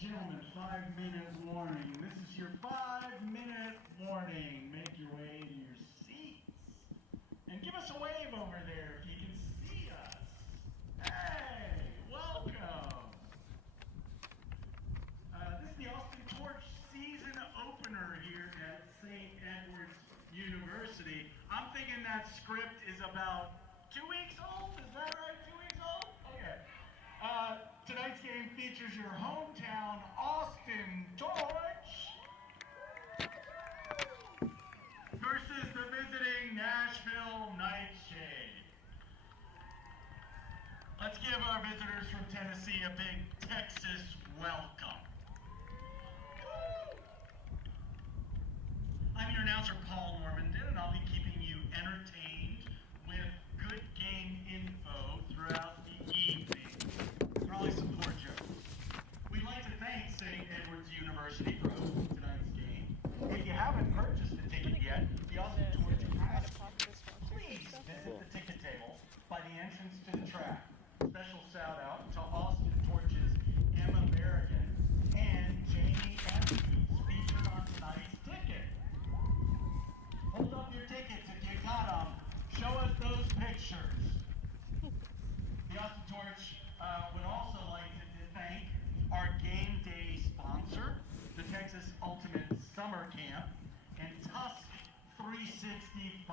gentlemen, 5-minute warning. This is your 5-minute warning. Make your way to your seats. And give us a wave over there if you can see us. Hey, welcome. This is the Austin Torch season opener here at St. Edward's University. I'm thinking that script is about 2 weeks old. Is that right? 2 weeks old? Okay. Tonight's game features your hometown Austin Torch versus the visiting Nashville Nightshade. Let's give our visitors from Tennessee a big Texas welcome. I'm your announcer, Paul Normandin, and I'll be keeping you entertained with good game info throughout the evening. Probably some poor jokes. We'd like to thank St. Edward's University for hosting tonight's game. If you haven't purchased a ticket yet, the Austin Torch asks you, please visit the ticket table by the entrance to the track. Special shout out to Austin Torch's Emma Berrigan and Jamie Andrews featured on tonight's ticket. Hold up your tickets if you got them. Show us those pictures. The Austin Torch would also like to thank our game day sponsor, the Texas Ultimate Summer Camp, and Tusk 365.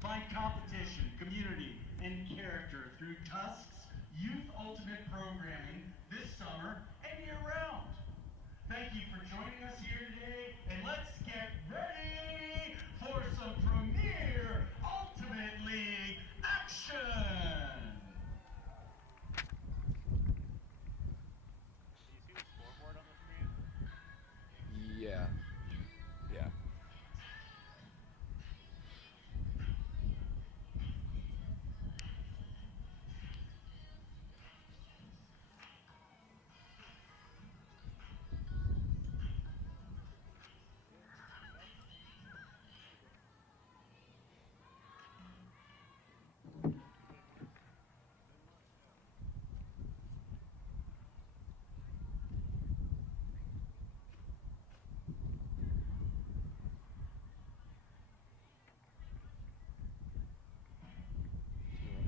Find competition, community, and character through Tusk's Youth Ultimate programming this summer and year-round. Thank you for joining us here today, and let's get ready for some Premier Ultimate League action! Do you see the scoreboard on the screen? Yeah.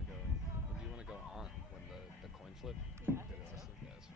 Do you want to go on when the coin flip? Yeah, I think so. Yes.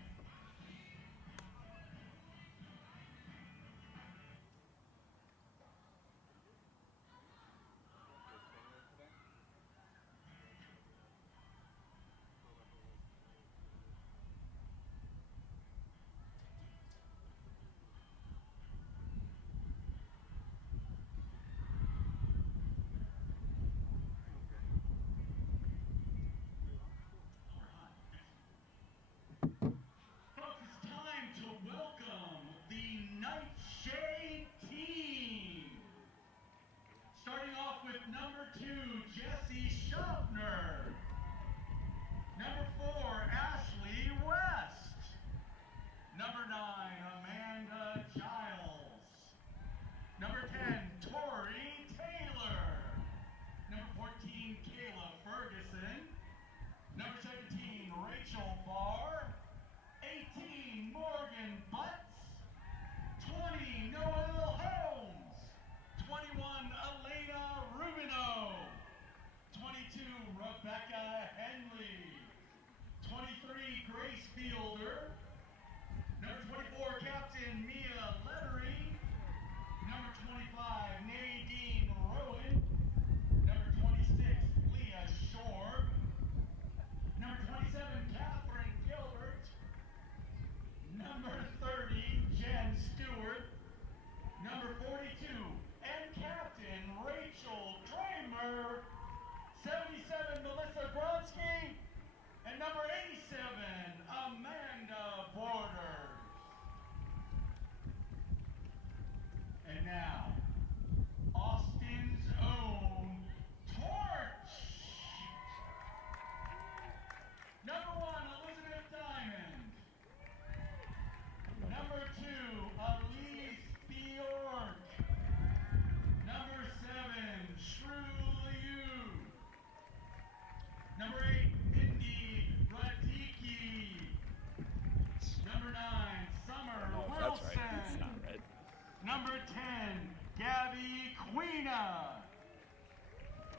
Number 10, Gabby Quina.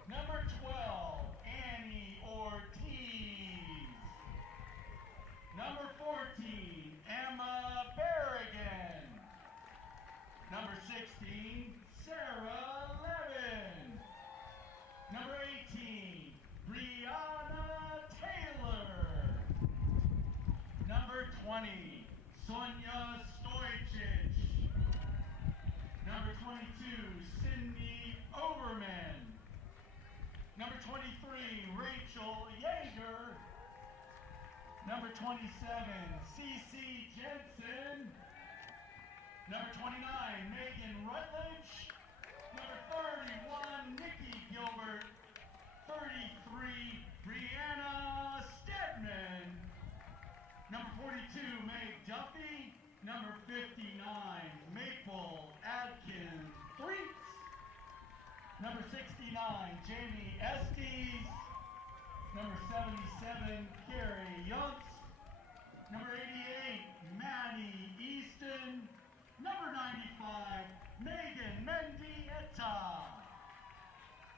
Number 12, Annie Ortiz. Number 14, Emma Berrigan. Number 16, Sarah Levin. Number 18, Brianna Taylor. Number 20, Sonia Stoichich. Number 22, Cindy Overman. Number 23, Rachel Yeager. Number 27, Cece Jensen. Number 29, Megan Rutledge. Number 31, Nikki Gilbert. 33, Brianna Stedman. Number 42, Meg Duffy. Number 59, Maple Adkins Threets. Number 69, Jamie Estes. Number 77, Carrie Yunts. Number 88, Maddie Easton. Number 95, Megan Mendieta.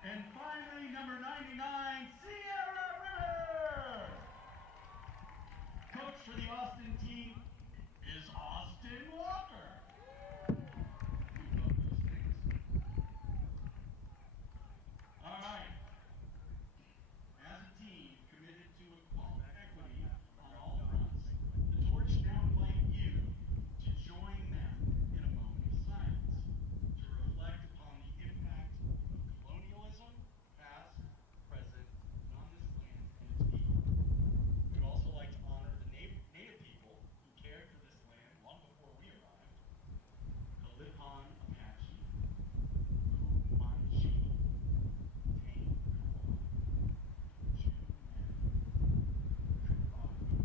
And finally, number 99, Sierra Ritter. Coach for the Austin team is Austin Walker. We love those things. All right. As a team committed to equity on all fronts, the Torch now invite you to join them in a moment of silence to reflect upon the impact of colonialism, past, present, and on this land and its people. We would also like to honor the native people who cared for this land long before we arrived. The Lipan Apache, Comanche, Tane Kua, Juman, Kukautu.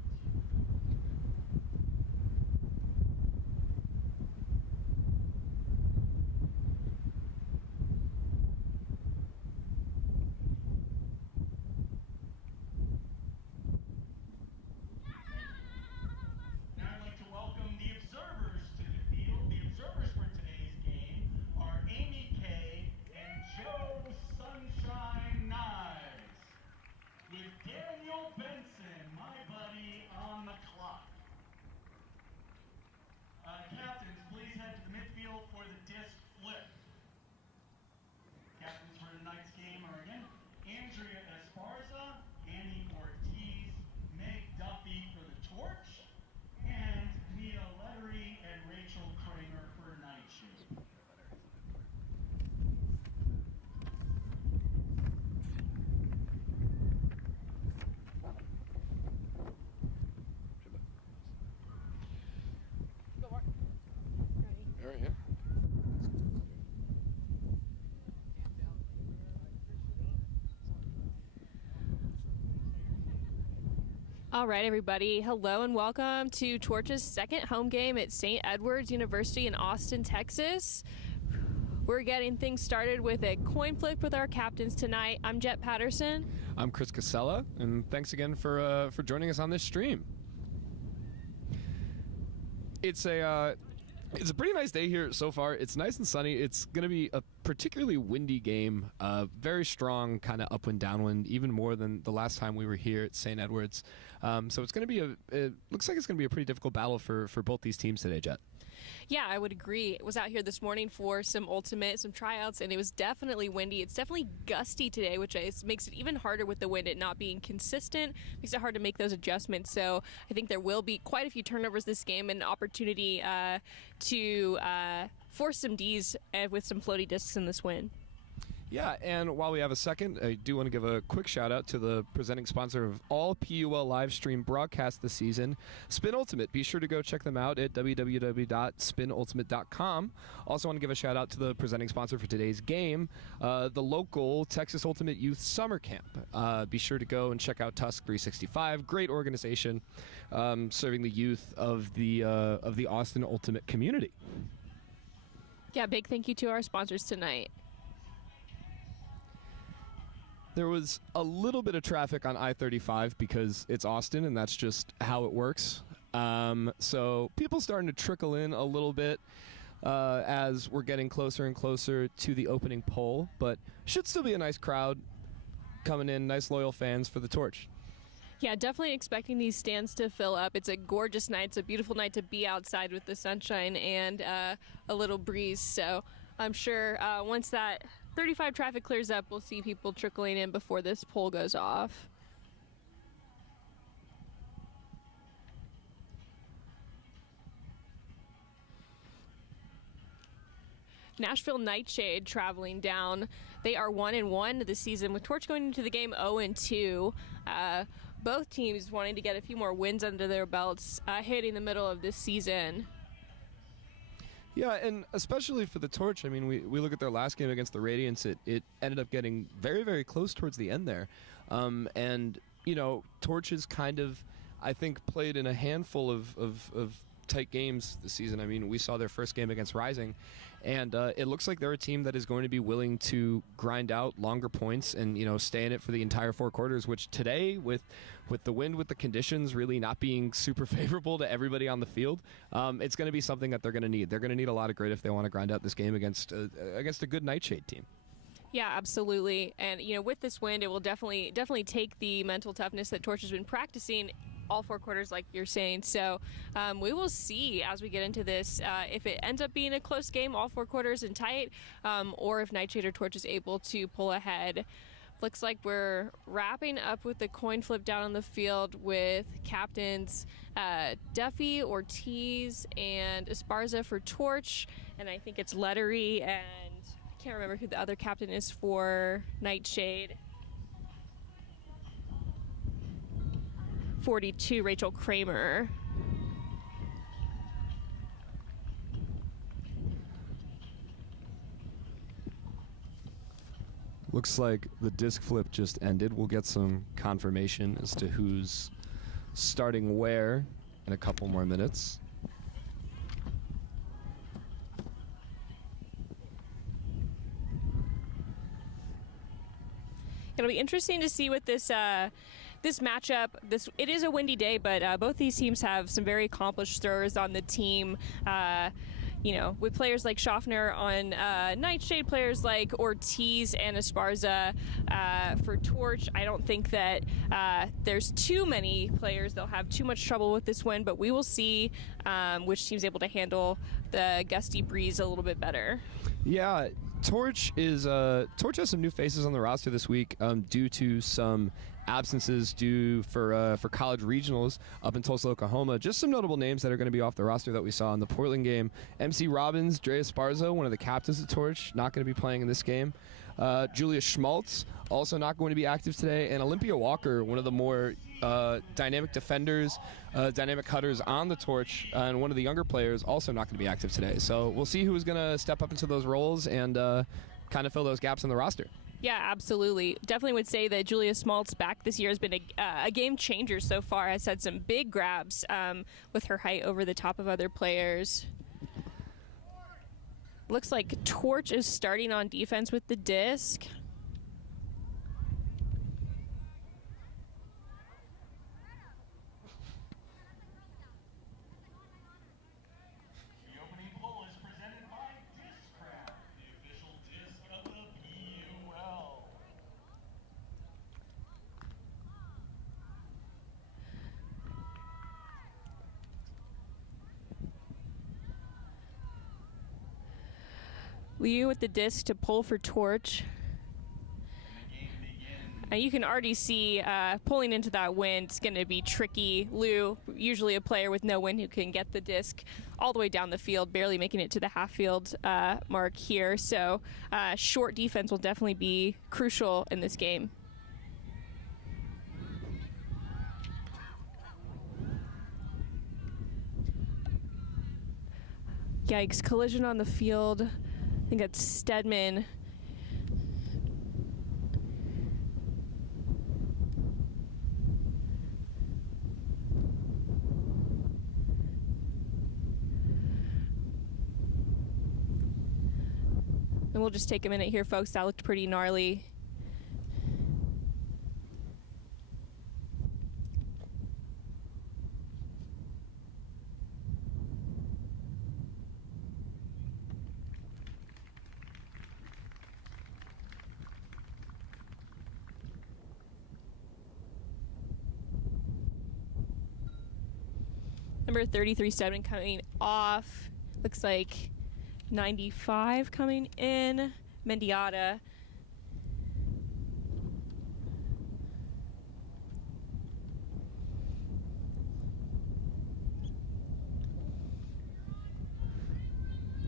Now I'd like to welcome the observers to the field. The observers for today's game are Amy Kay and Joe Sunshine Knives, with Daniel Benson, my buddy, on the clock. Captains, please head to the midfield for the disc flip. Captains for tonight's game are again Andrea Esparza, Annie Ortiz, Meg Duffy for the Torch, and Mia Lettery and Rachel Kramer for Nightshade. All right, yeah. All right, everybody. Hello and welcome to Torch's second home game at St. Edward's University in Austin, Texas. We're getting things started with a coin flip with our captains tonight. I'm Jet Patterson. I'm Chris Casella, and thanks again for joining us on this stream. It's a pretty nice day here so far. It's nice and sunny. It's going to be a particularly windy game, very strong kind of upwind, downwind, even more than the last time we were here at St. Edward's. So it's going to be it looks like it's going to be a pretty difficult battle for both these teams today, Jet. Yeah, I would agree. I was out here this morning for some tryouts, and it was definitely windy. It's definitely gusty today, which makes it even harder with the wind, it not being consistent. Makes it hard to make those adjustments. So I think there will be quite a few turnovers this game and an opportunity to force some Ds with some floaty discs in this win. Yeah, and while we have a second, I do want to give a quick shout out to the presenting sponsor of all PUL live stream broadcasts this season, Spin Ultimate. Be sure to go check them out at www.spinultimate.com. Also want to give a shout out to the presenting sponsor for today's game, the local Texas Ultimate Youth Summer Camp. Be sure to go and check out Tusk 365. Great organization serving the youth of the Austin Ultimate community. Yeah, big thank you to our sponsors tonight. There was a little bit of traffic on I-35 because it's Austin, and that's just how it works. So people starting to trickle in a little bit. as we're getting closer and closer to the opening PUL, but should still be a nice crowd coming in, nice loyal fans for the Torch. Yeah, definitely expecting these stands to fill up. It's a gorgeous night. It's a beautiful night to be outside with the sunshine and a little breeze. So I'm sure once that 35 traffic clears up, we'll see people trickling in before this PUL goes off. Nashville Nightshade traveling down. They are 1-1 this season, with Torch going into the game 0-2. Both teams wanting to get a few more wins under their belts, hitting the middle of this season. Yeah, and especially for the Torch, I mean, we look at their last game against the Radiance, it ended up getting very, very close towards the end there. And, you know, Torch has kind of, I think, played in a handful of tight games this season. I mean, we saw their first game against Rising, and it looks like they're a team that is going to be willing to grind out longer points and, you know, stay in it for the entire 4 quarters, which today, with the wind, with the conditions really not being super favorable to everybody on the field, it's going to be something that they're going to need. They're going to need a lot of grit if they want to grind out this game against a good Nightshade team. Yeah, absolutely. And, you know, with this wind, it will definitely take the mental toughness that Torch has been practicing all 4 quarters, like you're saying. So we will see as we get into this if it ends up being a close game all 4 quarters and tight, or if Nightshade or Torch is able to pull ahead. Looks like we're wrapping up with the coin flip down on the field with captains Duffy, Ortiz, and Esparza for Torch, and I think it's Lettery, and I can't remember who the other captain is for Nightshade. 42, Rachel Kramer. Looks like the disc flip just ended. We'll get some confirmation as to who's starting where in a couple more minutes. It'll be interesting to see what this this matchup. It is a windy day, but both these teams have some very accomplished throwers on the team. You know, with players like Schaffner on Nightshade, players like Ortiz and Esparza for Torch. I don't think that there's too many players that'll have too much trouble with this wind, but we will see which team's able to handle the gusty breeze a little bit better. Yeah, Torch has some new faces on the roster this week due to some absences due for college regionals up in Tulsa, Oklahoma. Just some notable names that are going to be off the roster that we saw in the Portland game. MC Robbins, Dre Esparza, one of the captains of Torch, not going to be playing in this game. Julia Schmaltz, also not going to be active today. And Olympia Walker, one of the more dynamic defenders, dynamic cutters on the Torch, and one of the younger players, also not going to be active today. So we'll see who is going to step up into those roles and kind of fill those gaps in the roster. Yeah, absolutely. Definitely would say that Julia Schmaltz back this year has been a game changer so far. Has had some big grabs with her height over the top of other players. Looks like Torch is starting on defense with the disc. The opening poll is presented by Discraft, the official disc of the PUL. Liu with the disc to pull for Torch. And the game begins. You can already see pulling into that wind is going to be tricky. Liu, usually a player with no wind who can get the disc all the way down the field, barely making it to the half field mark here. So short defense will definitely be crucial in this game. Yikes, collision on the field. I think that's Stedman. And we'll just take a minute here, folks. That looked pretty gnarly. Number 33-7 coming off. Looks like 95 coming in. Mendiata.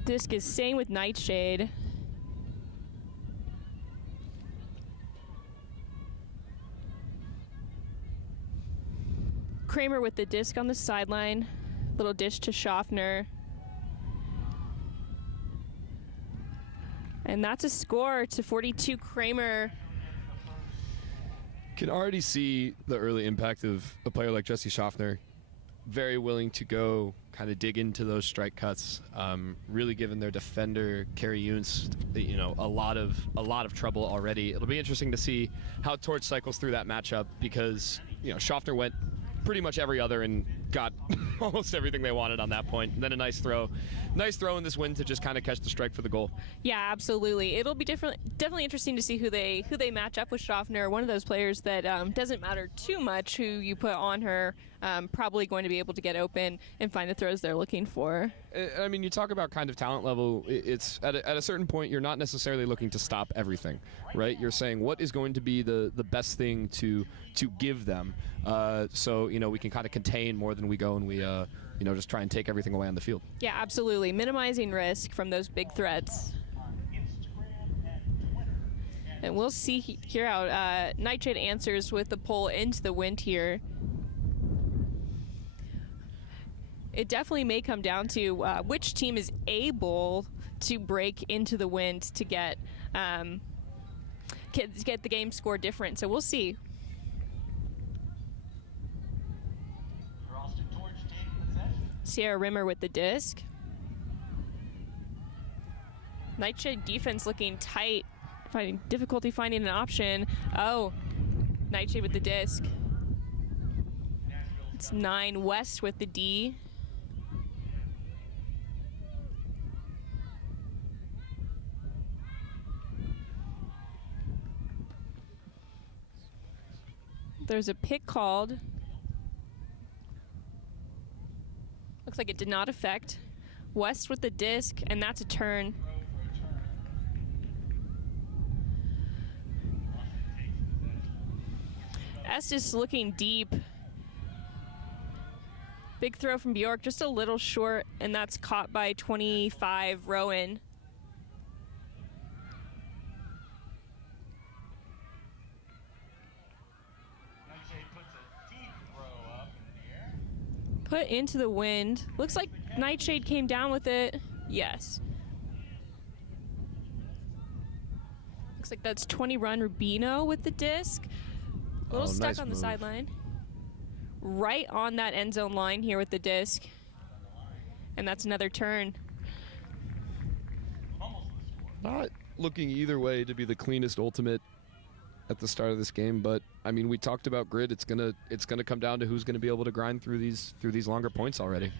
Disc is staying with Nightshade. Kramer with the disc on the sideline. Little dish to Schaffner. And that's a score to 42 Kramer. Can already see the early impact of a player like Jesse Schaffner. Very willing to go kind of dig into those strike cuts, really giving their defender Kerry Younes, a lot of trouble already. It'll be interesting to see how Torch cycles through that matchup because Schaffner went pretty much every other and got almost everything they wanted on that point. And then a nice throw in this win to just kind of catch the strike for the goal. Yeah, absolutely. It'll be definitely interesting to see who they match up with. Schaffner, one of those players that doesn't matter too much who you put on her, probably going to be able to get open and find the throws they're looking for. I mean, you talk about kind of talent level. It's at a certain point, you're not necessarily looking to stop everything, right? You're saying what is going to be the best thing to give them, so we can kind of contain more than we go and we just try and take everything away on the field. Yeah, absolutely. Minimizing risk from those big threats. And we'll see here how Nightshade answers with the pull into the wind here. It definitely may come down to which team is able to break into the wind to get the game score different. So we'll see. Sierra Rimmer with the disc. Nightshade defense looking tight, finding difficulty finding an option. Oh, Nightshade with the disc. It's 9 West with the D. There's a pick called. Looks like it did not affect. West with the disc, and that's a turn. Estes looking deep. Big throw from Bjork, just a little short, and that's caught by 25 Rowan. Put into the wind. Looks like Nightshade came down with it. Yes. Looks like that's 20-run Rubino with the disc. A little stuck nice on the move. sideline. Right on that end zone line here with the disc. And that's another turn. Not looking either way to be the cleanest ultimate at the start of this game, but I mean, we talked about grid. It's gonna come down to who's gonna be able to grind through these longer points already.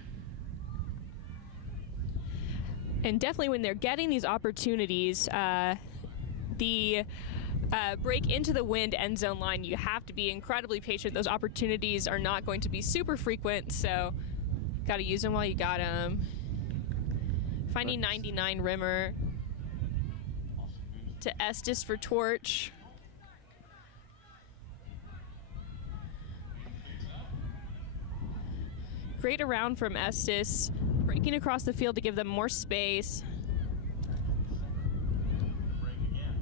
And definitely when they're getting these opportunities, the break into the wind end zone line, you have to be incredibly patient. Those opportunities are not going to be super frequent, so got to use them while you got them. Finding 99 Rimmer to Estes for Torch. Great around from Estes, breaking across the field to give them more space. Break again.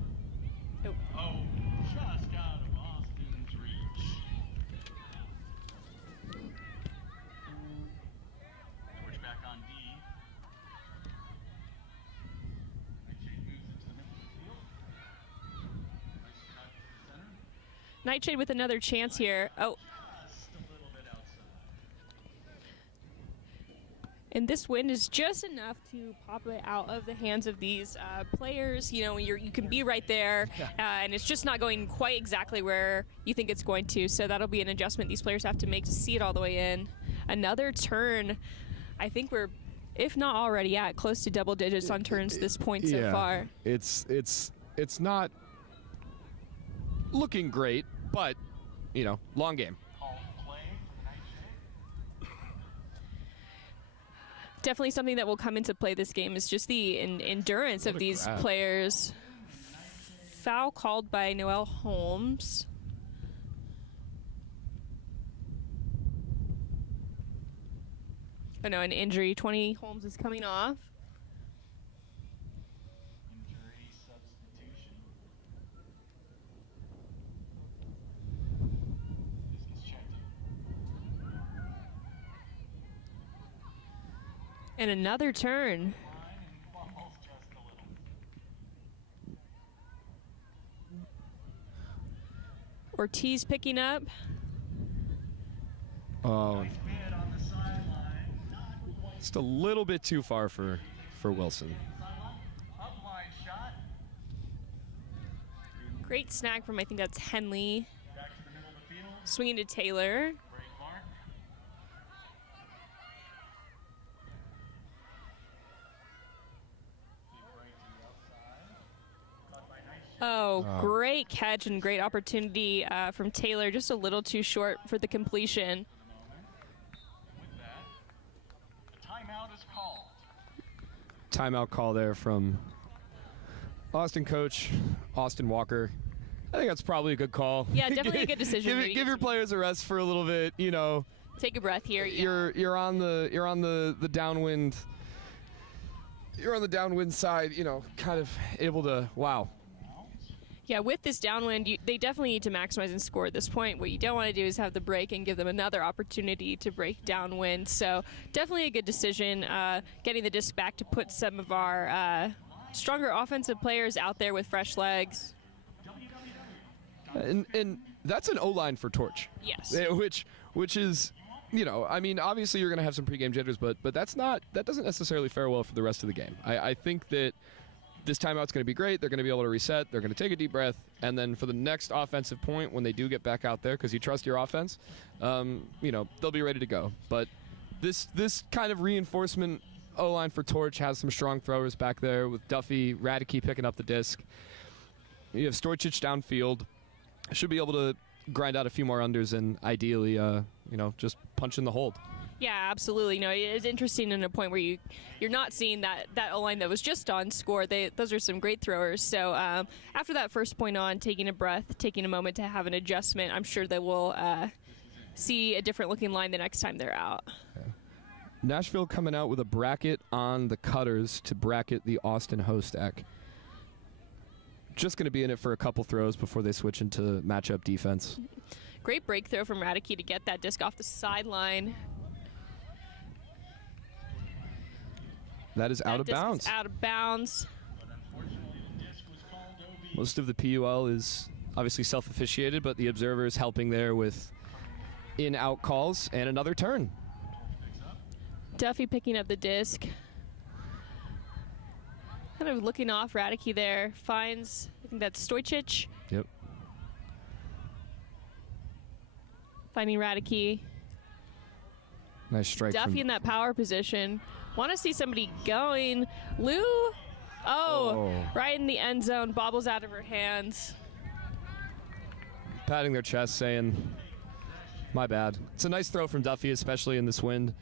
Oh, just out of Austin's reach. Torch back on D. Nightshade moves it to the middle of the field. Nice cut to the center. Nightshade with another chance here. Oh, Just a little bit outside. and this wind is just enough to pop it out of the hands of these players. You can be right there, and it's just not going quite exactly where you think it's going to. So that'll be an adjustment these players have to make to see it all the way in. Another turn. I think we're, if not already at, close to double digits on turns this point so far. It's not looking great, but long game. Call play for the Nightshade. definitely something that will come into play this game is just the endurance of these grab. players. Foul called by Noel Holmes. Oh no, an injury. 20 Holmes is coming off. Injury substitution. This is checked in. And another turn. Line and fumbles just a little. Ortiz picking up. Oh, Nice bid on the sideline. Not quite just a little bit too far for Wilson. sideline. Upline shot. Great snag from, I think that's Henley. Back to the middle of the field. Swinging to Taylor. Break mark. Big break to the outside. Caught by Nightshade. Oh, great catch and great opportunity from Taylor. Just a little too short for the completion. With that, the timeout is called. Timeout call there from Austin coach, Austin Walker. I think that's probably a good call. Yeah, definitely a good decision. Maybe Give your players a rest for a little bit. You know, take a breath here. Yeah. you're on the downwind. You're on the downwind side. You know, kind of able to. Wow. Yeah, with this downwind, they definitely need to maximize and score at this point. What you don't want to do is have the break and give them another opportunity to break downwind. So definitely a good decision, getting the disc back to put some of our stronger offensive players out there with fresh legs. And that's an O-line for Torch. Yes. Which is, you know, I mean, obviously you're going to have some pregame jitters, but that doesn't necessarily fare well for the rest of the game. I think that this timeout's going to be great. They're going to be able to reset. They're going to take a deep breath, and then for the next offensive point, when they do get back out there, because you trust your offense, you know, they'll be ready to go. But this kind of reinforcement O-line for Torch has some strong throwers back there with Duffy, Radicke picking up the disc. You have Stojcic downfield. Should be able to grind out a few more unders and ideally, you know, just punch in the hold. Yeah, absolutely. You know, it's interesting in a point where you're not seeing that O-line that was just on score. Those are some great throwers. So after that first point on, taking a breath, taking a moment to have an adjustment, I'm sure that we'll see a different looking line the next time they're out. Okay. Nashville coming out with a bracket on the cutters to bracket the Austin host deck. Just going to be in it for a couple throws before they switch into matchup defense. Great break throw from Radicke to get that disc off the sideline. That is out of disc is bounds. Out of bounds. But unfortunately, the disc was called OB. Most of the PUL is obviously self-officiated, but the observer is helping there with in-out calls and another turn. Duffy picking up the disc. Kind of looking off Radicke there. Finds, I think that's Stojcic. Yep. Finding Radicke. Nice strike. Duffy in that power position. Want to see somebody going. Lou, right in the end zone. Bobbles out of her hands. Patting their chest, saying, "My bad." It's a nice throw from Duffy, especially in this wind.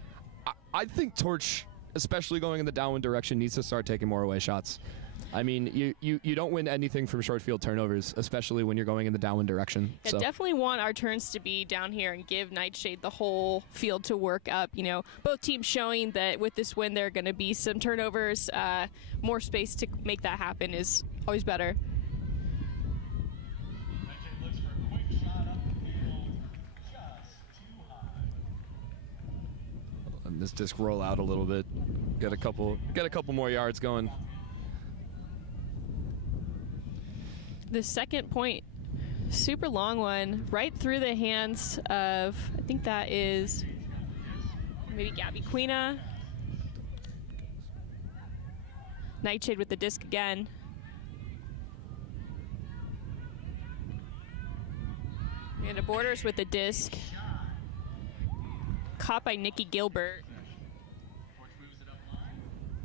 I think Torch, especially going in the downwind direction, needs to start taking more away shots. I mean, you don't win anything from short field turnovers, especially when you're going in the downwind direction. Yeah, So definitely want our turns to be down here and give Nightshade the whole field to work up. You know, both teams showing that with this win there are going to be some turnovers. More space to make that happen is always better. Nightshade looks for a quick shot up the field. Just too high. and this disc roll out a little bit. Get a couple more yards going. The second point, super long one, right through the hands of, I think that is maybe Gabby Quina. Nightshade with the disc again. And a Borders with the disc. Caught by Nikki Gilbert.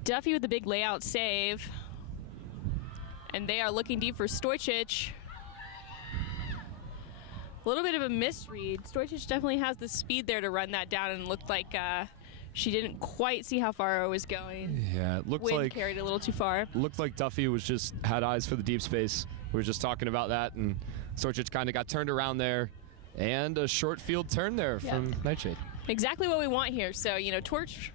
Duffy with the big layout save. And they are looking deep for Stojcic. A little bit of a misread. Stojcic definitely has the speed there to run that down, and looked like She didn't quite see how far I was going. Yeah, it looked Wind like carried a little too far. Duffy was just had eyes for the deep space. We were just talking about that, and Sorcic kind of got turned around there, and a short field turn there from Nightshade. Exactly what we want here. So, you know, Torch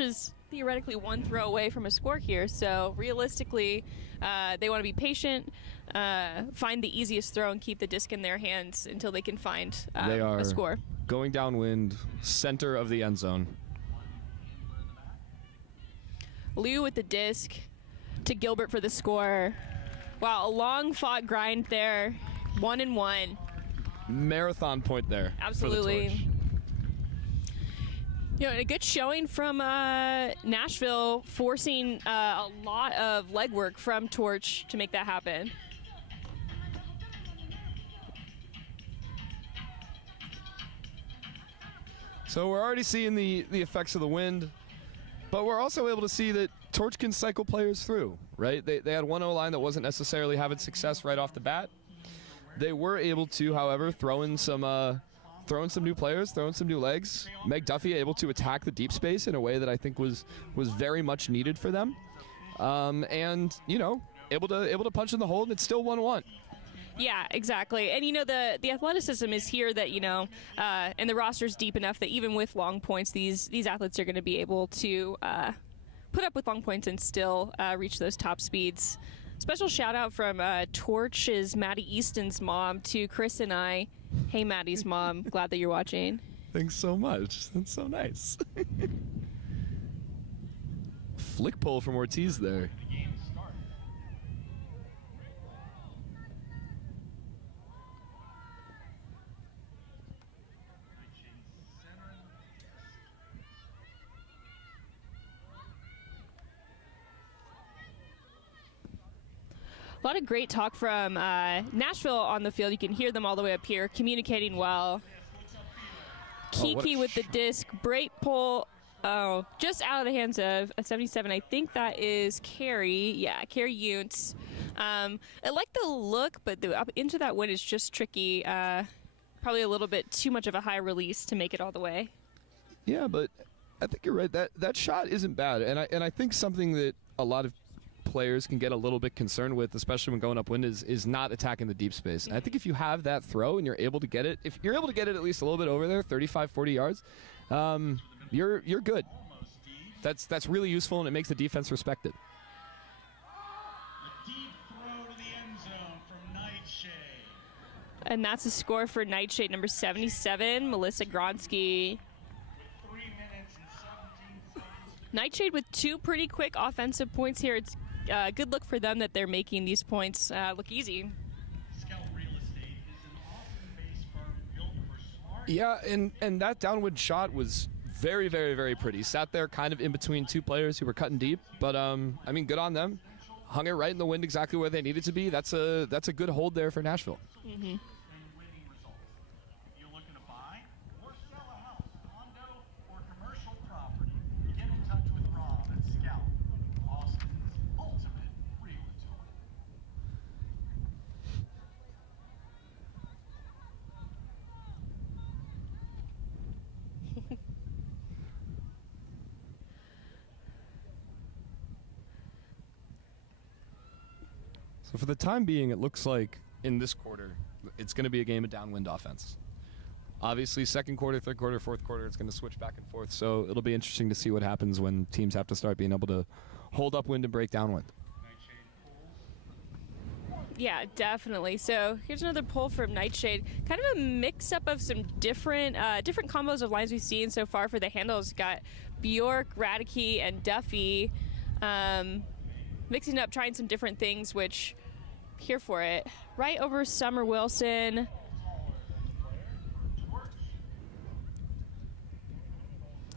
is theoretically one throw away from a score here. So realistically, they want to be patient, find the easiest throw, and keep the disc in their hands until they can find They are a score. going downwind, center of the end zone. Liu with the disc to Gilbert for the score. Wow, a long fought grind there. 1-1. Marathon point there. Absolutely. For the Torch. You know, and a good showing from Nashville, forcing a lot of legwork from Torch to make that happen. So we're already seeing the effects of the wind, but we're also able to see that Torch can cycle players through, right? They had one O-line that wasn't necessarily having success right off the bat. They were able to, however, throw in some new players, throwing some new legs. Meg Duffy able to attack the deep space in a way that I think was very much needed for them, and you know, able to punch in the hole, and it's still 1-1. Yeah, exactly. And, you know, the athleticism is here that, you know, and the roster's deep enough that even with long points, these athletes are going to be able to put up with long points and still reach those top speeds. Special shout out from Torch's Maddie Easton's mom to Chris and I. Hey, Maddie's mom. Glad that you're watching. Thanks so much. That's so nice. Flick pull from Ortiz there. A lot of great talk from Nashville on the field. You can hear them all the way up here, communicating well. Kiki with the disc, break pull. Oh, just out of the hands of a 77. I think that is Carrie. Yeah, Carrie Yountz. I like the look, but the up into that wind is just tricky. Probably a little bit too much of a high release to make it all the way. Yeah, but I think you're right. That shot isn't bad, and I think something that a lot of players can get a little bit concerned with, especially when going upwind, is not attacking the deep space. And I think if you have that throw and you're able to get it, if you're able to get it at least a little bit over there, 35, 40 yards, you're good. That's really useful, and it makes the defense respected. A deep throw to the end zone from Nightshade. And that's a score for Nightshade number 77, Melissa Gronsky. 3 minutes and 17 seconds. Nightshade with 2 pretty quick offensive points here. It's a good look for them that they're making these points look easy. Scout Real Estate is an Austin-based firm built for smart. Yeah, and that downwind shot was very, very, very pretty. Sat there kind of in between two players who were cutting deep, but I mean, good on them. Hung it right in the wind exactly where they needed to be. That's a good hold there for Nashville. And winning results. If you're looking to buy or sell a house, condo, or commercial property, get in touch with Rob at Scout, Austin's ultimate realtor. So for the time being, it looks like in this quarter, it's going to be a game of downwind offense. Obviously, second quarter, third quarter, fourth quarter, it's going to switch back and forth. So it'll be interesting to see what happens when teams have to start being able to hold upwind and break downwind. Yeah, definitely. So here's another pull from Nightshade. Kind of a mix-up of some different combos of lines we've seen so far for the handles. Got Bjork, Radicke, and Duffy mixing up, trying some different things, which, here for it. Right over Summer Wilson. A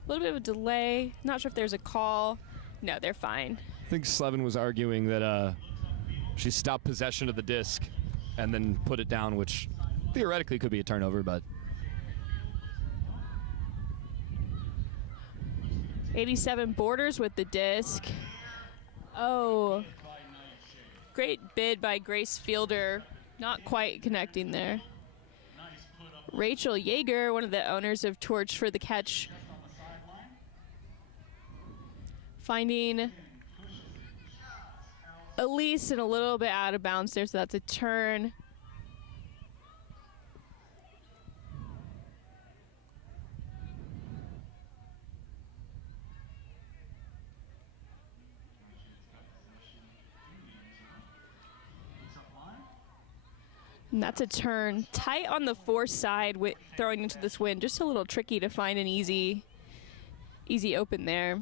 little bit of a delay. Not sure if there's a call. No, they're fine. I think Slevin was arguing that she stopped possession of the disc and then put it down, which theoretically could be a turnover, but 87 Borders with the disc. Oh, great bid by Grace Fielder. Not quite connecting there. Rachel Yeager, one of the owners of Torch, for the catch. Finding Elise and a little bit out of bounds there, so that's a turn. And that's a turn. Tight on the force side with throwing into this wind. Just a little tricky to find an easy open there.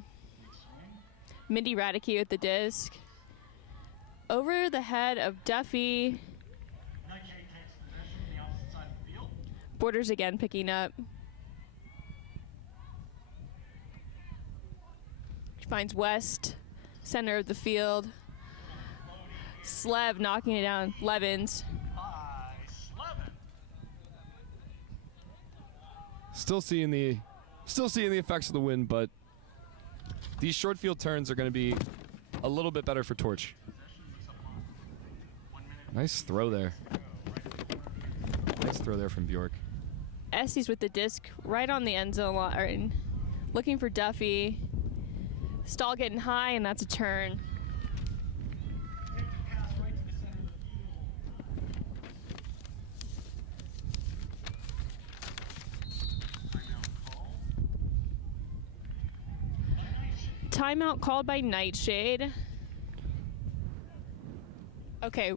Mindy Radicke with the disc. Over the head of Duffy. Borders again picking up. She finds West, center of the field. Slev knocking it down. Levins. Still seeing the effects of the wind, but these short field turns are going to be a little bit better for Torch. Nice throw there. Nice throw there from Bjork. Essie's with the disc right on the end zone line, looking for Duffy. Stall getting high, and that's a turn. Timeout called by Nightshade. Okay.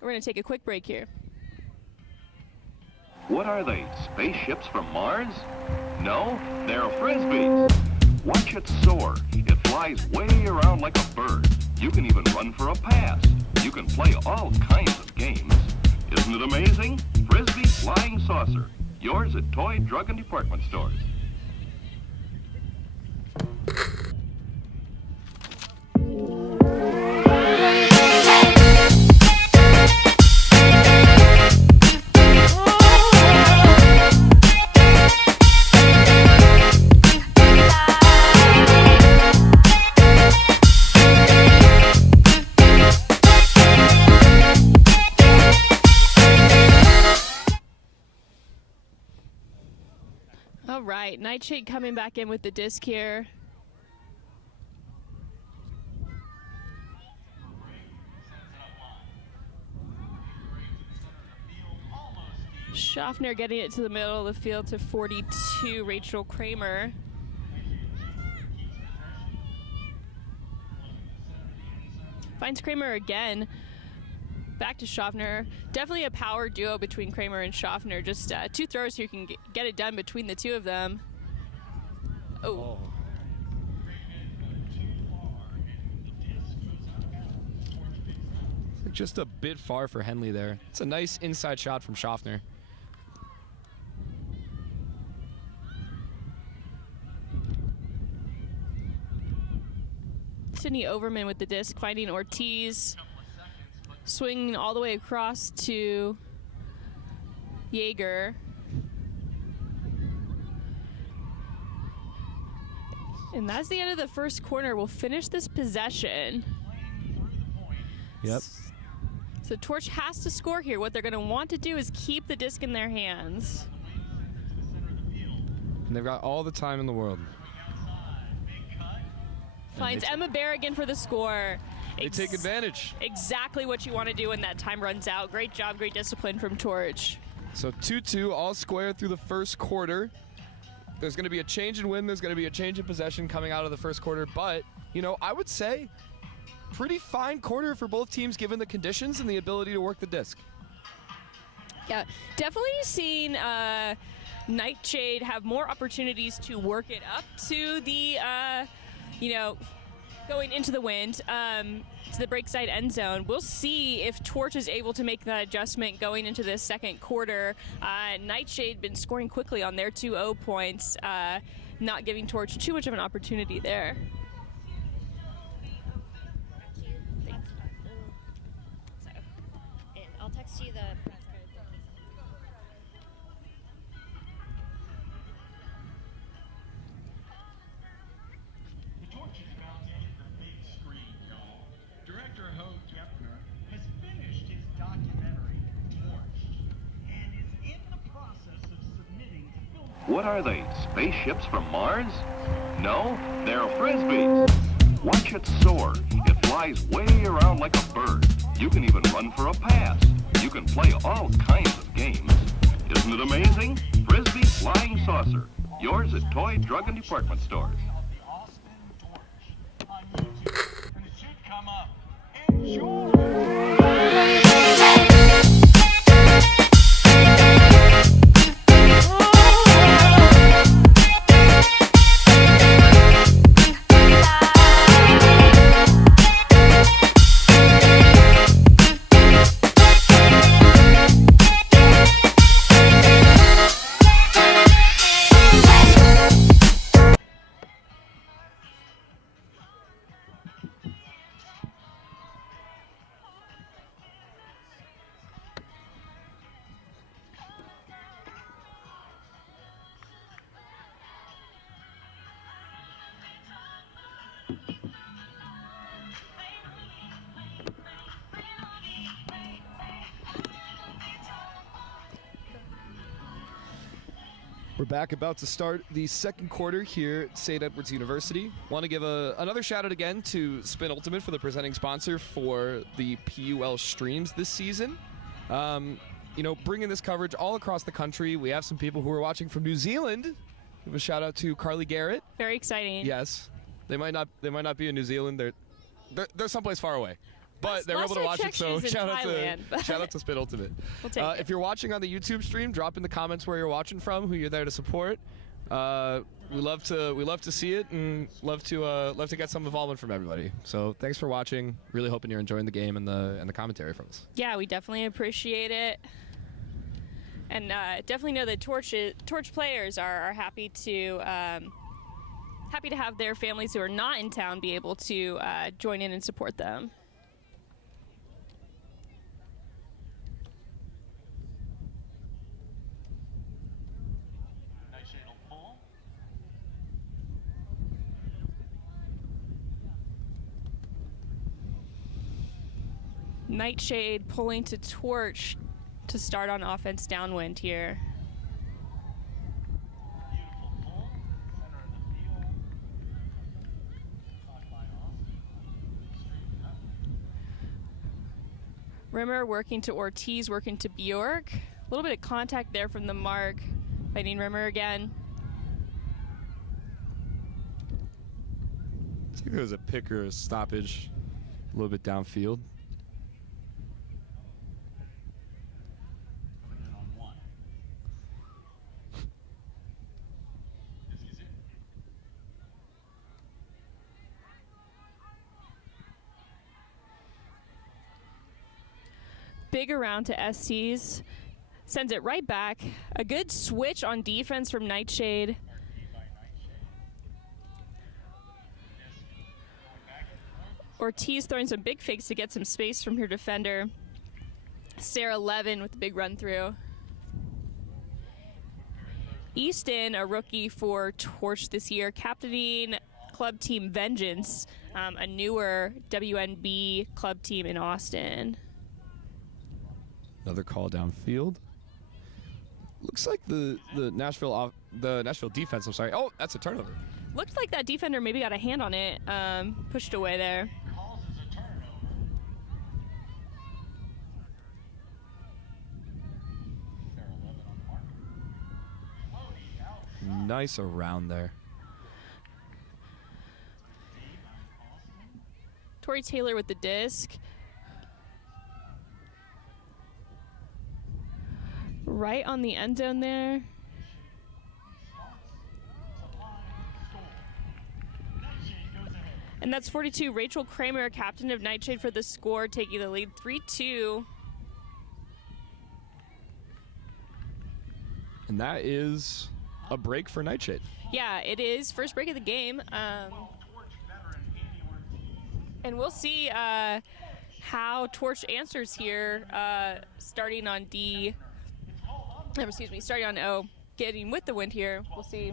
We're going to take a quick break here. What are they, spaceships from Mars? No, they're frisbees. Watch it soar. It flies way around like a bird. You can even run for a pass. You can play all kinds of games. Isn't it amazing? Frisbee Flying Saucer. Yours at toy, drug, and department stores. All right, Nightshade coming back in with the disc here. Schaffner getting it to the middle of the field to 42, Rachel Kramer. Finds Kramer again. Back to Schaffner. Definitely a power duo between Kramer and Schaffner. Just two throws here can get it done between the two of them. Oh. Just a bit far for Henley there. It's a nice inside shot from Schaffner. Sydney Overman with the disc, finding Ortiz. Swinging all the way across to Yeager. And that's the end of the first quarter. We'll finish this possession. Yep. So Torch has to score here. What they're going to want to do is keep the disc in their hands. And they've got all the time in the world. Finds Emma Berrigan for the score. They take advantage. Exactly what you want to do when that time runs out. Great job, great discipline from Torch. So 2-2, all square through the first quarter. There's going to be a change in wind. There's going to be a change in possession coming out of the first quarter. But, you know, I would say pretty fine quarter for both teams given the conditions and the ability to work the disc. Yeah, definitely seen Nightshade have more opportunities to work it up to the, going into the wind to the break side end zone. We'll see if Torch is able to make that adjustment going into the second quarter. Nightshade been scoring quickly on their 2-0 points, not giving Torch too much of an opportunity there. And I'll text you the press code. The Torch is about to hit the big screen, y'all. Director Ho Kepner has finished his documentary, Torch, and is in the process of submitting to film. What are they, spaceships from Mars? No, they're frisbees. Watch it soar. It flies way around like a bird. You can even run for a pass. You can play all kinds of games. Isn't it amazing? Frisbee Flying Saucer. Yours at toy, drug, and department stores. Of the Austin Torch on YouTube, and it should come up. Enjoy! We're back, about to start the second quarter here at St. Edward's University. Want to give another shout out again to Spin Ultimate for the presenting sponsor for the PUL streams this season. Bringing this coverage all across the country. We have some people who are watching from New Zealand. Give a shout out to Carly Garrett. Very exciting. Yes, they might not be in New Zealand. They're someplace far away. But they're able to watch it, so shout out to Spin Ultimate. We'll take it. If you're watching on the YouTube stream, drop in the comments where you're watching from, who you're there to support. We love to see it, and love to get some involvement from everybody. So thanks for watching. Really hoping you're enjoying the game and the commentary from us. Yeah, we definitely appreciate it, and definitely know that Torch players are happy to have their families who are not in town be able to join in and support them. Nightshade will pull. Nightshade pulling to Torch to start on offense downwind here. Beautiful pull. Center of the field. Caught by Austin. Straighten up. Rimmer working to Ortiz, working to Bjork. A little bit of contact there from the mark. Fighting Rimmer again. I think there was a pick or a stoppage a little bit downfield. Coming in on one. This is it. Big around to SCs. Sends it right back. A good switch on defense from Nightshade. Ortiz throwing some big fakes to get some space from her defender. Sarah Levin with the big run through. Easton, a rookie for Torch this year, captaining club team Vengeance, a newer WNB club team in Austin. Another call downfield. Looks like the Nashville defense. I'm sorry. Oh, that's a turnover. Looked like that defender maybe got a hand on it, pushed away there. Calls as a turnover. Sarah Levin on the mark. Floaty outside. Nice around there. Deep on Austin. Tori Taylor with the disc. Right on the end zone there. And that's 42. Rachel Kramer, captain of Nightshade, for the score, taking the lead 3-2. And that is a break for Nightshade. Yeah, it is. First break of the game. Torch veteran Andy Ortiz. And we'll see how Torch answers here, starting on D. Starting on O, getting with the wind here. We'll see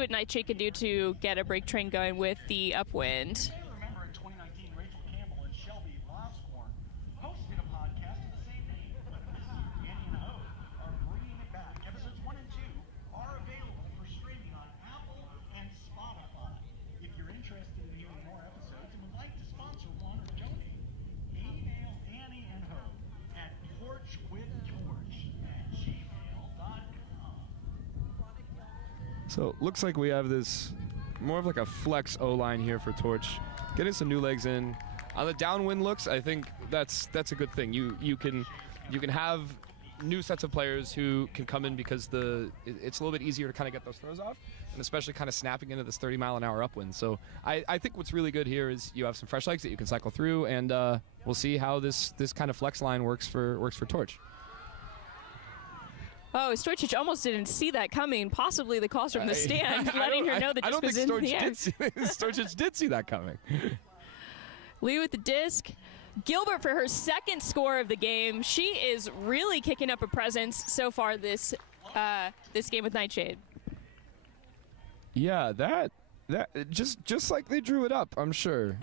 what Nightshade can do to get a break train going with the upwind. I remember in 2019, Rachel Campbell and Shelby Loscorn hosted a podcast of the same name. This is Andy and Ho are bringing it back. Episodes 1 and 2 are available for streaming on Apple and Spotify. So looks like we have this more of like a flex O-line here for Torch. Getting some new legs in. On the downwind looks, I think that's a good thing. You can have new sets of players who can come in because it's a little bit easier to kind of get those throws off, and especially kind of snapping into this 30-mile-an-hour upwind. So I think what's really good here is you have some fresh legs that you can cycle through, and we'll see how this kind of flex line works for Torch. Oh, Stojcic almost didn't see that coming. Possibly the calls from the stand, letting her know the disc was in the air. Stojcic did see that coming. Lou with the disc. Gilbert for her second score of the game. She is really kicking up a presence so far this game with Nightshade. Yeah, that just like they drew it up, I'm sure.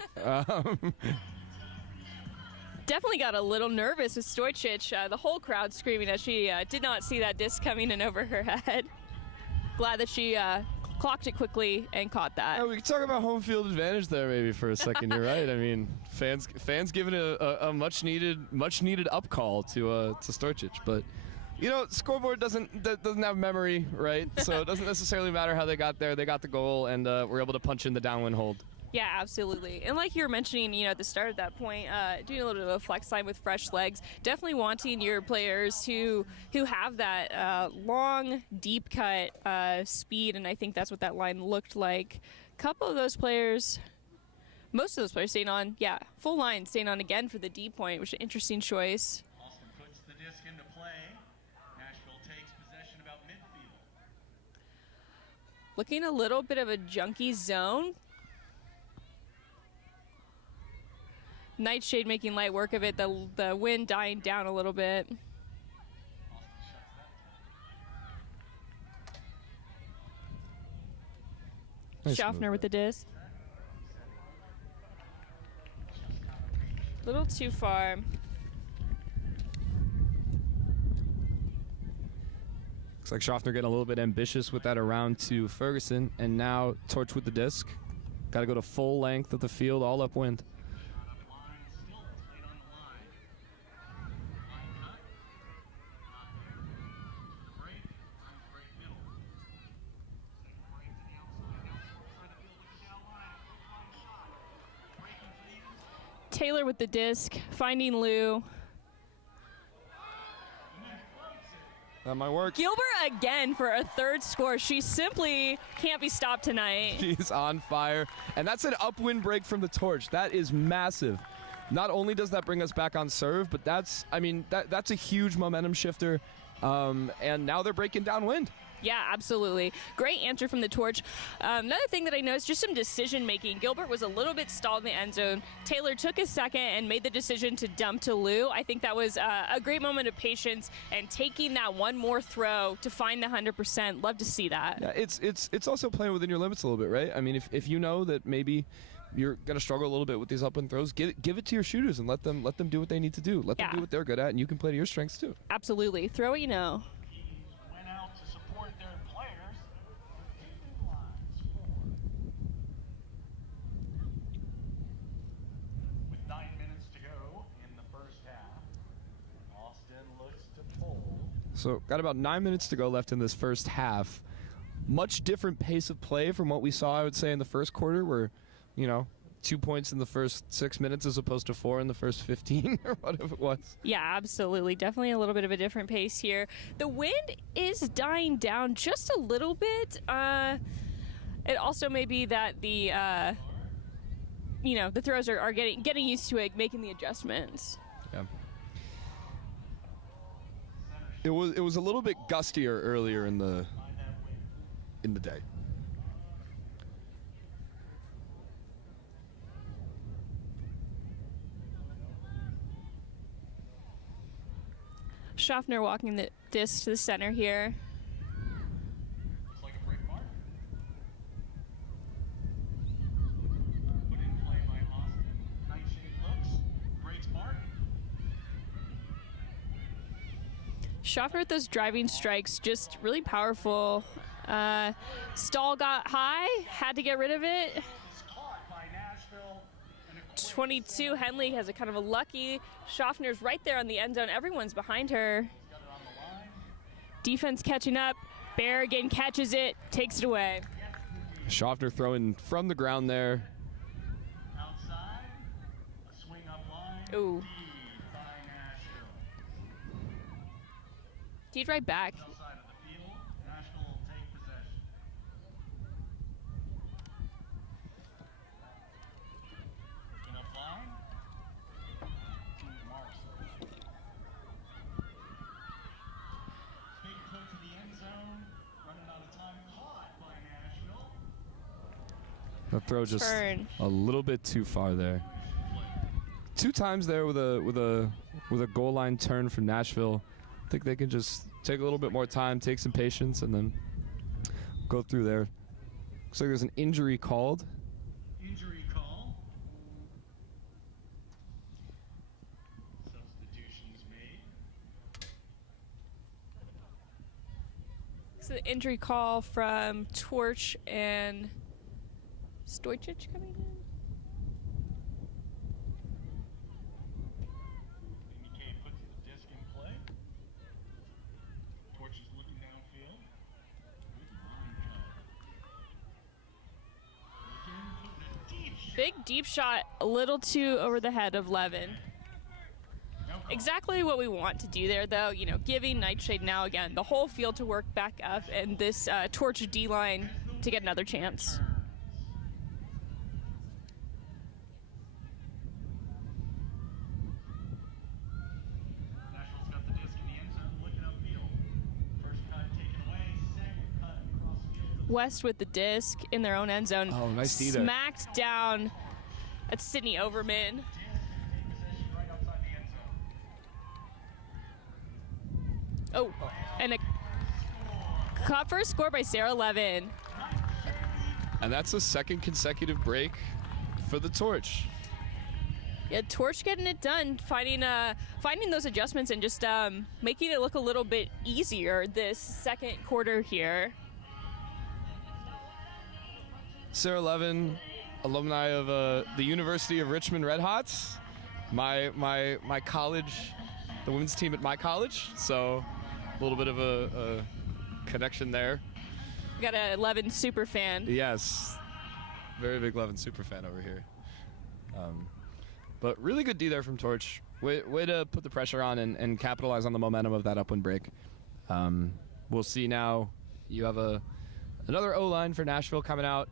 Definitely got a little nervous with Stojcic. The whole crowd screaming as she did not see that disc coming in over her head. Glad that she clocked it quickly and caught that. Yeah, we could talk about home field advantage there maybe for a second. You're right. I mean, fans giving a much needed up call to Stojcic, but you know, scoreboard doesn't have memory, right? So it doesn't necessarily matter how they got there. They got the goal and were able to punch in the downwind hold. Yeah, absolutely. And like you were mentioning, you know, at the start of that point, doing a little bit of a flex line with fresh legs, definitely wanting your players who have that long, deep cut speed, and I think that's what that line looked like. A couple of those players, most of those players staying on, yeah, full line staying on again for the D point, which is an interesting choice. Austin puts the disc into play. Nashville takes possession about midfield. Looking a little bit of a junky zone. Nightshade making light work of it, the wind dying down a little bit. Nice Schaffner with the disc. A little too far. Looks like Schaffner getting a little bit ambitious with that around to Ferguson, and now Torch with the disc. Got to go to full length of the field, all upwind. Taylor with the disc, finding Lou. That might work. Gilbert again for a third score. She simply can't be stopped tonight. She's on fire. And that's an upwind break from the Torch. That is massive. Not only does that bring us back on serve, but that's a huge momentum shifter. And now they're breaking downwind. Yeah, absolutely. Great answer from the Torch. Another thing that I noticed, just some decision making. Gilbert was a little bit stalled in the end zone. Taylor took a second and made the decision to dump to Lou. I think that was a great moment of patience and taking that one more throw to find the 100%. Love to see that. Yeah, it's also playing within your limits a little bit, right? I mean, if you know that maybe you're going to struggle a little bit with these upwind throws, give it to your shooters and let them do what they need to do. Let them do what they're good at, and you can play to your strengths too. Absolutely. Throw what you know. Went out to support their players. With 9 minutes to go in the first half, Austin looks to pull. So got about 9 minutes to go left in this first half. Much different pace of play from what we saw, I would say, in the first quarter, where, you know, 2 points in the first 6 minutes as opposed to 4 in the first 15 or whatever it was. Yeah, absolutely. Definitely a little bit of a different pace here. The wind is dying down just a little bit. It also may be that the the throws are getting used to it, making the adjustments. Yeah. It was a little bit gustier earlier in the day. Schaffner walking the disc to the center here. Looks like a break mark. Put in play by Austin. Nightshade looks. Breaks mark. Schaffner with those driving strikes, just really powerful. Stall got high, had to get rid of it. It's caught by Nashville. 22, Henley has a kind of a lucky. Schaffner's right there on the end zone. Everyone's behind her. Defense catching up. Berrigan catches it, takes it away. Schaffner throwing from the ground there. Outside, a swing up line. Ooh. Deep by Nashville. Deed right back. Outside of the field, Nashville will take possession. Swing up line. To Marks. Big put to the end zone. Running out of time. Caught by Nashville. The throw just Turn. a little bit too far there. 2 times there with a goal line turn from Nashville. I think they can just take a little bit more time, take some patience, and then go through there. Looks like there's an injury called. Injury call. Substitutions made. So the injury call from Torch and Stojcic coming in. McKay puts the disc in play. Torch is looking downfield. Good line cut. Again, putting a deep shot. Big deep shot, a little too over the head of Levin. No call. Exactly what we want to do there, though. You know, giving Nightshade now again the whole field to work back up, and this Torch D line to get another chance. Nashville's got the disc in the end zone, looking upfield. First cut taken away, second cut across field. West with the disc in their own end zone. Oh, nice D there. Smacked down at Sydney Overman. Take possession right outside the end zone. Oh, and a caught first score by Sarah Levin. And that's a second consecutive break for the Torch. Yeah, Torch getting it done, finding those adjustments and just making it look a little bit easier this second quarter here. Sarah Levin, alumni of the University of Richmond Red Hots, my college, the women's team at my college. So a little bit of a connection there. We got a Levin super fan. Yes, very big Levin super fan over here. But really good D there from Torch. Way to put the pressure on and capitalize on the momentum of that upwind break. We'll see now. You have another O-line for Nashville coming out.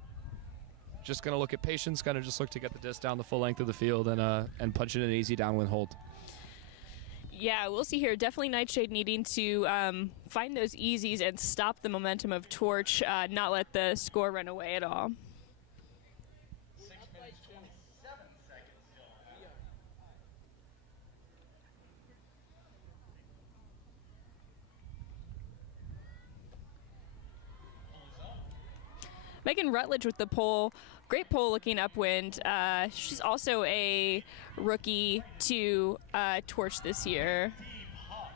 Just going to look at patience, going to just look to get the disc down the full length of the field and punch in an easy downwind hold. Yeah, we'll see here. Definitely Nightshade needing to find those easies and stop the momentum of Torch, not let the score run away at all. 6 minutes, 27 seconds still left. Pull is up. Megan Rutledge with the pole. Great pole looking upwind. She's also a rookie to Torch this year. Deep hawk.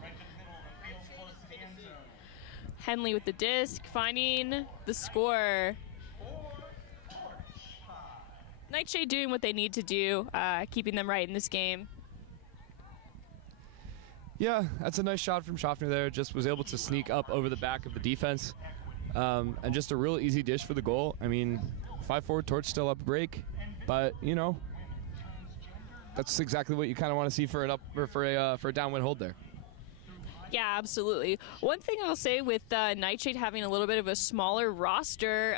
Right to the middle of the field, close to the end zone. Henley with the disc, finding the score. Torch. Nightshade doing what they need to do, keeping them right in this game. Yeah, that's a nice shot from Schaffner there. Just was able to sneak up over the back of the defense. And just a real easy dish for the goal. I mean, 5-4 Torch still up break, but you know, that's exactly what you kind of want to see for a downwind hold there. Yeah, absolutely. One thing I'll say with Nightshade having a little bit of a smaller roster,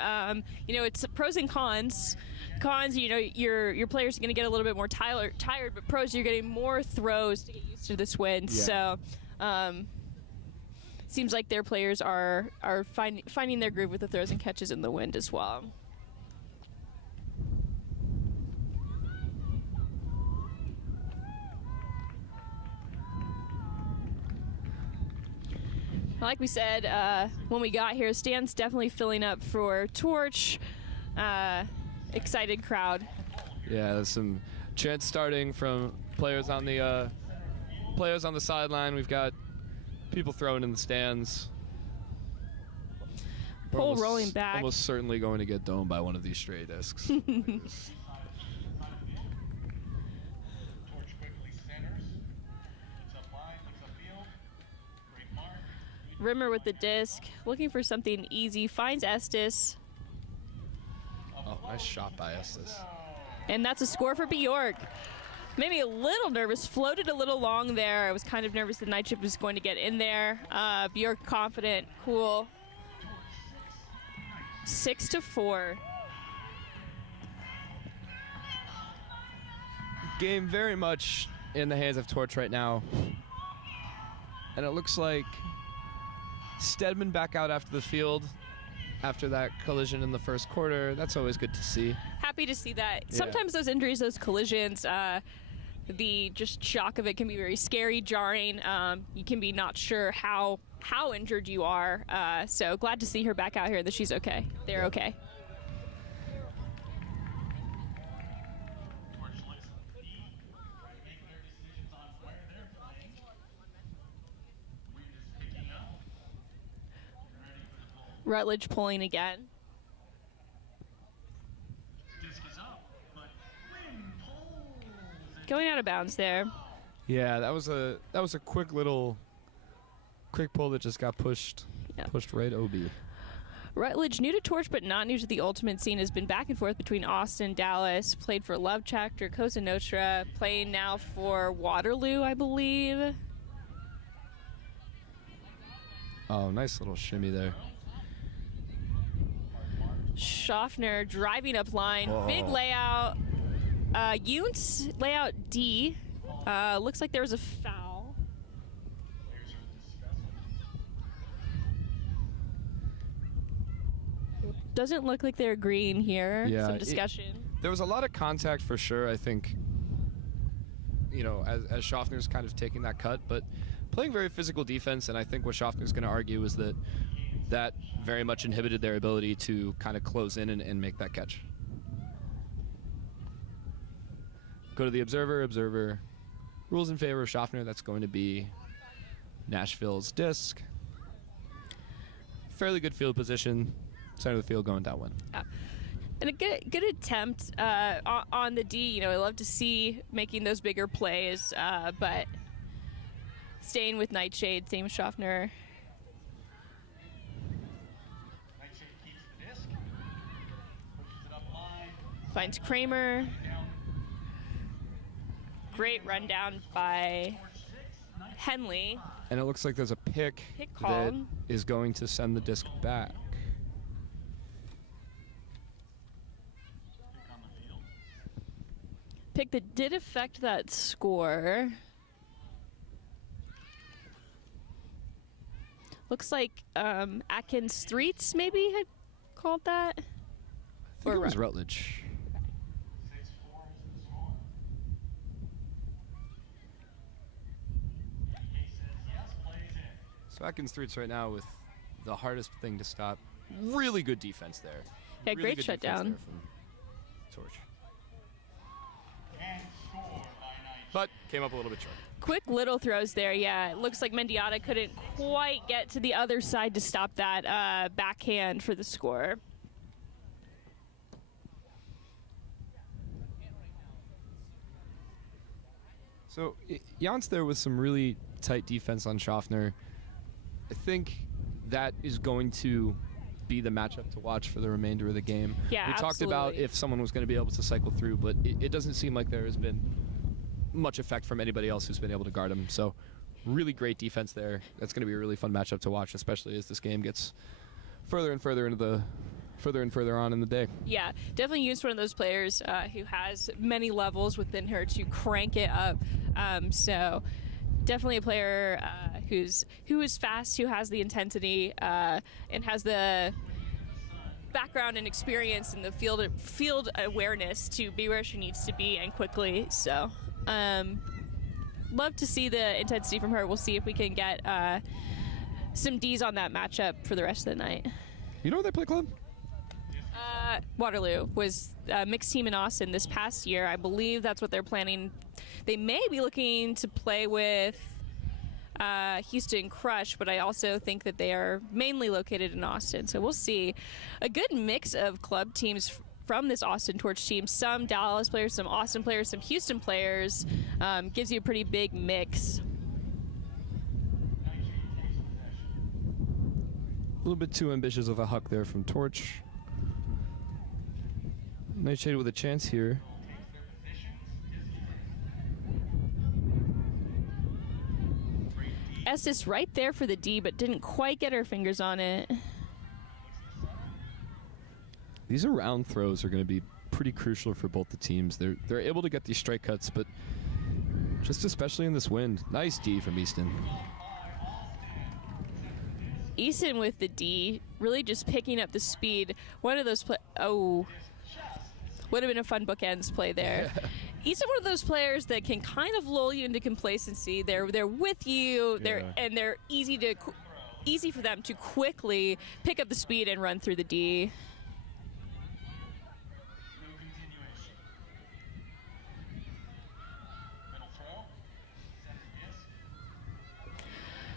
you know, it's pros and cons. Cons, you know, your players are going to get a little bit more tired, but pros, you're getting more throws to get used to this wind. Yeah. So, seems like their players are finding their groove with the throws and catches in the wind as well. Like we said, when we got here, stands definitely filling up for Torch. Excited crowd. Yeah, there's some chants starting from players on the sideline. We've got people throwing in the stands. We're Pole rolling back. Almost certainly going to get domed by one of these stray discs. Torch quickly centers. Gets up line, looks upfield. Great mark. Good Rimmer with the disc, looking for something easy, finds Estes, Oh, nice shot by Estes. and that's a score for Bjork. Maybe a little nervous, floated a little long there. I was kind of nervous the night shift was going to get in there. Bjork confident, cool. 6-4. Game very much in the hands of Torch right now. And it looks like Stedman back out after the field after that collision in the first quarter. That's always good to see. Happy to see that. Yeah. Sometimes those injuries, those collisions, the just shock of it can be very scary, jarring. You can be not sure how injured you are. So glad to see her back out here, that she's okay. They're okay. Torch looks to be making their decisions on where they're playing. We're just picking up. Ready for the pull. Rutledge pulling again. Disc is up, but Wynn pulls it. Going out of bounds there. Yeah, that was a quick pull that just got pushed Yeah. right OB. Rutledge, new to Torch but not new to the Ultimate scene, has been back and forth between Austin, Dallas, played for Love Chapter, Cosa Nostra, playing now for Waterloo, I believe. Oh, nice little shimmy there. Schaffner driving up line, Whoa. big layout. Yountz layout D. Looks like there was a foul. Doesn't look like they're agreeing here. Yeah, Some discussion. There was a lot of contact for sure, I think, as Schaffner's kind of taking that cut, but playing very physical defense, and I think what Schaffner's going to argue is that very much inhibited their ability to kind of close in and make that catch. Go to the observer. Rules in favor of Schaffner. That's going to be Nashville's disc. Fairly good field position. Center of the field going downwind. And a good attempt on the D. I love to see making those bigger plays, but staying with Nightshade, same with Schaffner. Nightshade keeps the disc. Pushes it up line. Finds Kramer. Down. Great rundown by Henley. And it looks like there's a pick Pick that called. is going to send the disc back. Pick on the field. Pick that did affect that score. Looks like Atkins Streets maybe had called that. I think it was Ru- Rutledge. 6-4 is the score. He says yes, plays in. So Atkins Streets right now with the hardest thing to stop. Really good defense there. Yeah, Really great good defense shutdown. there from Torch. And score by Knight. But came up a little bit short. Quick little throws there. Yeah, it looks like Mendiata couldn't quite get to the other side to stop that backhand for the score. So Jans there with some really tight defense on Schaffner. I think that is going to be the matchup to watch for the remainder of the game. Yeah, we talked about absolutely. if someone was going to be able to cycle through, but it doesn't seem like there has been much effect from anybody else who's been able to guard him. So really great defense there. That's going to be a really fun matchup to watch, especially as this game gets further and further on in the day. Yeah, definitely used one of those players who has many levels within her to crank it up. So definitely a player who is fast, who has the intensity, and has the background and experience in the field awareness to be where she needs to be and quickly. So love to see the intensity from her. We'll see if we can get some D's on that matchup for the rest of the night. You know where they play club? Waterloo was a mixed team in Austin this past year. I believe that's what they're planning. They may be looking to play with Houston Crush, but I also think that they are mainly located in Austin. So we'll see. A good mix of club teams from this Austin Torch team. Some Dallas players, some Austin players, some Houston players. Gives you a pretty big mix. Nightshade takes possession. little bit too ambitious of a huck there from Torch. Nightshade with a chance here. Estes right there for the D, but didn't quite get her fingers on it. These around throws are going to be pretty crucial for both the teams. They're able to get these strike cuts, but just especially in this wind. Nice D from Easton. Easton with the D, really just picking up the speed. One of those would have been a fun bookends play there. Easton, one of those players that can kind of lull you into complacency. They're with you. They're easy for them to quickly pick up the speed and run through the D.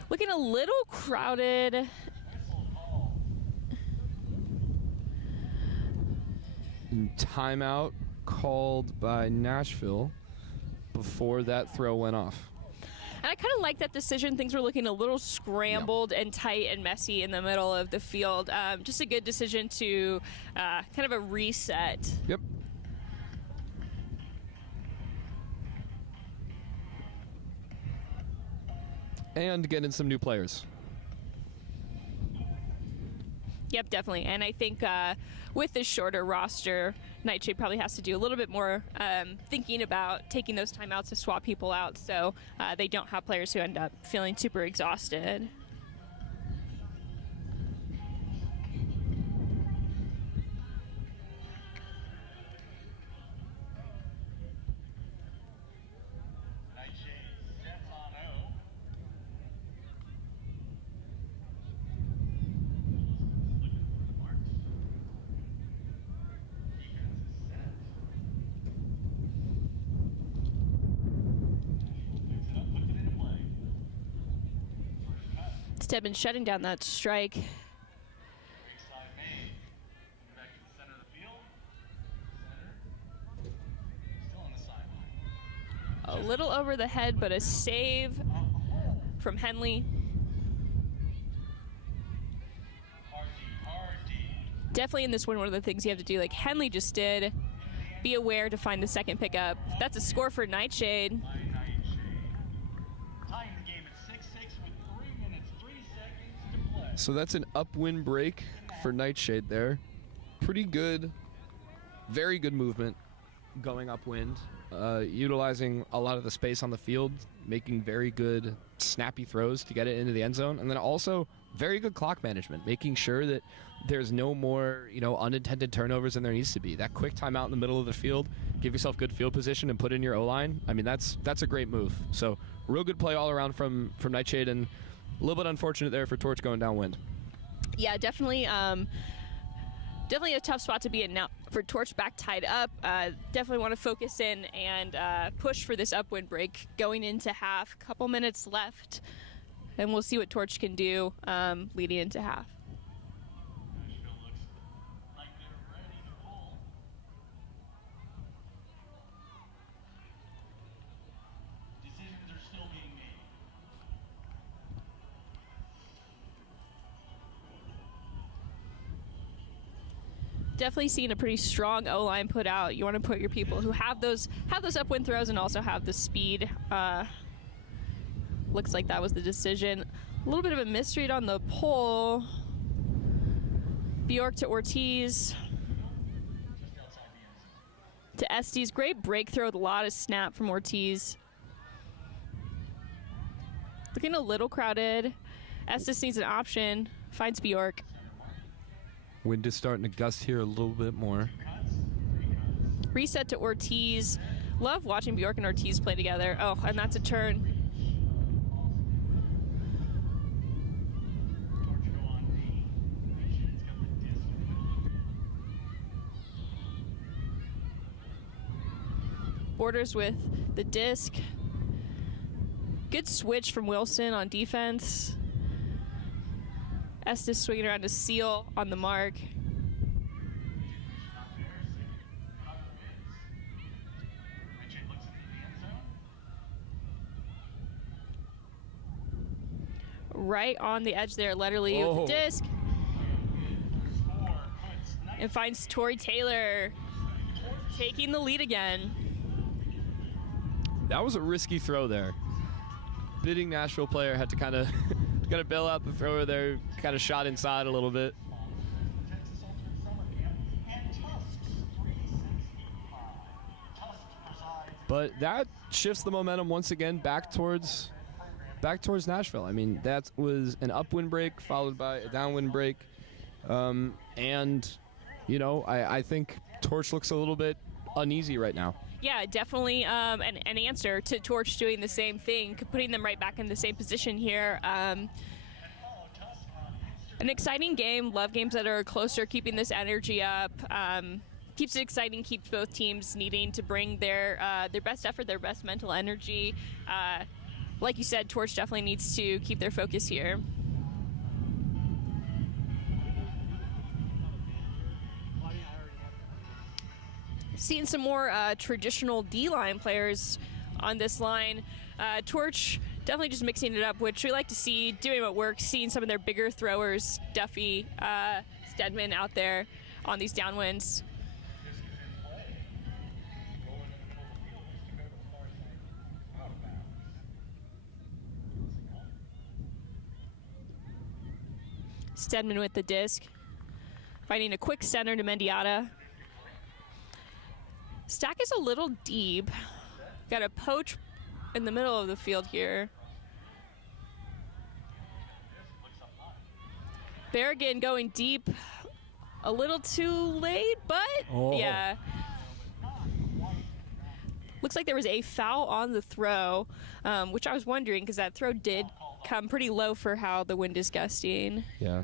Looking a little crowded. Timeout called by Nashville before that throw went off. And I kind of like that decision. Things were looking a little scrambled and tight and messy in the middle of the field. Just a good decision to kind of a reset. Yep. And get in some new players. Yep, definitely. And I think with this shorter roster, Nightshade probably has to do a little bit more thinking about taking those timeouts to swap people out, so they don't have players who end up feeling super exhausted. Stebbins shutting down that strike. A little over the head, but a save from Henley. Definitely in this one of the things you have to do, like Henley just did, be aware to find the second pickup. That's a score for Nightshade. So that's an upwind break for Nightshade there. Pretty good, very good movement going upwind, utilizing a lot of the space on the field, making very good snappy throws to get it into the end zone, and then also very good clock management, making sure that there's no more, unintended turnovers than there needs to be. That quick timeout in the middle of the field, give yourself good field position and put in your O-line. I mean, that's a great move. So real good play all around from Nightshade, and a little bit unfortunate there for Torch going downwind. Yeah, definitely. Definitely a tough spot to be in now. For Torch back tied up, definitely want to focus in and push for this upwind break going into half. Couple minutes left, and we'll see what Torch can do leading into half. Definitely seeing a pretty strong O-line put out. You want to put your people who have those upwind throws and also have the speed. Looks like that was the decision. A little bit of a misread on the pull. Bjork to Ortiz. To Estes. Great break throw with a lot of snap from Ortiz. Looking a little crowded. Estes needs an option. Finds Bjork. Wind is starting to gust here a little bit more. Reset to Ortiz. Love watching Bjork and Ortiz play together. Oh, and that's a turn. Borders with the disc. Good switch from Wilson on defense. Estes swinging around to Seal on the mark. Right on the edge there, Letterly with the disc. and finds Tori Taylor taking the lead again. That was a risky throw there. Bidding Nashville player had to kind of bail out the thrower there, kind of shot inside a little bit. Texas Ultimate Summer Camp and Tusk's 365. Tusk presides. But that shifts the momentum once again back towards Nashville. I mean, that was an upwind break followed by a downwind break. And, you know, I think Torch looks a little bit uneasy right now. Yeah, definitely an answer to Torch doing the same thing, putting them right back in the same position here. An exciting game. Love games that are closer, keeping this energy up. Keeps it exciting, keeps both teams needing to bring their best effort, their best mental energy. Like you said, Torch definitely needs to keep their focus here. Seeing some more traditional D-line players on this line. Torch definitely just mixing it up, which we like to see, doing what works, seeing some of their bigger throwers, Duffy, Stedman out there on these downwinds. Stedman with the disc, finding a quick center to Mendiata. Stack is a little deep. Got a poach in the middle of the field here. Berrigan going deep a little too late, but yeah. Looks like there was a foul on the throw, which I was wondering because that throw did come pretty low for how the wind is gusting. Yeah.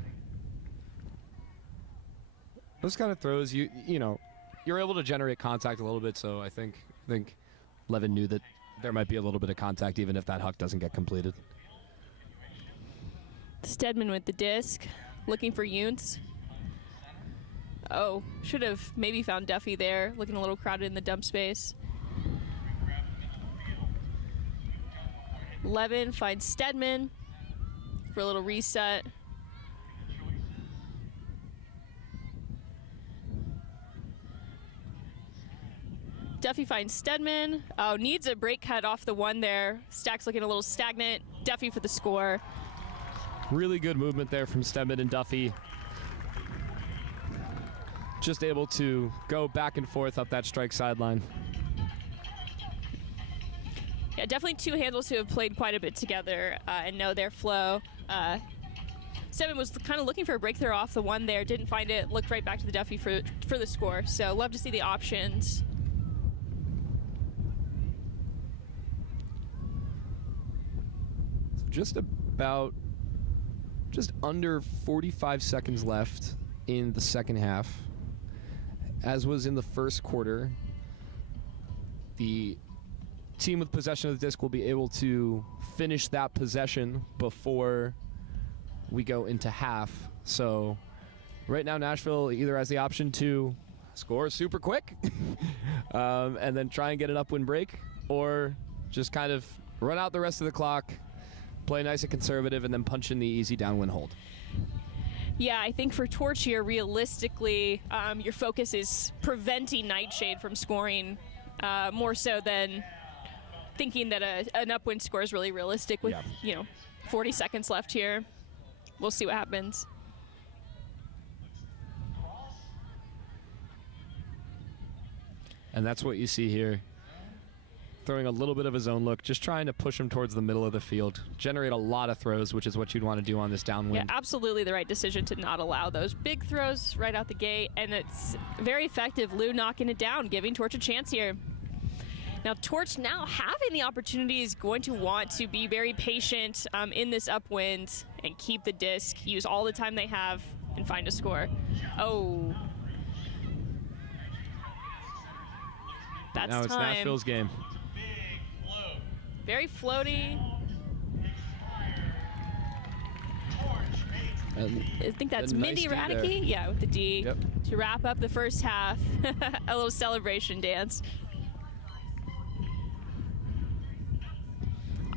Those kind of throws, you know, you're able to generate contact a little bit, so I think Levin knew that there might be a little bit of contact even if that huck doesn't get completed. Stedman with the disc, looking for Yountz. Oh, should have maybe found Duffy there, looking a little crowded in the dump space. Levin finds Stedman for a little reset. Duffy finds Stedman. Oh, needs a break cut off the one there. Stack's looking a little stagnant. Duffy for the score. Really good movement there from Stedman and Duffy. Just able to go back and forth up that strike sideline. Yeah, definitely two handles who have played quite a bit together and know their flow. Stedman was kind of looking for a breakthrough off the one there, didn't find it, looked right back to the Duffy for the score. So love to see the options. Just under 45 seconds left in the second half. As was in the first quarter, the team with possession of the disc will be able to finish that possession before we go into half. So right now Nashville either has the option to score super quick and then try and get an upwind break, or just kind of run out the rest of the clock, play nice and conservative, and then punch in the easy downwind hold. Yeah, I think for Torch here, realistically, your focus is preventing Nightshade from scoring more so than thinking that an upwind score is really realistic with, 40 seconds left here. We'll see what happens. And that's what you see here. Throwing a little bit of his own look, just trying to push him towards the middle of the field, generate a lot of throws, which is what you'd want to do on this downwind. Yeah, absolutely the right decision to not allow those big throws right out the gate, and it's very effective. Lou knocking it down, giving Torch a chance here. Now Torch, now having the opportunity, is going to want to be very patient in this upwind and keep the disc, use all the time they have, and find a score. Oh. That's now it's time. Nashville's game. Very floaty. I think that's Mindy Radke. Yeah, with the D. Yep. To wrap up the first half. A little celebration dance.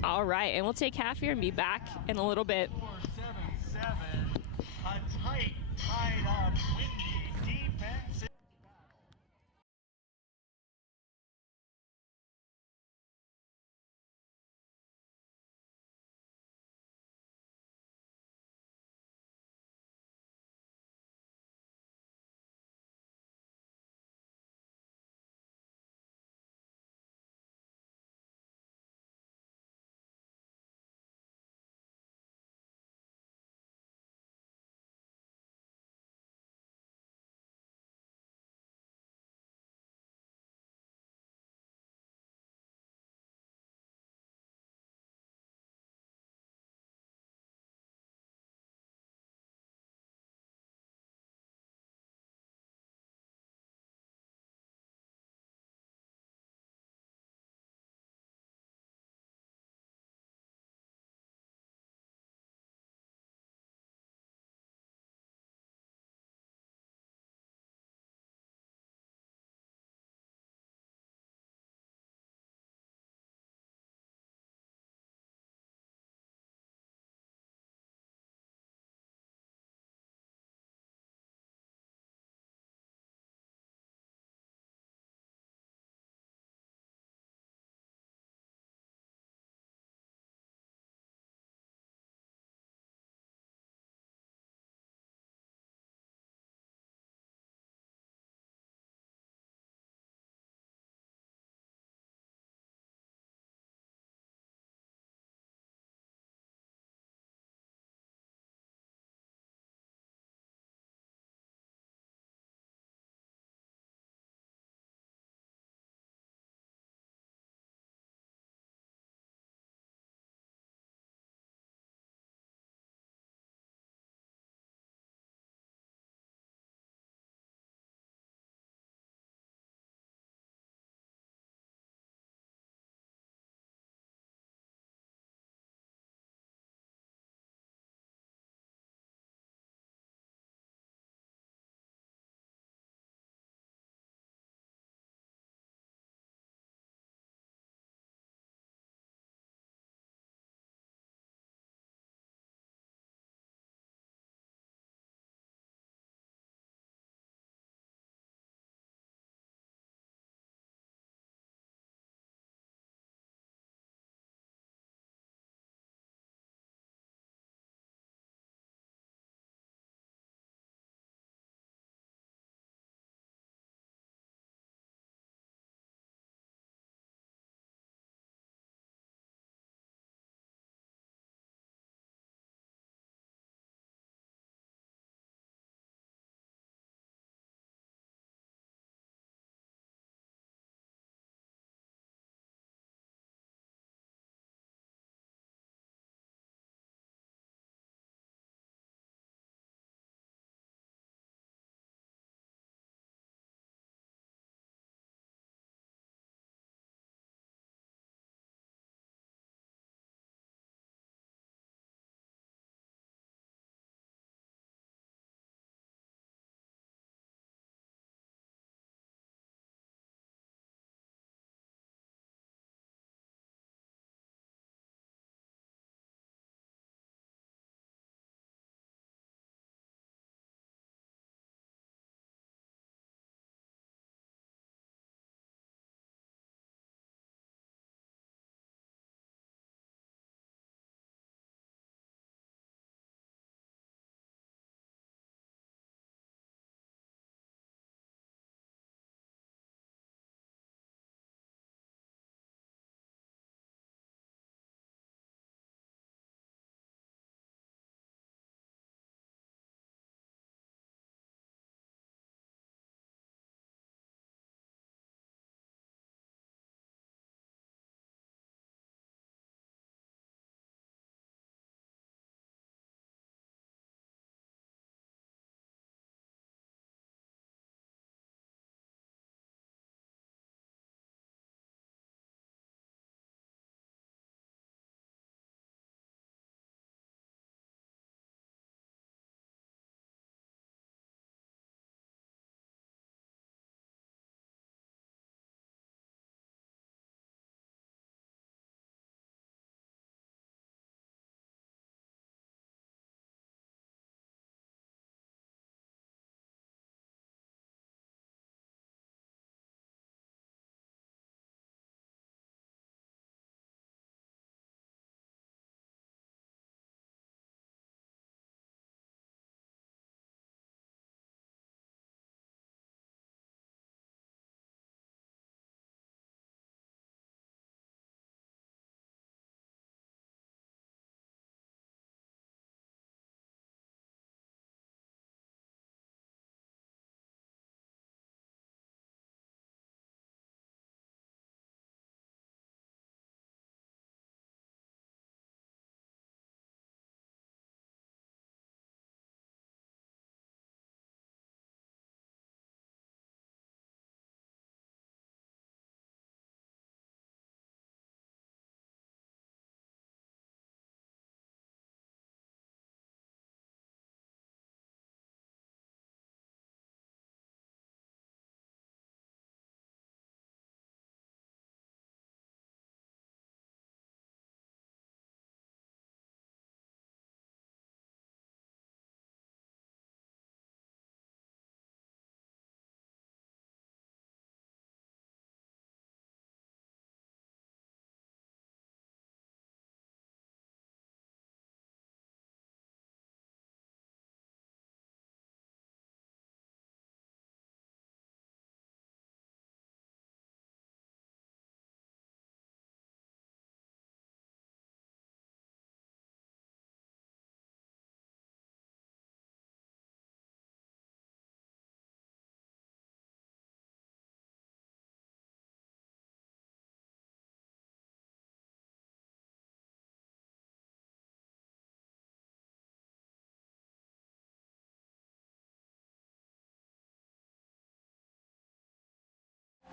All right, and we'll take half here and be back in a little bit. 4-7-7. A tight, tied up, windy defense.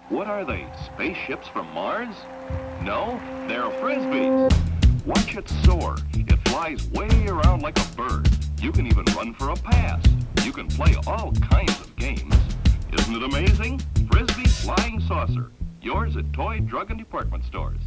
What are they, spaceships from Mars? No, they're frisbees. Watch it soar. It flies way around like a bird. You can even run for a pass. You can play all kinds of games. Isn't it amazing? Frisbee Flying Saucer. Yours at toy, drug, and department stores.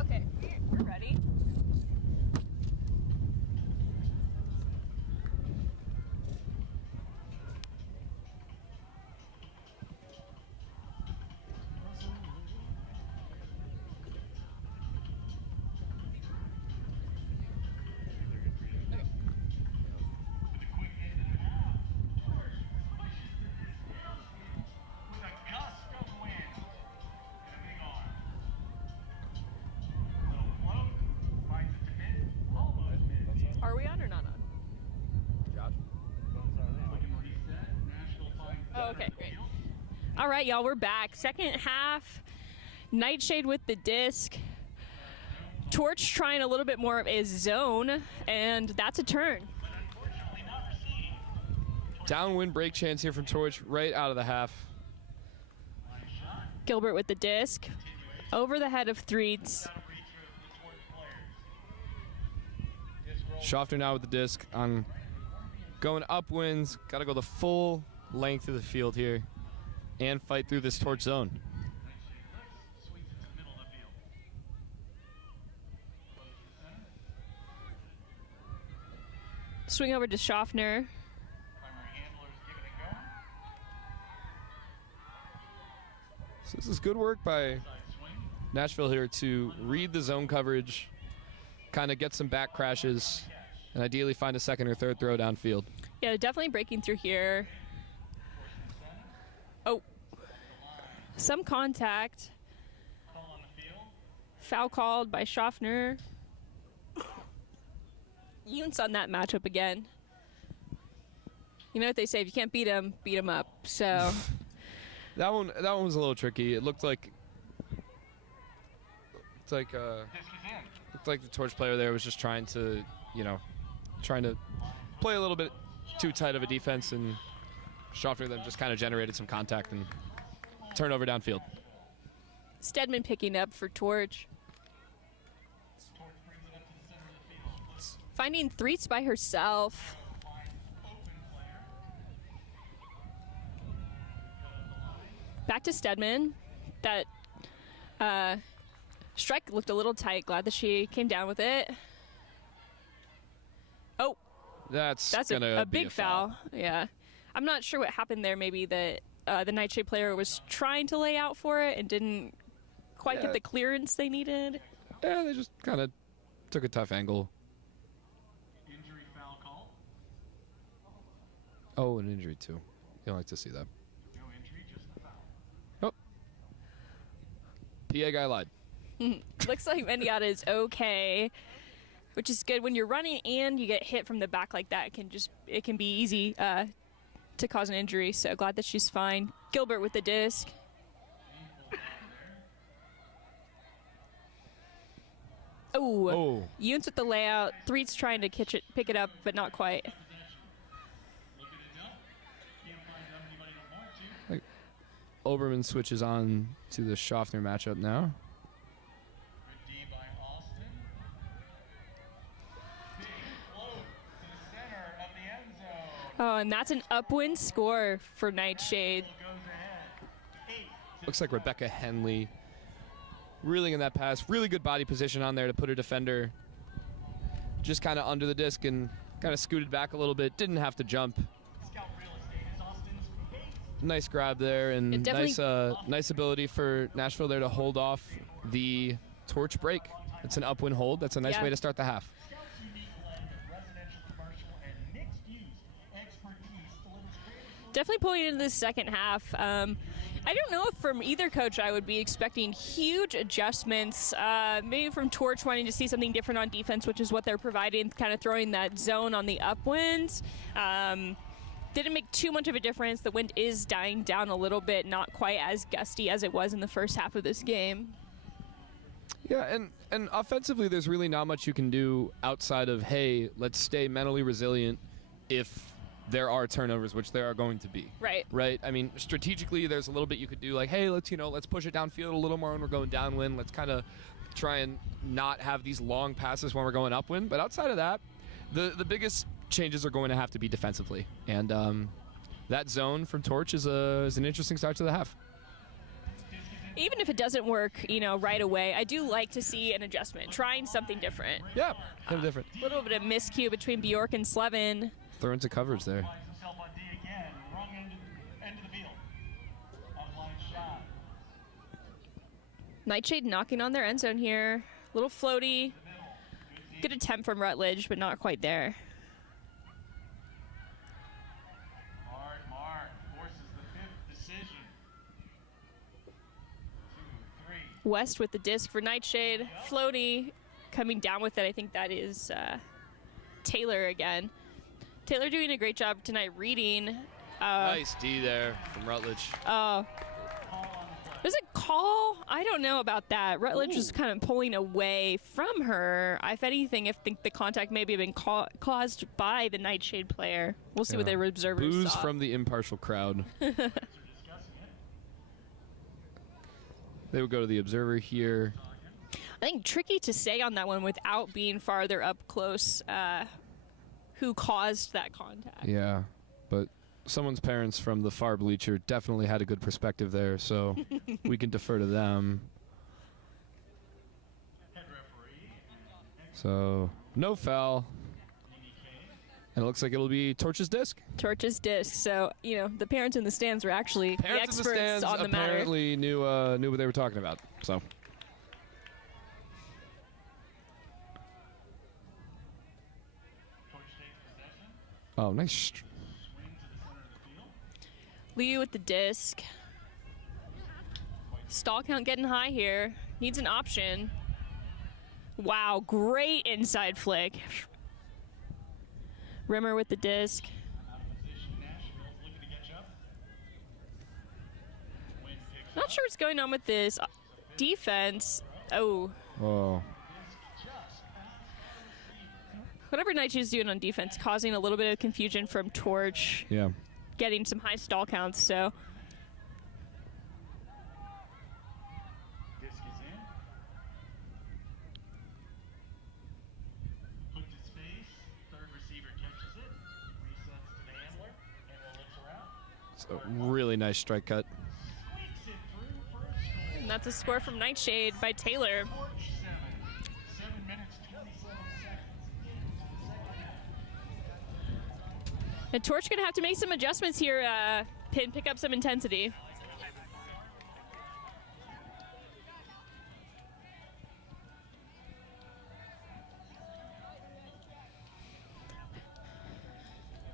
Okay, we're ready. With a gust of wind and a big arm. Little float, finds it to mid, almost mid. Are we on or not on? We can reset. Nashville finds Oh, okay, great. All right, y'all, we're back. Second half, Nightshade with the disc. Torch trying a little bit more of a zone, and that's a turn. unfortunately not received. Downwind break chance here from Torch right out of the half. Gilbert with the disc. Over the head of Threets. Schofter now with the disc on going upwinds. Got to go the full length of the field here and fight through this Torch zone. Sweeps it to the middle of the field. Swing over to Schaffner. Primary handlers giving it going. So this is good work by Side swing. Nashville here to read the zone coverage, kind of get some back crashes, and ideally find a second or third throw downfield. Yeah, definitely breaking through here. Oh, some contact. Call on the field. Foul called by Schaffner. Yount's on that matchup again. You know what they say, if you can't beat him up. So That one was a little tricky. It looked like Disc is in. the torch player there was just trying to play a little bit too tight of a defense, and Schaffner then just kind of generated some contact and turnover downfield. Stedman picking up for Torch. Torch brings it up to the center of the field. Finding Threets by herself. Open player. Back to Stedman. That strike looked a little tight. Glad that she came down with it. Oh, That's a be big a foul. Yeah. I'm not sure what happened there. Maybe that the Nightshade player was trying to lay out for it and didn't quite Yeah. get the clearance they needed. Yeah, they just kind of took a tough angle. Injury foul call. Oh, an injury too. You don't like to see that. No injury, just the foul. Oh. PA guy lied. Looks like Mendiata is okay, which is good. When you're running and you get hit from the back like that, it can be easy to cause an injury. So glad that she's fine. Gilbert with the disc. Oh, Yount's with the layout. Threet's trying to pick it up, but not quite. Look at it done. Can't find anybody don't want to. Oberman switches on to the Schaffner matchup now. Good D by Austin. Big float to the center of the end zone. Oh, and that's an upwind score for Nightshade. Goes ahead. 8 Looks like Rebecca Henley reeling in that pass. Really good body position on there to put her defender just kind of under the disc and kind of scooted back a little bit. Didn't have to jump. Scout real estate is Austin's pace. Nice grab there, and It definitely- nice ability for Nashville there to hold off the torch break. It's an upwind hold. That's a nice Yeah. way to start the half. Scout's unique blend of residential, commercial, and mixed-use expertise delivers creative. Definitely pulling into the second half. I don't know if from either coach I would be expecting huge adjustments. Maybe from Torch wanting to see something different on defense, which is what they're providing, kind of throwing that zone on the upwinds. Didn't make too much of a difference. The wind is dying down a little bit, not quite as gusty as it was in the first half of this game. Yeah, and offensively, there's really not much you can do outside of, hey, let's stay mentally resilient if there are turnovers, which there are going to be. Right. Right? I mean, strategically, there's a little bit you could do, like, hey, let's push it downfield a little more when we're going downwind. Let's kind of try and not have these long passes when we're going upwind. But outside of that, the biggest changes are going to have to be defensively. And that zone from Torch is an interesting start to the half. Even if it doesn't work, right away, I do like to see an adjustment, trying something different. Yeah, kind of different. A little bit of miscue between Bjork and Slevin. Throw into coverage there. Finds himself on D again. Wrong end of the field. Offline shot. Nightshade knocking on their end zone here. Little floaty. Good attempt from Rutledge, but not quite there. Mark forces the fifth decision. 2, 3. West with the disc for Nightshade. Floaty coming down with it. I think that is Taylor again. Taylor doing a great job tonight reading. Nice D there from Rutledge. There's a call? I don't know about that. Rutledge was kind of pulling away from her. If anything, I think the contact maybe have been caused by the Nightshade player. We'll see what their observers Boos saw. from the impartial crowd. They would go to the observer here. I think tricky to say on that one without being farther up close who caused that contact. Yeah, but someone's parents from the far bleacher definitely had a good perspective there, so we can defer to them. Head referee. So, no foul. And it looks like it'll be Torch's disc. Torch's disc. So, the parents in the stands were actually the Parents in experts the stands on the matter. apparently knew what they were talking about. So. Torch takes possession. Oh, nice. Swing to the center of the field. Liu with the disc. Stall count getting high here. Needs an option. Wow, great inside flick. Rimmer with the disc. Out of position, Nashville's looking to catch up. Win picks Not sure what's going on with this defense. Oh, Oh. whatever Nightshade's doing on defense, causing a little bit of confusion from Torch, Yeah. getting some high stall counts. So Disc is in. Put to space. Third receiver catches it. Resets to the handler. Handler looks around. It's a really nice strike cut. Squeaks it through for a score. and that's a score from Nightshade by Taylor. Torch 7. 7 minutes, 27 seconds into the second half. And Torch gonna have to make some adjustments here, pick up some intensity.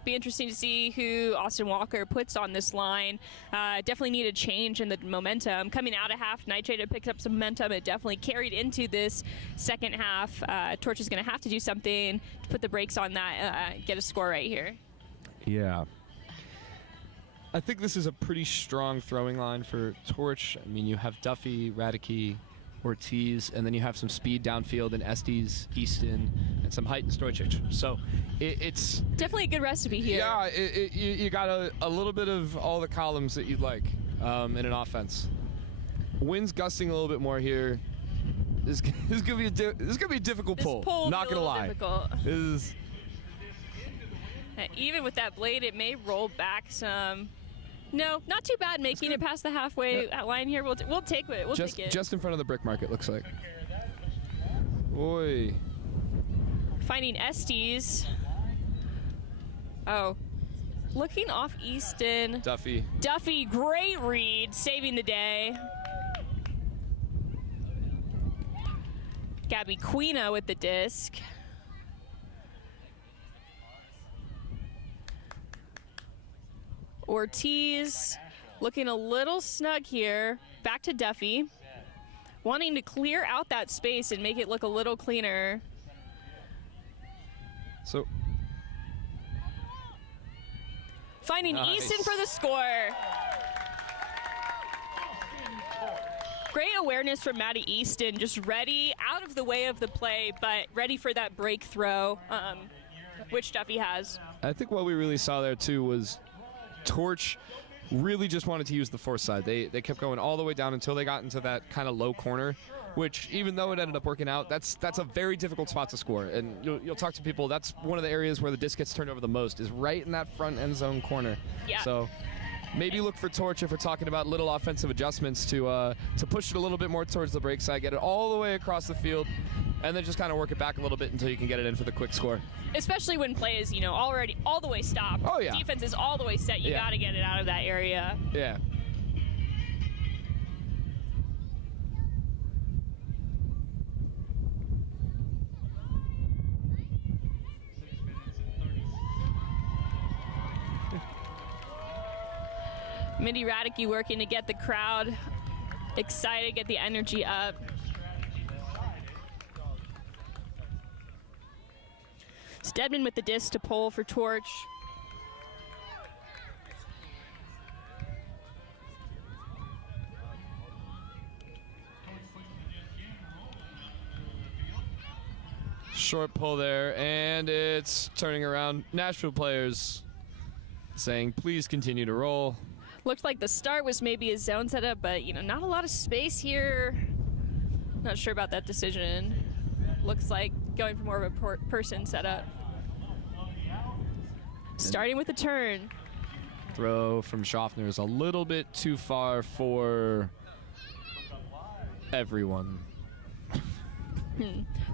Be interesting to see who Austin Walker puts on this line. Definitely need a change in the momentum. Coming out of half, Nightshade had picked up some momentum. It definitely carried into this second half. Torch is going to have to do something to put the brakes on that, get a score right here. Yeah. I think this is a pretty strong throwing line for Torch. I mean, you have Duffy, Radicke, Ortiz, and then you have some speed downfield in Estes, Easton, and some height in Stojcic. So it's Definitely a good recipe here. yeah, you got a little bit of all the columns that you'd like in an offense. Wind's gusting a little bit more here. This is gonna be a difficult This pull. pull will Not be a gonna little lie. difficult. This is Even with that blade, it may roll back some. No, not too bad making it past the halfway line here. We'll take it. We'll take it. just in front of the brick market, looks like. Oi. Finding Estes. Oh. Looking off Easton. Duffy. Duffy, great read, saving the day. Gabby Quina with the disc. Ortiz looking a little snug here. Back to Duffy. Wanting to clear out that space and make it look a little cleaner. So Finding Nice. Easton for the score. Great awareness from Maddie Easton, just ready, out of the way of the play, but ready for that break throw, which Duffy has. I think what we really saw there too was Torch really just wanted to use the force side. They kept going all the way down until they got into that kind of low corner, which even though it ended up working out, that's a very difficult spot to score. And you'll talk to people, that's one of the areas where the disc gets turned over the most, is right in that front end zone corner. Yeah. So maybe look for Torch if we're talking about little offensive adjustments to push it a little bit more towards the break side, get it all the way across the field, and then just kind of work it back a little bit until you can get it in for the quick score. Especially when play is, already all the way stopped. Oh, yeah. Defense is all the way set. You Yeah. got to get it out of that area. Yeah. Mindy Radicke working to get the crowd excited, get the energy up. Stedman with the disc to pull for Torch. Short pull there, and it's turning around. Nashville players saying, please continue to roll. Looked like the start was maybe a zone setup, but not a lot of space here. Not sure about that decision. Looks like going for more of a person setup. Starting with a turn. Throw from Schaffner is a little bit too far for everyone.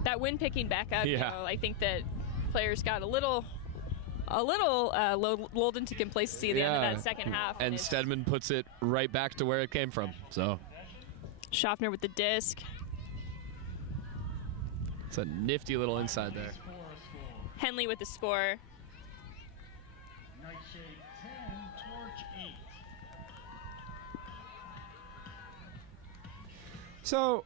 That wind picking back up, Yeah. I think that players got a little a little lulled into complacency at the end of that second half. And it's Stedman puts it right back to where it came from. So Schaffner with the disc. it's a nifty little inside there. Henley with the score. Nightshade 10, Torch 8. So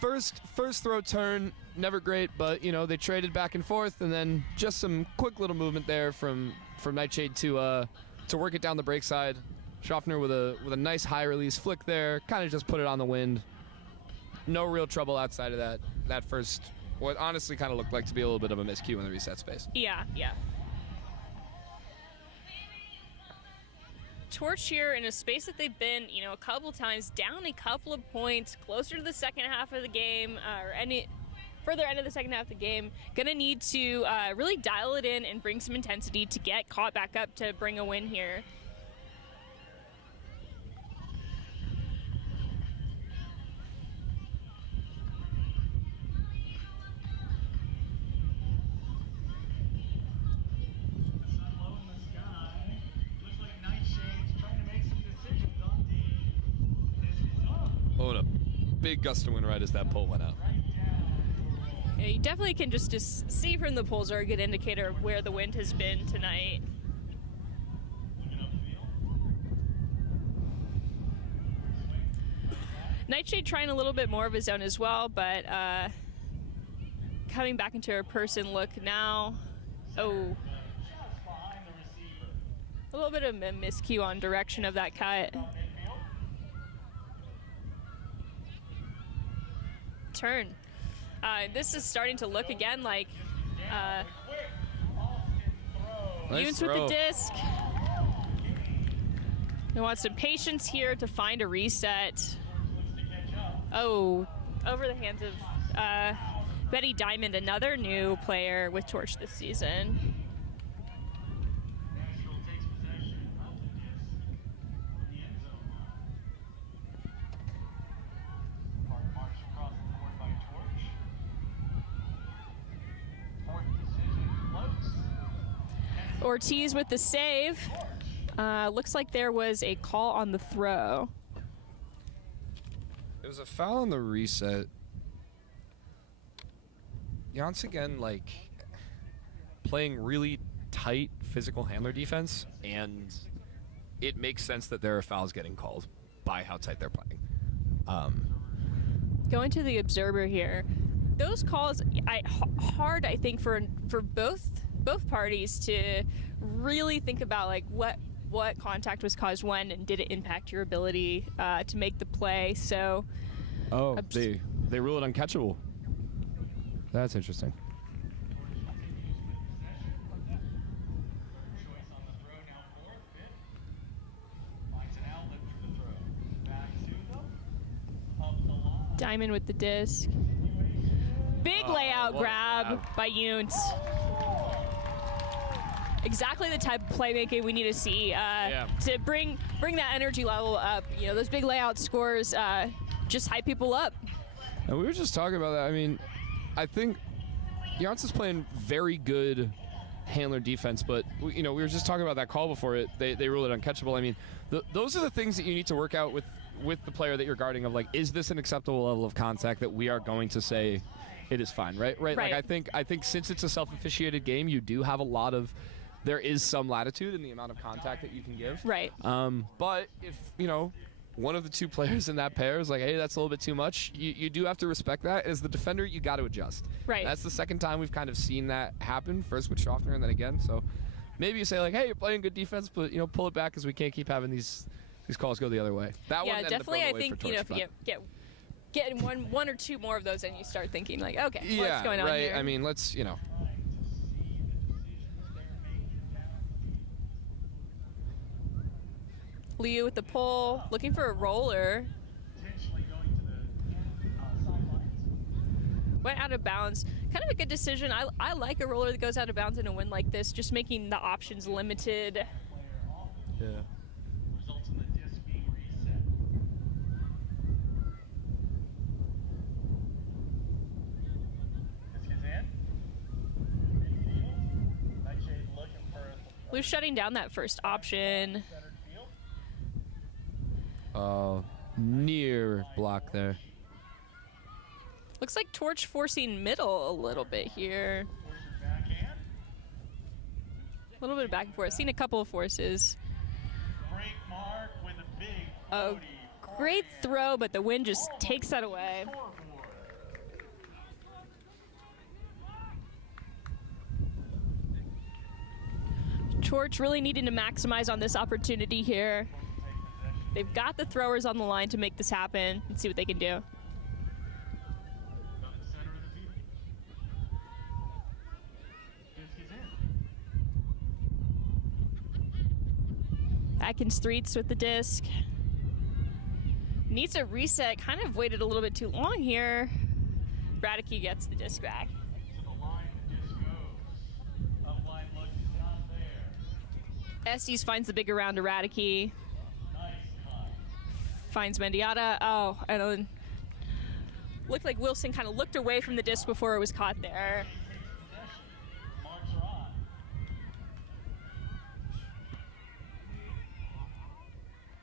first throw turn, never great, but you know they traded back and forth, and then just some quick little movement there from Nightshade to work it down the break side. Schaffner with a nice high release flick there, kind of just put it on the wind. No real trouble outside of that first. What honestly kind of looked like to be a little bit of a miscue in the reset space. Yeah. Torch here in a space that they've been, a couple times, down a couple of points, closer to the second half of the game, or any further end of the second half of the game. Gonna need to really dial it in and bring some intensity to get caught back up to bring a win here. Oh, and a big gust of wind right as that pole went out. Yeah, you definitely can just see from the poles are a good indicator of where the wind has been tonight. Nightshade trying a little bit more of his own as well, but coming back into her person look now. Oh. A little bit of a miscue on direction of that cut. Turn. This is starting to look again like Nice Yoons with throw. the disc. They want some patience here to find a reset. Oh, over the hands of Betty Diamond, another new player with Torch this season. Nashville takes possession of the disc on the end zone line. Park march across the board by Torch. Fourth decision floats. Ortiz with the save. Looks like there was a call on the throw. It was a foul on the reset. Once again, like, playing really tight physical handler defense, and it makes sense that there are fouls getting called by how tight they're playing. Going to the observer here. Those calls, hard, I think, for both parties to really think about, like, what contact was caused when, and did it impact your ability to make the play. So They rule it uncatchable. That's interesting. Choice on the throw now fourth, fifth. Finds an outlet for the throw. Back to them. Up the line. Diamond with the disc. Big layout what a grab grab. by Yoons. Exactly the type of playmaking we need to see to bring that energy level up. Those big layout scores just hype people up. And we were just talking about that. I mean, I think Janssen is playing very good handler defense, but we were just talking about that call before it. They rule it uncatchable. I mean, those are the things that you need to work out with the player that you're guarding. Of like, is this an acceptable level of contact that we are going to say it is fine, right? Like I think since it's a self-officiated game, you do have there is some latitude in the amount of contact that you can give. Right. But if one of the two players in that pair is like, hey, that's a little bit too much, you do have to respect that. As the defender, you got to adjust. Right. That's the second time we've kind of seen that happen, first with Schaffner and then again. So maybe you say like, hey, you're playing good defense, but pull it back because we can't keep having these calls go the other way. That one ended up definitely. going I away think for Torch, if you get one or two more of those, and you start thinking like, okay, yeah, what's going on right. here? I mean, let's Liu with the pull, looking for a roller. Potentially going to the sidelines. Went out of bounds. Kind of a good decision. I like a roller that goes out of bounds in a win like this, just making the options limited. Yeah. Results in the disc being reset. Disc is in. Midfield. Nightshade Blue's shutting down that first option. Oh, near block there. Looks like Torch forcing middle a little bit here. A little bit of back and forth. Seen a couple of forces. Great mark with a big A great throw, but the wind just takes that away. Torch really needing to maximize on this opportunity here. They've got the throwers on the line to make this happen and see what they can do. Back in streets with the disc. Needs a reset. Kind of waited a little bit too long here. Radicke gets the disc back. To the line, the disc goes. Upline look is not there. Estes finds the bigger round to Radicke. Nice cut. Finds Mendiata. Oh, and then looked like Wilson kind of looked away from the disc before it was caught there. Marks are on.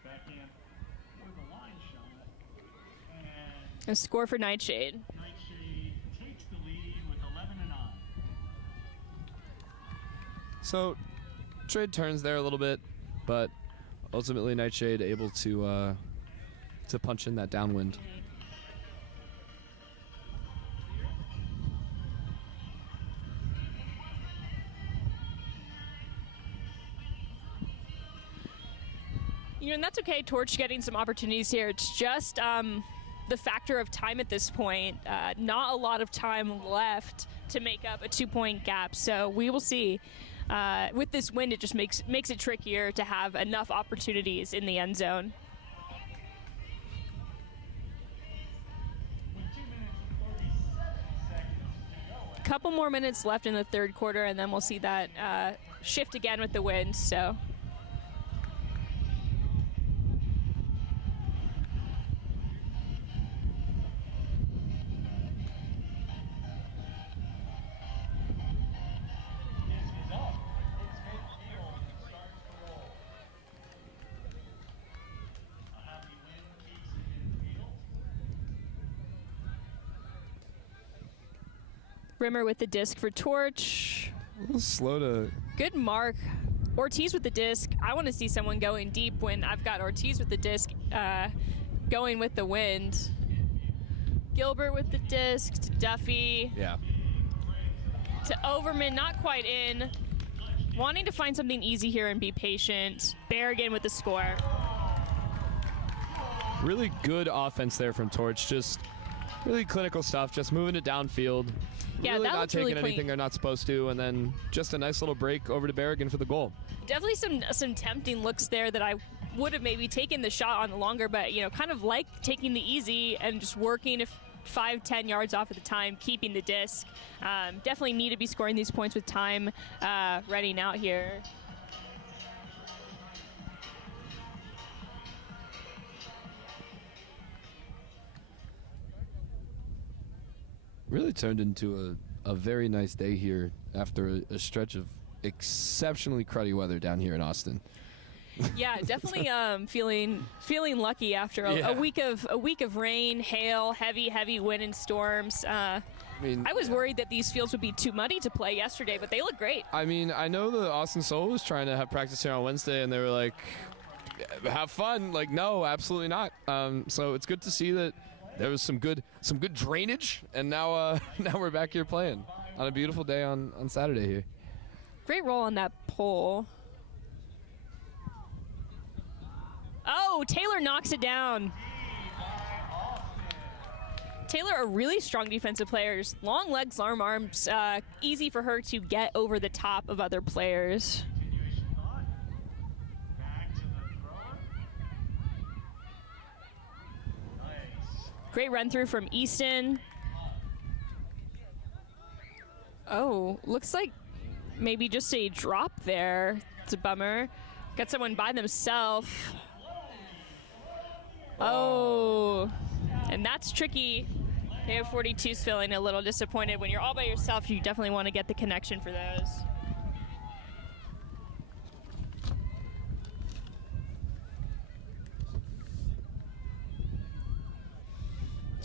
Back in with a line shot. And A score for Nightshade. Nightshade takes the lead with 11-9. So, trade turns there a little bit, but ultimately Nightshade able to punch in that downwind. You know, and that's okay. Torch getting some opportunities here. It's just the factor of time at this point. Not a lot of time left to make up a 2-point gap. So we will see. With this wind, it just makes it trickier to have enough opportunities in the end zone. With 2 minutes and 37 seconds to go. Couple more minutes left in the third quarter, and then we'll see that shift again with the wind. So. Disc is up. It's midfield and starts to roll. A happy wind keeps it in field. Rimmer with the disc for Torch. A little slow to. Good mark. Ortiz with the disc. I want to see someone going deep when I've got Ortiz with the disc going with the wind. Gilbert with the disc to Duffy Yeah. to Overman, not quite in. Wanting to find something easy here and be patient. Berrigan with the score. Really good offense there from Torch. Just really clinical stuff. Just moving it downfield. Yeah, really that not looked really taking anything clean. they're not supposed to, and then just a nice little break over to Berrigan for the goal. Definitely some tempting looks there that I would have maybe taken the shot on the longer, but you know, kind of like taking the easy and just working 5-10 yards off at the time, keeping the disc. Definitely need to be scoring these points with time running out here. Really turned into a very nice day here after a stretch of exceptionally cruddy weather down here in Austin. Yeah, definitely feeling lucky after a week of rain, hail, heavy wind and storms. I mean, I was worried that these fields would be too muddy to play yesterday, but they look great. I mean, I know the Austin Soul was trying to have practice here on Wednesday, and they were like, "Have fun!" Like, no, absolutely not. So it's good to see that there was some good drainage, and now now we're back here playing on a beautiful day on Saturday here. Great roll on that pole. Oh, Taylor knocks it down. Taylor, a really strong defensive player. Just long legs, long arms. Easy for her to get over the top of other players. Continuation thought. Back to the thrower. Nice. Great run through from Easton. Oh, looks like maybe just a drop there. It's a bummer. Got someone by themselves. Oh, and that's tricky. KO42's feeling a little disappointed. When you're all by yourself, you definitely want to get the connection for those.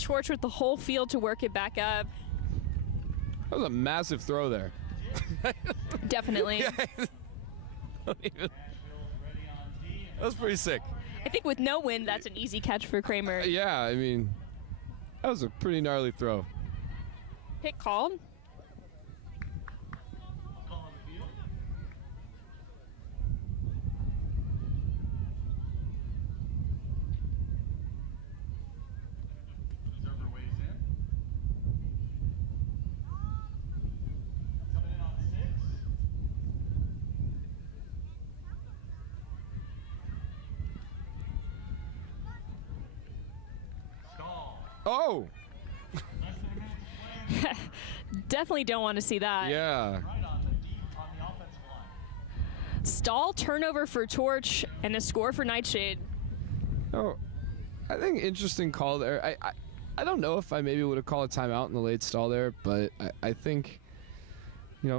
Torch with the whole field to work it back up. That was a massive throw there. Definitely. That was pretty sick. I think with no wind, that's an easy catch for Kramer. Yeah, I mean, that was a pretty gnarly throw. Hit called. Call on the field. Observer weighs in. Coming in on 6. Stall. Oh, Less than a minute to play. Definitely don't want to see that. yeah. Right on the offensive line. Stall turnover for Torch and a score for Nightshade. Oh, I think interesting call there. I don't know if I maybe would have called a timeout in the late stall there, but I think,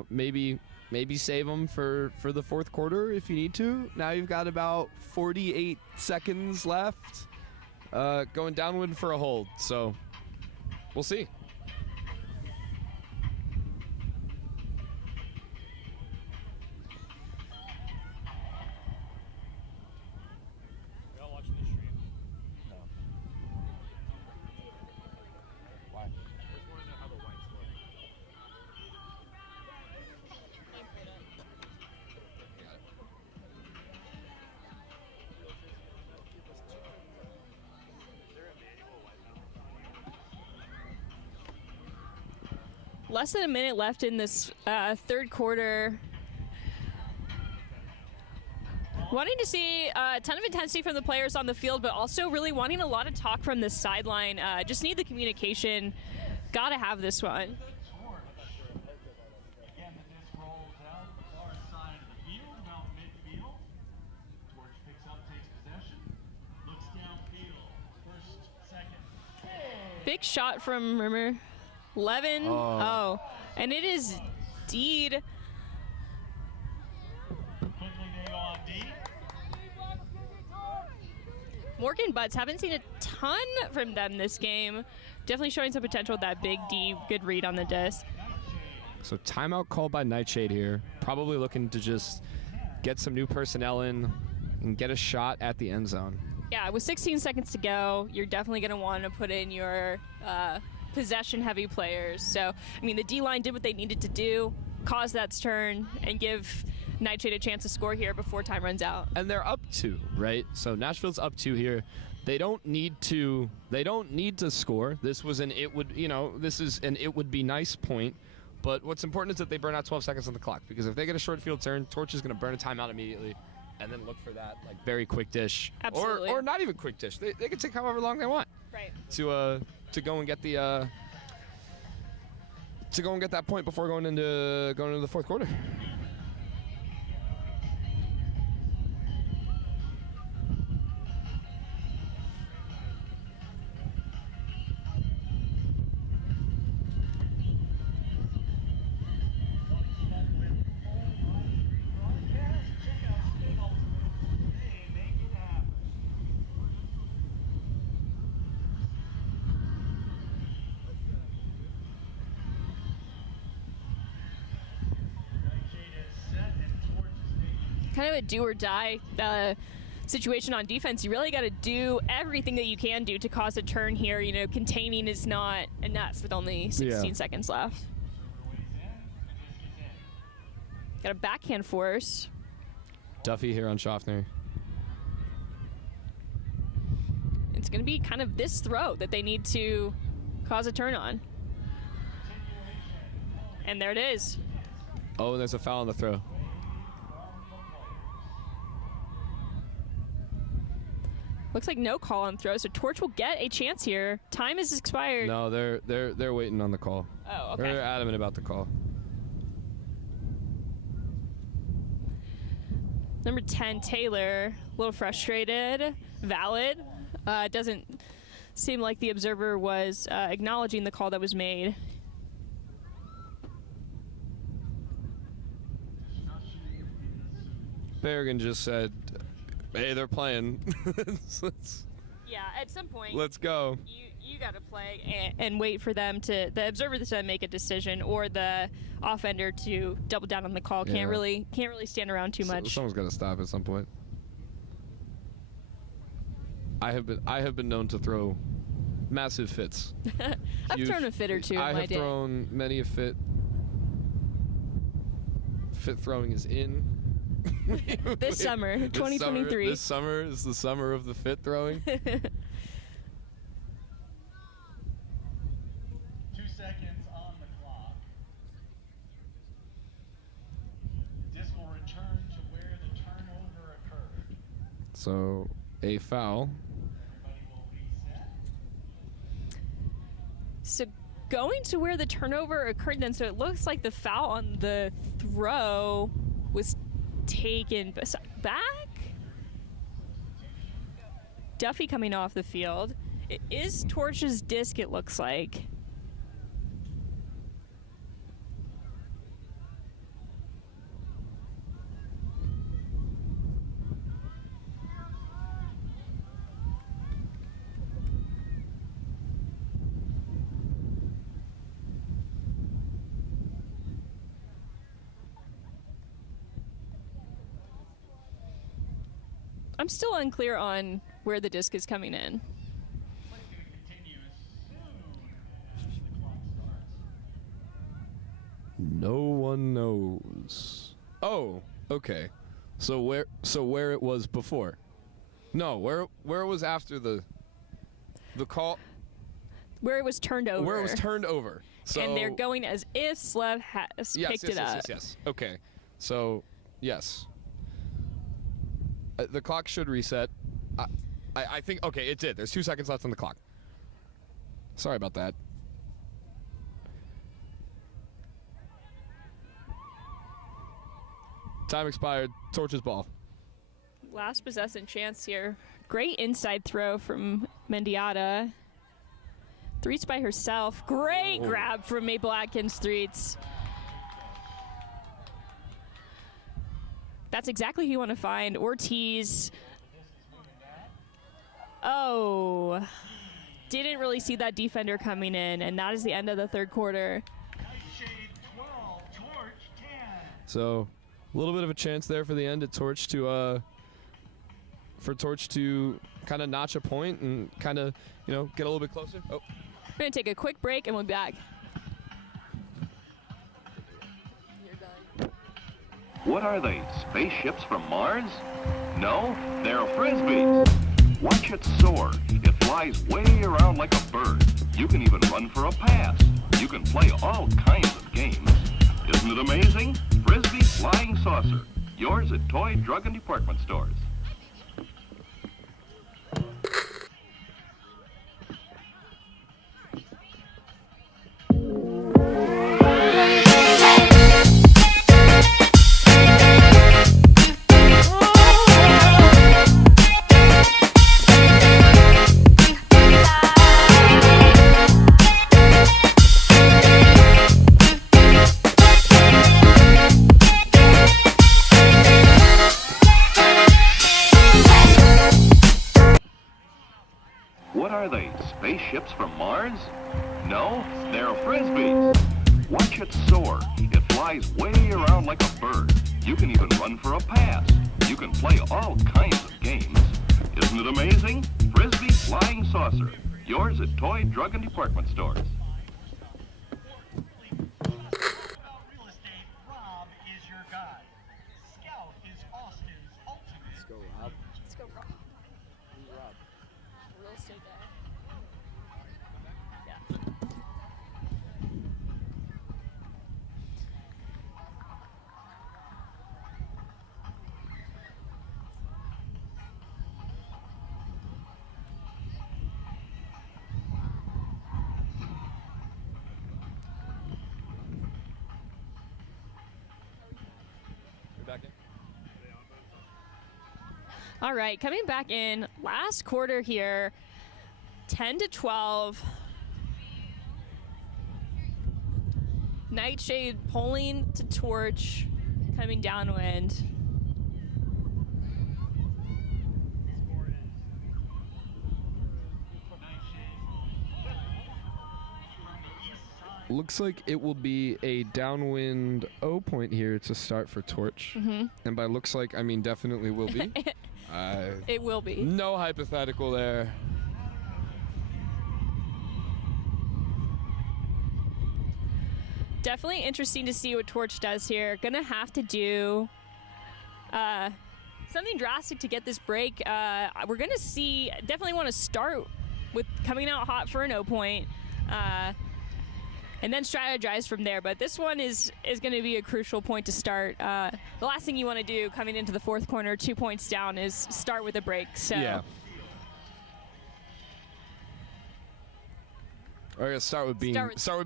maybe save them for the fourth quarter if you need to. Now you've got about 48 seconds left, going downwind for a hold. So we'll see. Y'all watching the stream? No. Why? I just want to know how the whites look. Less than a minute left in this third quarter. Wanting to see a ton of intensity from the players on the field, but also really wanting a lot of talk from the sideline. Just need the communication. Gotta have this one. Again, the disc rolls out far side of the field, about midfield. Torch picks up, takes possession, looks downfield. First, second. Big shot from Rimmer. Levin. Oh. And it is indeed. Quickly they go on D. Morgan Butts, haven't seen a ton from them this game. Definitely showing some potential with that big D. Good read on the disc. So timeout called by Nightshade here. Probably looking to just get some new personnel in and get a shot at the end zone. Yeah, with 16 seconds to go, you're definitely going to want to put in your possession-heavy players. So, I mean, the D-line did what they needed to do, cause that turn, and give Nightshade a chance to score here before time runs out. And they're up 2, right? So Nashville's up 2 here. They don't need to score. This was it would be nice point. But what's important is that they burn out 12 seconds on the clock, because if they get a short field turn, Torch is going to burn a timeout immediately and then look for that very quick dish. Absolutely. Or not even quick dish. They can take however long they want. Right. To go and get the that point before going into the fourth quarter. Kind of a do or die situation on defense. You really got to do everything that you can do to cause a turn here. Containing is not enough with only 16 seconds left. Got a backhand force. Duffy here on Schaffner. It's going to be kind of this throw that they need to cause a turn on. And there it is. Oh, and there's a foul on the throw. Looks like no call on throw, so Torch will get a chance here. Time is expired. No, they're waiting on the call. Oh, okay. They're adamant about the call. Number 10, Taylor, a little frustrated. Valid. Doesn't seem like the observer was acknowledging the call that was made. Berrigan just said, "Hey, they're playing. Yeah, at some point, Let's go." you you got to play and wait for them to the observer to make a decision, or the offender to double down on the call. Yeah. Can't really stand around too much. Someone's got to stop at some point. I have been known to throw massive fits. I've thrown a fit or two in I my have day. thrown many a fit. Fit throwing is in. This summer, 2023. This summer is the summer of the fit throwing. 2 seconds on the clock. Disc will return to where the turnover occurred. So a foul. Everybody will reset. So going to where the turnover occurred then, so it looks like the foul on the throw was taken back. Duffy coming off the field. It is Torch's disc, it looks like. I'm still unclear on where the disc is coming in. Play is going to continue as soon as the clock starts. No one knows. Oh, okay. So where it was before? No, where it was after the call. Where it was turned over. Where it was turned over. So and they're going as if Slev has picked it up. Yes. Okay. So yes. The clock should reset. I think, okay, it did. There's 2 seconds left on the clock. Sorry about that. Time expired. Torch's ball. Last possession chance here. Great inside throw from Mendiata. Threets by herself. Great grab from Maple Atkins Threets. That's exactly who you want to find. Ortiz. Oh. Didn't really see that defender coming in, and that is the end of the third quarter. Nightshade 12, Torch 10. So, a little bit of a chance there for the end at Torch to kind of notch a point and kind of, get a little bit closer. Oh. We're going to take a quick break, and we'll be back. What are they, spaceships from Mars? No, they're frisbees. Watch it soar. It flies way around like a bird. You can even run for a pass. You can play all kinds of games. Isn't it amazing? Frisbee Flying Saucer. Yours at toy, drug, and department stores. What are they, spaceships from Mars? No, they're frisbees. Watch it soar. It flies way around like a bird. You can even run for a pass. You can play all kinds of games. Isn't it amazing? Frisbee Flying Saucer. Yours at toy, drug, and department stores. About real estate, Rob is your guy. Scout is Austin's ultimate. Let's go, Rob. Let's go, Rob. Who's Rob? Real estate guy. Yeah. You're back in. All right, coming back in, last quarter here, 10-12. Nightshade pulling to Torch, coming downwind. Nightshade will Looks like it will be a downwind O point here to start for Torch. And by looks like, I mean definitely will be. It will be. No hypothetical there. Definitely interesting to see what Torch does here. Gonna have to do something drastic to get this break. We're gonna see, definitely want to start with coming out hot for an O point. And then strategize from there. But this one is going to be a crucial point to start. The last thing you want to do coming into the fourth corner, 2 points down, is start with a break. So Yeah. Or start with being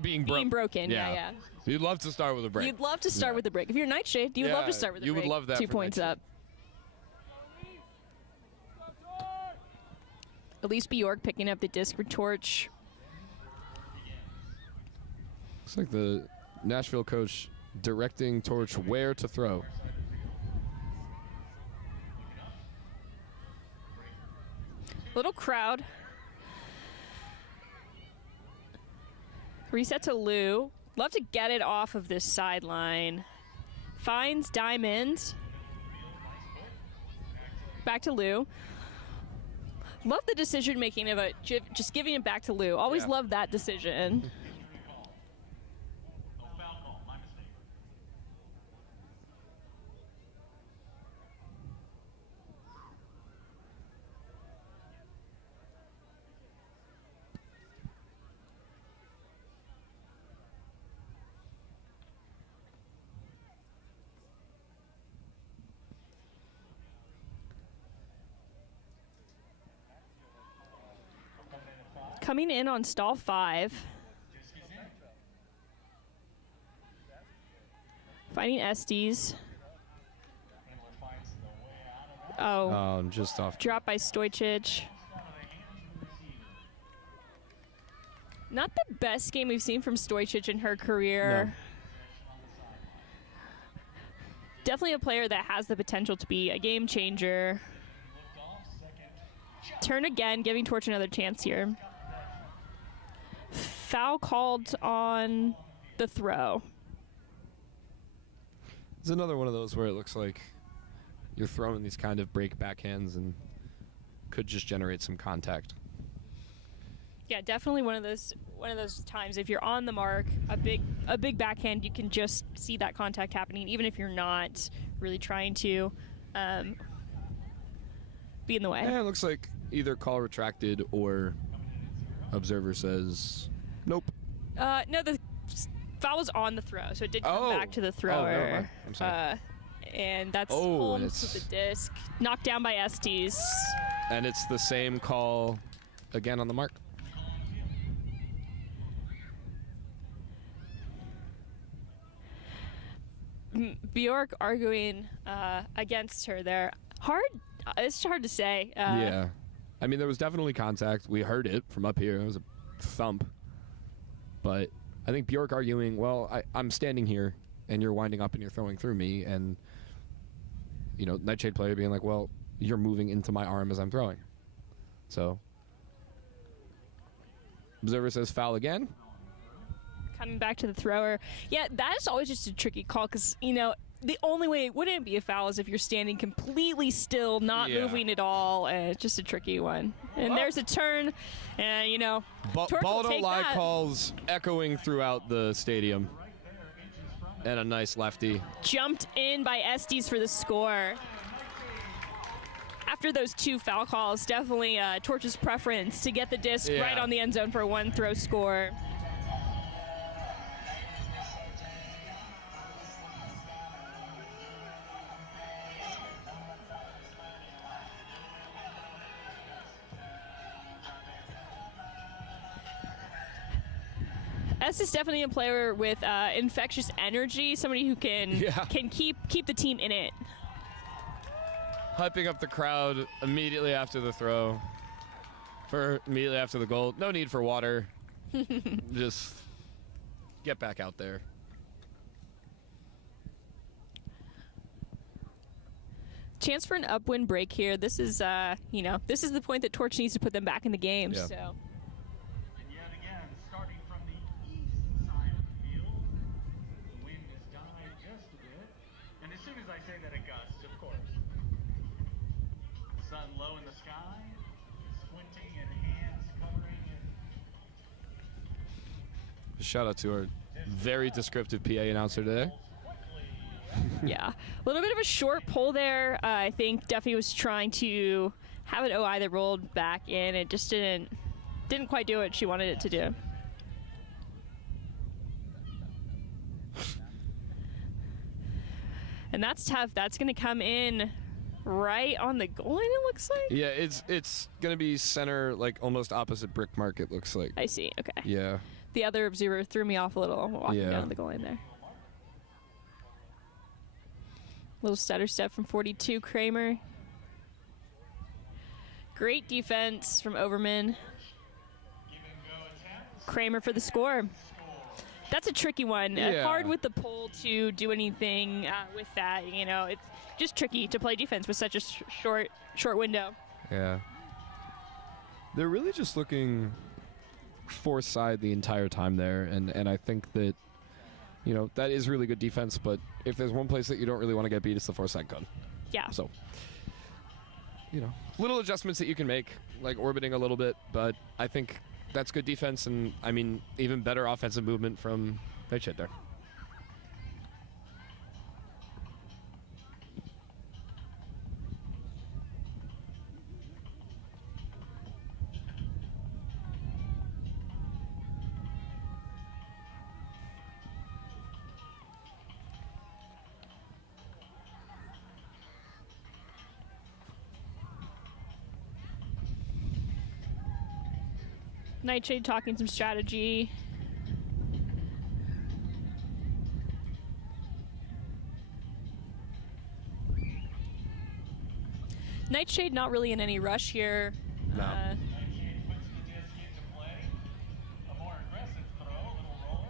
being broken. Yeah. You'd love to start with a break. You'd love to start with a break. If you're Nightshade, you would love to start with a you break. would love that 2 for points Nightshade. up. Elise Bjork picking up the disc for Torch. Looks like the Nashville coach directing Torch where to throw. Little crowd. Reset to Lou. Love to get it off of this sideline. Finds Diamond. Back to Lou. Love the decision making of it, just giving it back to Lou. Always Yeah. love that decision. No foul call. My mistake. Coming in on stall 5. Finding Estes. Oh, Just off. drop by Stojcic. Not the best game we've seen from Stojcic in her career. No. Definitely a player that has the potential to be a game changer. Turn again, giving Torch another chance here. Foul called on the throw. It's another one of those where it looks like you're throwing these kind of break backhands and could just generate some contact. Yeah, definitely one of those times. If you're on the mark, a big backhand, you can just see that contact happening, even if you're not really trying to be in the way. Yeah, it looks like either call retracted or observer says nope. No, the foul was on the throw, so it did come Oh. back to the Oh, never thrower. mind. I'm sorry. And that's Oh, and Holmes it's- with the disc. Knocked down by Estes. And it's the same call again on the mark. Bjork arguing against her there. It's hard to say. Yeah. I mean, there was definitely contact. We heard it from up here. It was a thump. But I think Bjork arguing, well, I'm standing here, and you're winding up and you're throwing through me. And, you know, Nightshade player being like, well, you're moving into my arm as I'm throwing. So, observer says foul again. Coming back to the thrower. Yeah, that is always just a tricky call because, you know, the only way it wouldn't be a foul is if you're standing completely still, not Yeah. moving at all. It's just a tricky one. And there's a turn, and, you know, Torch will Ball don't take lie that. calls echoing throughout the stadium. And a nice lefty. Jumped in by Estes for the score. After those 2 foul calls, definitely Torch's preference to get the disc Yeah. right on the end zone for a 1-throw score. S is definitely a player with infectious energy, somebody who can keep the team in it. Hyping up the crowd immediately after the throw. Immediately after the goal. No need for water. Just get back out there. Chance for an upwind break here. This is, this is the point that Torch needs to put them back in the game. Yeah. So. And yet again, starting from the east side of sky, squinting and hands covering it. Shout out to our very descriptive PA announcer today. Yeah, a little bit of a short pull there. I think Duffy was trying to have an OI that rolled back in. It just didn't quite do what she wanted it to do. And that's tough. That's going to come in right on the goal line, it looks like. Yeah, it's gonna be center, like almost opposite brick mark. It looks like. I see. Okay. Yeah. The other observer threw me off a little walking Yeah. down the goal line there. Little stutter step from 42, Kramer. Great defense from Overman. Kramer for the score. That's a tricky one. Yeah. Hard with the pole to do anything with that. You know, it's just tricky to play defense with such a short window. Yeah. They're really just looking for side the entire time there, and I think that, you know, that is really good defense, but if there's one place that you don't really want to get beat, it's the four side gun. Yeah. So, you know, little adjustments that you can make, like orbiting a little bit, but I think that's good defense, and I mean, even better offensive movement from Nightshade there. Nightshade talking some strategy. Nightshade not really in any rush here. No. Nightshade puts the disc into play. A more aggressive throw, a little roller.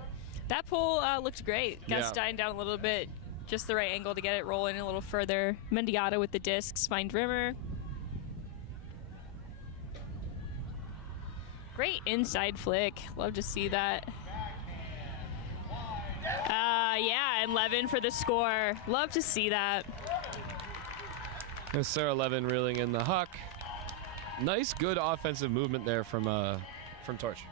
That pull looked great. Gus Yeah. dying down a little bit. Just the right angle to get it rolling a little further. Mendiata with the discs. Find Rimmer. Great inside flick. Love to see that. Yeah, and Levin for the score. Love to see that. And Sarah Levin reeling in the huck. Nice, good offensive movement there from Torch.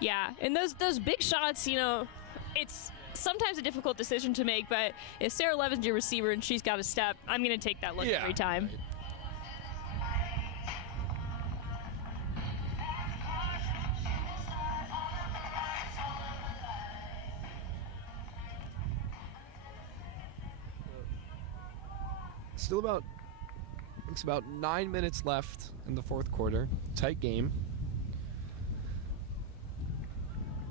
Yeah, and those big shots, you know, it's sometimes a difficult decision to make, but if Sarah Levin's your receiver and she's got a step, I'm going to take that look Yeah. every time. Still about, it's about 9 minutes left in the fourth quarter. Tight game.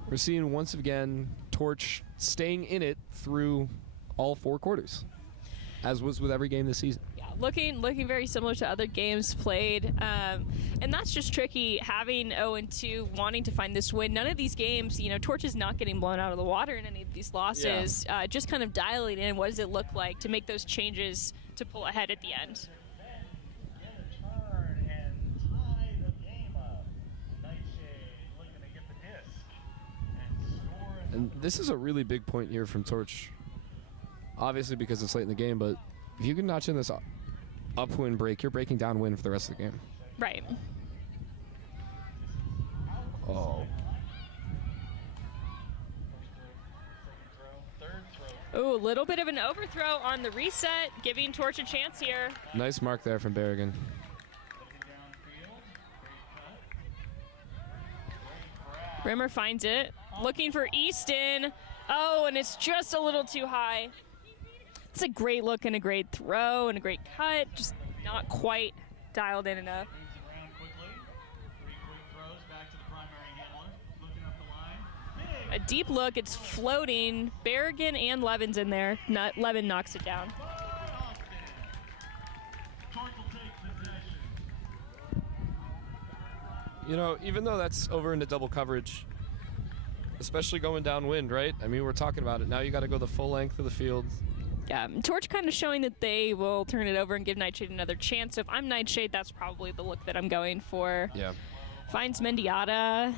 We're seeing once again Torch staying in it through all four quarters, as was with every game this season. Yeah, looking very similar to other games played, and that's just tricky. Having 0-2, wanting to find this win. None of these games, you know, Torch is not getting blown out of the water in any of these losses. Just kind of dialing in what does it look like to make those changes to pull ahead at the end. Get a turn and tie the game up. Nightshade looking to get the disc and score. And this is a really big point here from Torch. Obviously because it's late in the game, but if you can notch in this upwind break, you're breaking downwind for the rest of the game. Right. Oh. Ooh, a little bit of an overthrow on the reset, giving Torch a chance here. Nice mark there from Berrigan. Rimmer finds it, looking for Easton. Oh, and it's just a little too high. It's a great look and a great throw and a great cut, just not quite dialed in enough. Moves it around quickly. 3 quick throws back to the primary handler. Looking up the line. Big A deep look, it's floating. Berrigan and Levin's in there. Levin knocks it down. Austin. Torch will take possession. You know, even though that's over into double coverage, especially going downwind, right? I mean, we're talking about it. Now you got to go the full length of the field. Yeah, Torch kind of showing that they will turn it over and give Nightshade another chance. So if I'm Nightshade, that's probably the look that I'm going for. Yeah. Finds Mendiata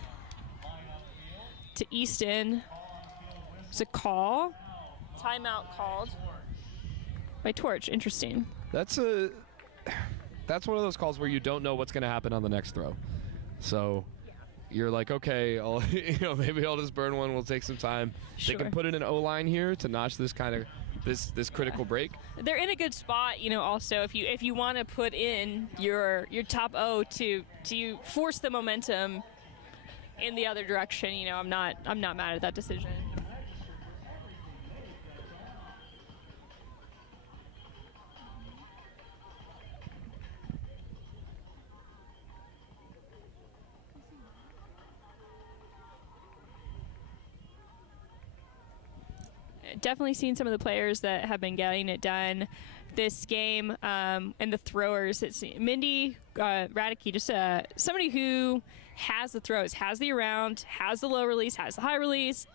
to Easton. It's a call. Timeout called by Torch. Interesting. That's that's one of those calls where you don't know what's going to happen on the next throw. So you're like, okay, I'll, maybe I'll just burn one. We'll take some time. Sure. They can put in an O-line here to notch this kind of this critical break. They're in a good spot, also if you want to put in your top O to force the momentum in the other direction, I'm not mad at that decision. Definitely seen some of the players that have been getting it done this game, and the throwers. It's Mindy Radicke, just somebody who has the throws, has the around, has the low release, has the high release.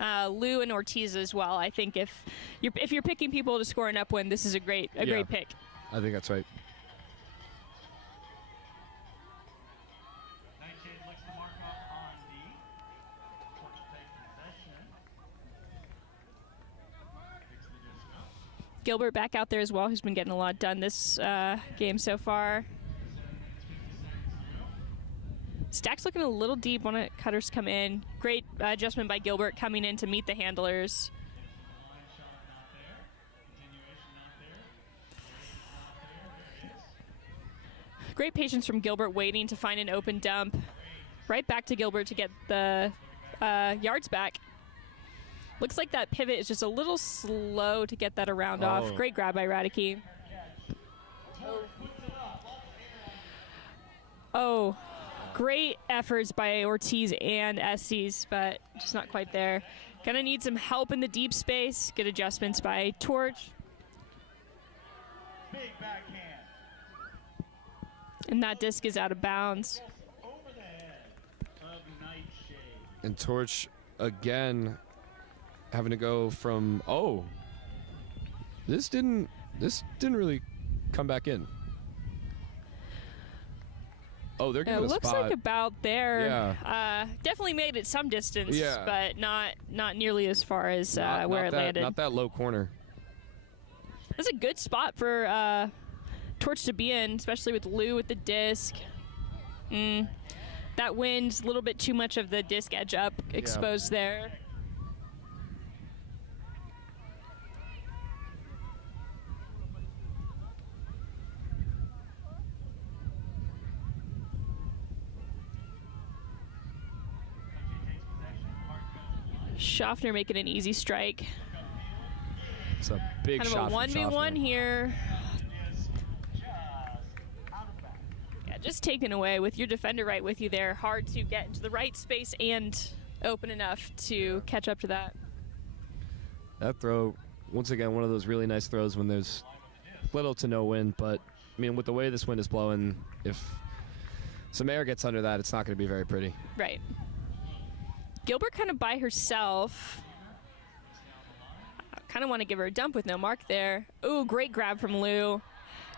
Lou and Ortiz as well. I think if you're picking people to score an upwind, this is a great pick. I think that's right. Nightshade looks to mark up on D. Torch takes possession. Takes the disco. Gilbert back out there as well, who's been getting a lot done this game so far. Stack's looking a little deep. One of cutters come in. Great adjustment by Gilbert coming in to meet the handlers. Line shot not there. Continuation not there. There it is. Great patience from Gilbert waiting to find an open dump. Right back to Gilbert to get the yards back. Looks like that pivot is just a little slow to get that around off. Great grab by Radicke. Oh, great efforts by Ortiz and Estes, but just not quite there. Gonna need some help in the deep space. Good adjustments by Torch. Big backhand. And that disc is out of bounds. Over the head of Nightshade. And Torch again having to go from this didn't really come back in. Oh, they're giving It a looks spot. like about there. Yeah. Definitely made it some distance, Yeah. but not nearly as far as Not where it that, landed. Not that low corner. That's a good spot for Torch to be in, especially with Lou with the disc. That wind, a little bit too much of the disc edge up exposed there. Schaffner making an easy strike. It's a big Kind shot of a from 1v1 Schaffner. here. Just out of bounds. Yeah, just taken away with your defender right with you there. Hard to get into the right space and open enough to catch up to that. That throw, once again, one of those really nice throws when there's little to no wind. But, I mean, with the way this wind is blowing, if some air gets under that, it's not going to be very pretty. Right. Gilbert kind of by herself. Kind of want to give her a dump with no mark there. Ooh, great grab from Lou.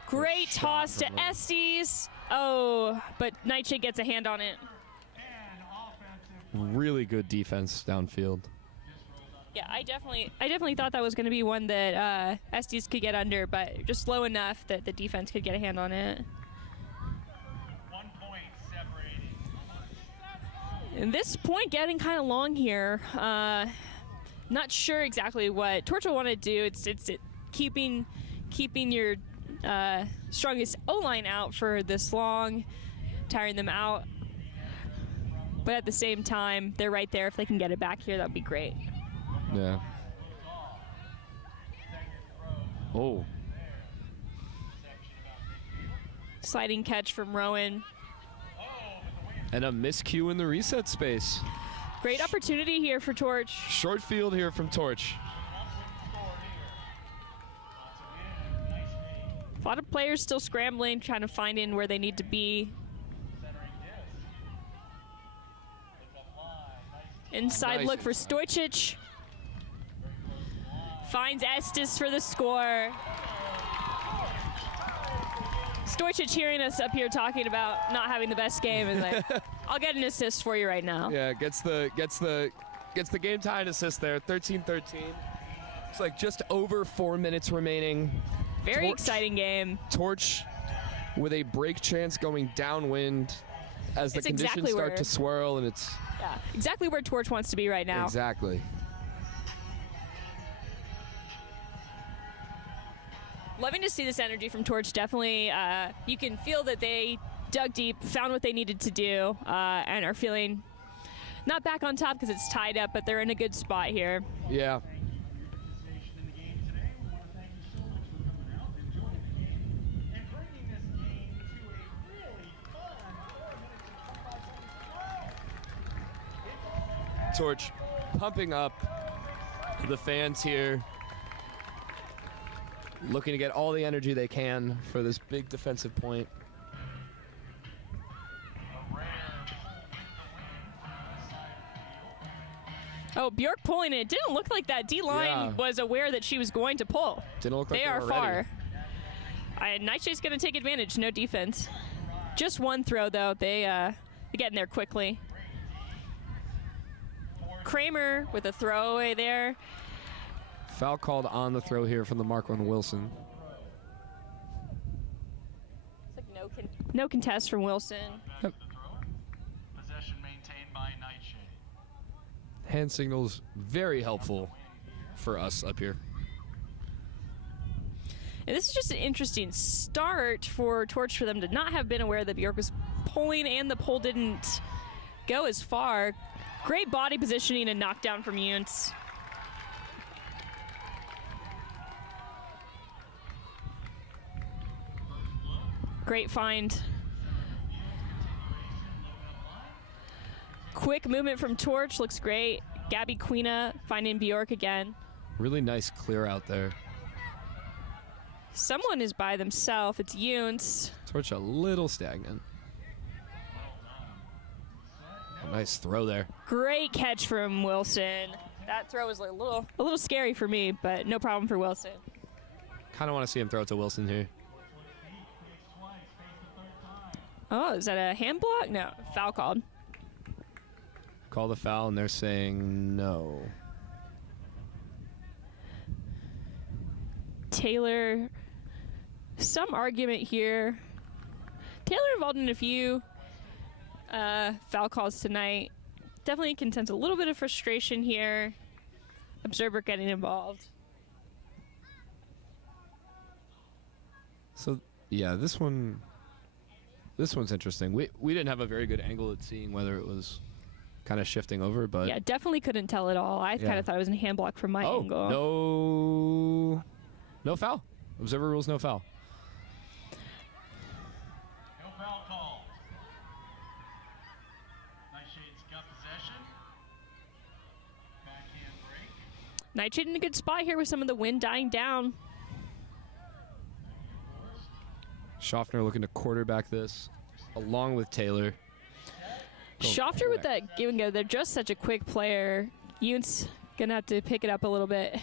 Great shot toss to from Lou. Estes. Oh, but Nightshade gets a hand on it. And offensive. Really good defense downfield. Yeah, I definitely thought that was going to be one that Estes could get under, but just low enough that the defense could get a hand on it. 1 point separating. And this point getting kind of long here. Not sure exactly what Torch will want to do. It's keeping your strongest O-line out for this long, tiring them out. But at the same time, they're right there. If they can get it back here, that would be great. Yeah. Oh. Sliding catch from Rowan. And a miscue in the reset space. Great opportunity here for Torch. Short field here from Torch. A lot of players still scrambling, trying to find in where they need to be. Inside Nice look for inside. Stojcic. Finds Estes for the score. Stojcic hearing us up here talking about not having the best game is like, I'll get an assist for you right now. Yeah, gets the game tying assist there. 13-13. It's like just over 4 minutes remaining. Very Torch. exciting game. Torch with a break chance going downwind as the It's conditions exactly start where- to swirl, and it's Yeah, exactly where Torch wants to be right now. exactly. Loving to see this energy from Torch. Definitely, you can feel that they dug deep, found what they needed to do, and are feeling not back on top because it's tied up, but they're in a good spot here. Yeah. Participation in the game today. We want to thank you so much for coming out, enjoying the game, and bringing this game to a really fun 4 minutes and 25 seconds to go. Torch pumping up the fans here, looking to get all the energy they can for this big defensive point. Oh, Bjork pulling it. It didn't look like that D-line Yeah. was aware that she was going to pull. Didn't look like They they are were far. ready. Nightshade's going to take advantage. No defense. Just one throw, though. They get in there quickly. Kramer with a throwaway there. Foul called on the throw here from the mark on Wilson. It's like no contest from Wilson. Yep. The throw. Possession maintained by Nightshade. Hand signals very helpful for us up here. And this is just an interesting start for Torch for them to not have been aware that Bjork was pulling and the pull didn't go as far. Great body positioning and knockdown from Yuntz. Great find. Quick movement from Torch, looks great. Gabby Quina finding Bjork again. Really nice clear out there. Someone is by themselves. It's Yuntz. Torch a little stagnant. A nice throw there. Great catch from Wilson. That throw was a little scary for me, but no problem for Wilson. Kind of want to see him throw it to Wilson here. Oh, is that a hand block? No, foul called. Call the foul, and they're saying no. Taylor, some argument here. Taylor involved in a few foul calls tonight. Definitely can sense a little bit of frustration here. Observer getting involved. So, yeah, this one's interesting. We didn't have a very good angle at seeing whether it was kind of shifting over, but Yeah, definitely couldn't tell at all. I kind Yeah. of thought it was a hand block from my angle. no foul. Observer rules no foul. No foul call. Nightshade's got possession. Backhand break. Nightshade in a good spot here with some of the wind dying down. Schaffner looking to quarterback this, along with Taylor. Schofter with that give and go. They're just such a quick player. Yuntz gonna have to pick it up a little bit.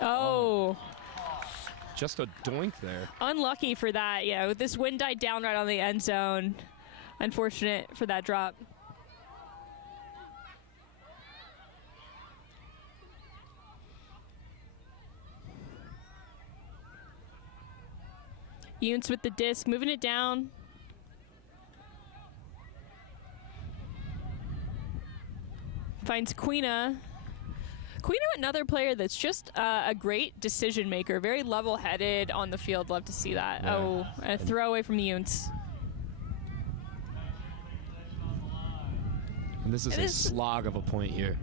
Oh, Just a doink there. unlucky for that. Yeah, with this wind died down right on the end zone. Unfortunate for that drop. Yuntz with the disc, moving it down. Finds Quina. Quina, another player that's just a great decision maker, very level-headed on the field. Love to see that. Yeah. Oh, a throwaway from Yuntz. And this is It a is- slog of a point here.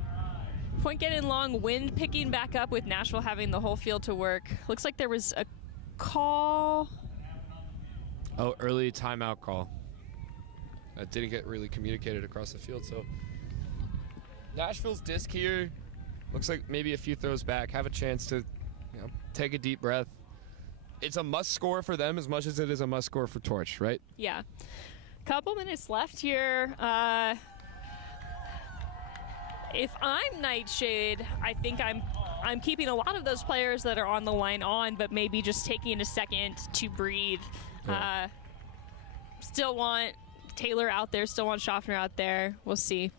Point getting long, wind picking back up with Nashville having the whole field to work. Looks like there was a call. Oh, early timeout call. That didn't get really communicated across the field, so Nashville's disc here looks like maybe a few throws back, have a chance to take a deep breath. It's a must score for them as much as it is a must score for Torch, right? Yeah. Couple minutes left here. If I'm Nightshade, I think I'm keeping a lot of those players that are on the line on, but maybe just taking a second to breathe. Yeah. Still want Taylor out there, still want Schaffner out there. We'll see.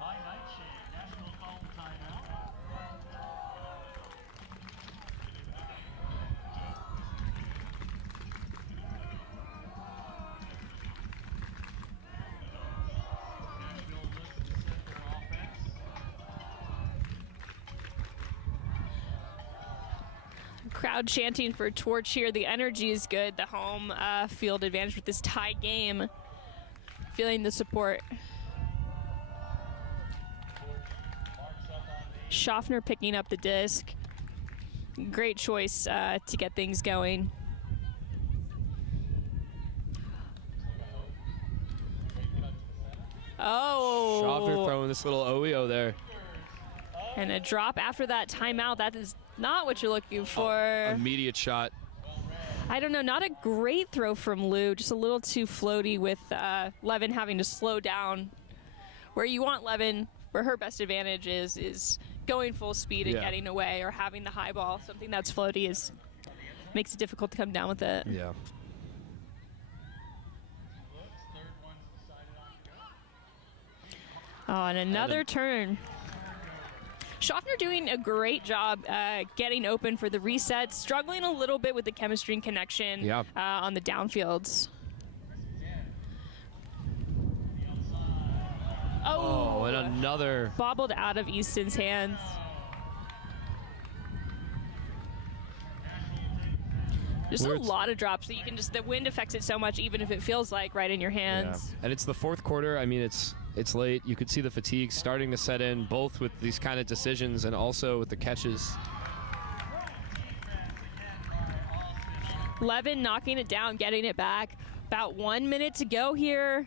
By Nightshade. Nashville called the timeout. Crowd chanting for Torch here. The energy is good. The home field advantage with this tie game. Feeling the support. Schaffner picking up the disc. Great choice to get things going. Oh. Schaffner throwing this little OEO there. And a drop after that timeout. That is not what you're looking for. Immediate shot. I don't know, not a great throw from Lou, just a little too floaty with Levin having to slow down. Where you want Levin, where her best advantage is going full speed and getting away, or having the high ball. Something that's floaty makes it difficult to come down with it. Yeah. Oh, and another turn. Schaffner doing a great job getting open for the resets, struggling a little bit with the chemistry and connection on the downfields. Oh, and another. Bobbled out of Easton's hands. Just a lot of drops that you can the wind affects it so much, even if it feels like right in your hands. And it's the fourth quarter. I mean, it's late. You could see the fatigue starting to set in, both with these kind of decisions and also with the catches. Levin knocking it down, getting it back. About 1 minute to go here.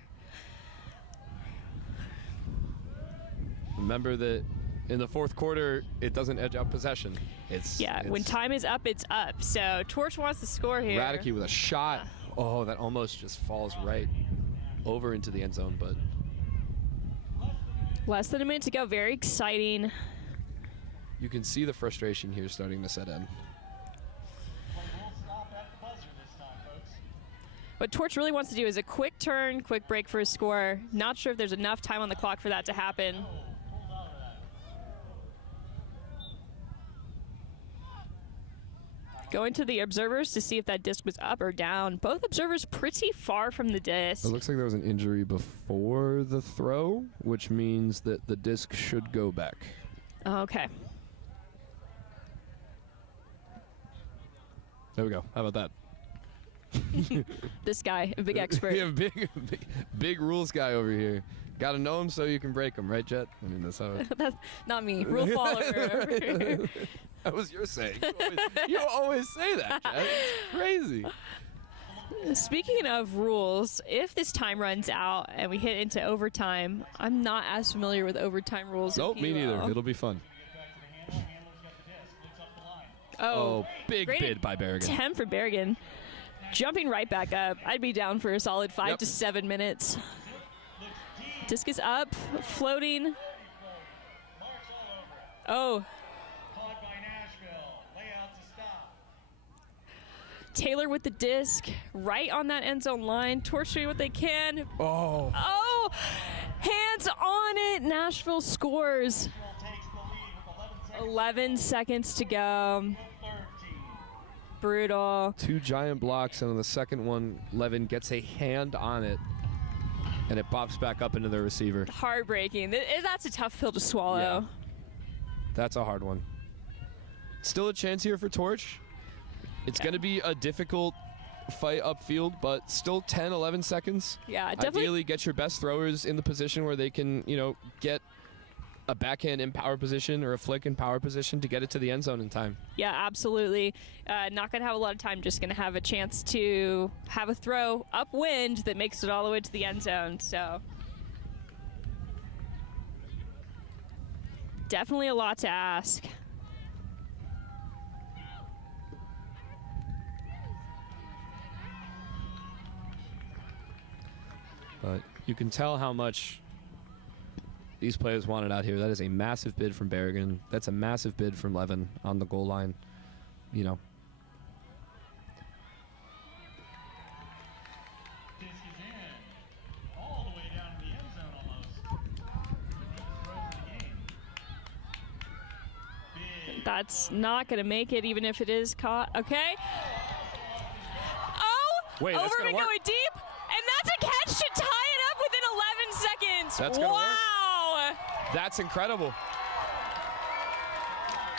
Remember that in the fourth quarter, it doesn't edge out possession. It's when time is up, it's up. So Torch wants to score here. Radke with a shot. Oh, that almost just falls right over into the end zone, but less than a minute to go. Very exciting. You can see the frustration here starting to set in. What Torch really wants to do is a quick turn, quick break for a score. Not sure if there's enough time on the clock for that to happen. Going to the observers to see if that disc was up or down. Both observers pretty far from the disc. It looks like there was an injury before the throw, which means that the disc should go back. Okay. There we go. How about that? This guy, a big expert. Yeah, big rules guy over here. Got to know him so you can break him, right, Jet? I mean, that's how it... That's not me. Rule follower. That was your saying. You always say that, Jet. It's crazy. Speaking of rules, if this time runs out and we hit into overtime, I'm not as familiar with overtime rules. Nope, me neither. It'll be fun. Oh, big bid by Berrigan. 10 for Berrigan. Jumping right back up. I'd be down for a solid 5 to 7 minutes. Disc is up, floating. Oh. Caught by Nashville. Layout to stop. Taylor with the disc, right on that end zone line. Torch doing what they can. Oh. Oh, hands on it. Nashville scores. Takes the lead with 11 seconds to go. Brutal. 2 giant blocks, and on the second one, Levin gets a hand on it, and it pops back up into the receiver. Heartbreaking. That's a tough pill to swallow. Yeah. That's a hard one. Still a chance here for Torch. It's going to be a difficult fight upfield, but still 10, 11 seconds. Yeah, definitely. Ideally, get your best throwers in the position where they can, get a backhand in power position or a flick in power position to get it to the end zone in time. Yeah, absolutely. Not going to have a lot of time, just going to have a chance to have a throw upwind that makes it all the way to the end zone. So definitely a lot to ask. But you can tell how much these players wanted out here. That is a massive bid from Berrigan. That's a massive bid from Levin on the goal line. Disc is in. All the way down to the end zone almost. Big. That's not going to make it, even if it is caught. Okay. Oh! Wait, that's Overman gonna work. going deep. And that's a catch to tie it up within 11 seconds. That's gonna work. Wow. That's incredible.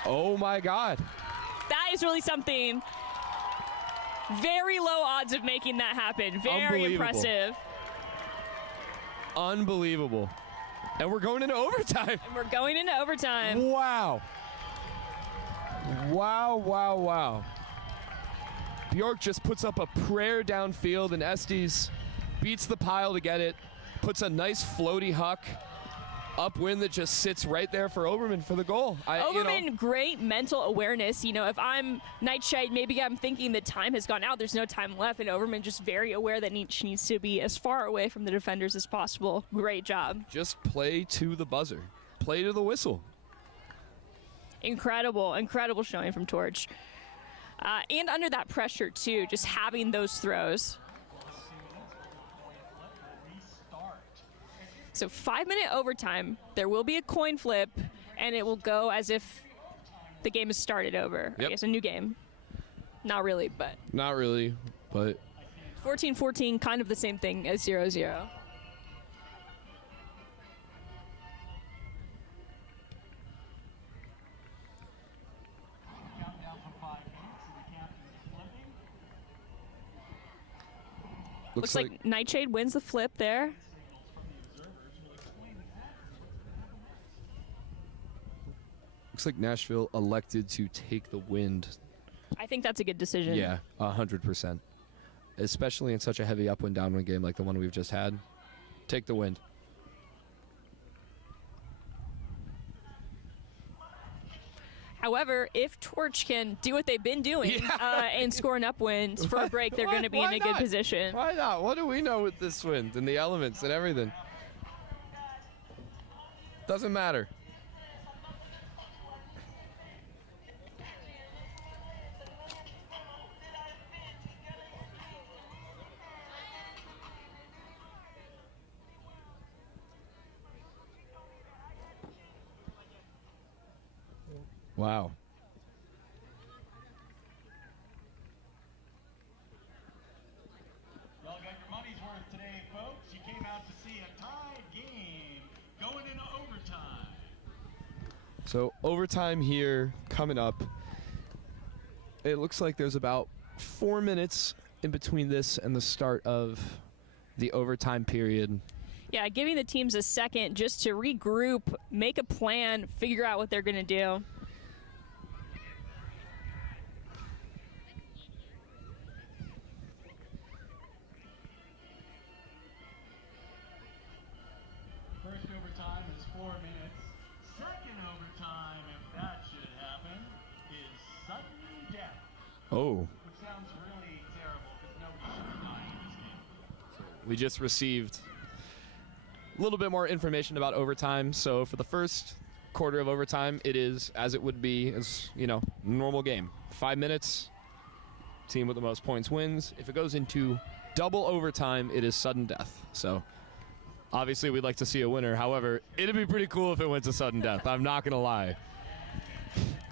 Oh my God. That is really something. Very low odds of making that happen. Very Unbelievable. impressive. Unbelievable. And we're going into overtime. And we're going into overtime. Wow. Wow, wow, wow. Bjork just puts up a prayer downfield, and Estes beats the pile to get it, puts a nice floaty huck upwind that just sits right there for Oberman for the goal. Oberman, great mental awareness. You know, if I'm Nightshade, maybe I'm thinking the time has gone out. There's no time left, and Oberman just very aware that she needs to be as far away from the defenders as possible. Great job. Just play to the buzzer. Play to the whistle. Incredible showing from Torch. And under that pressure, too, just having those throws. So 5-minute overtime. There will be a coin flip, and it will go as if the game has started over. Yep. I guess a new game. Not really, but. Not really, but 14-14, kind of the same thing as 0-0. Looks like Nightshade wins the flip there. Looks like Nashville elected to take the wind. I think that's a good decision. Yeah, 100%. Especially in such a heavy upwind downwind game like the one we've just had. Take the wind. However, if Torch can do what they've been doing and score an upwind for a break, they're going to be in a good position. Why not? What do we know with this wind and the elements and everything? Doesn't matter. Wow. Y'all got your money's worth today, folks. You came out to see a tied game going into overtime. So overtime here coming up. It looks like there's about 4 minutes in between this and the start of the overtime period. Yeah, giving the teams a second just to regroup, make a plan, figure out what they're going to do. First overtime is 4 minutes. Second overtime, if that should happen, is sudden death. Oh. Which sounds really terrible because nobody should be dying in this game. We just received a little bit more information about overtime. So for the first quarter of overtime, it is as it would be as, normal game. 5 minutes, team with the most points wins. If it goes into double overtime, it is sudden death. So obviously we'd like to see a winner. However, it'd be pretty cool if it went to sudden death. I'm not going to lie.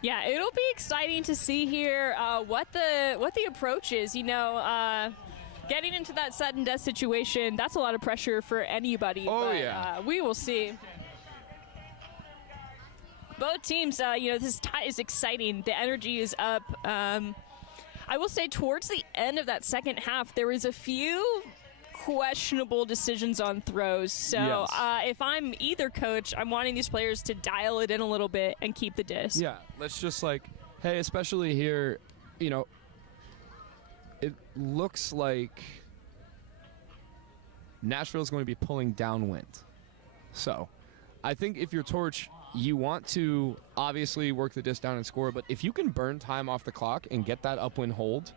Yeah, it'll be exciting to see here what the approach is. Getting into that sudden death situation, that's a lot of pressure for anybody. Oh, but, yeah. We will see. Both teams, this tie is exciting. The energy is up. I will say towards the end of that second half, there was a few questionable decisions on throws. So Yes. If I'm either coach, I'm wanting these players to dial it in a little bit and keep the disc. Yeah, let's just hey, especially here, it looks like Nashville is going to be pulling downwind. So I think if you're Torch, you want to obviously work the disc down and score, but if you can burn time off the clock and get that upwind hold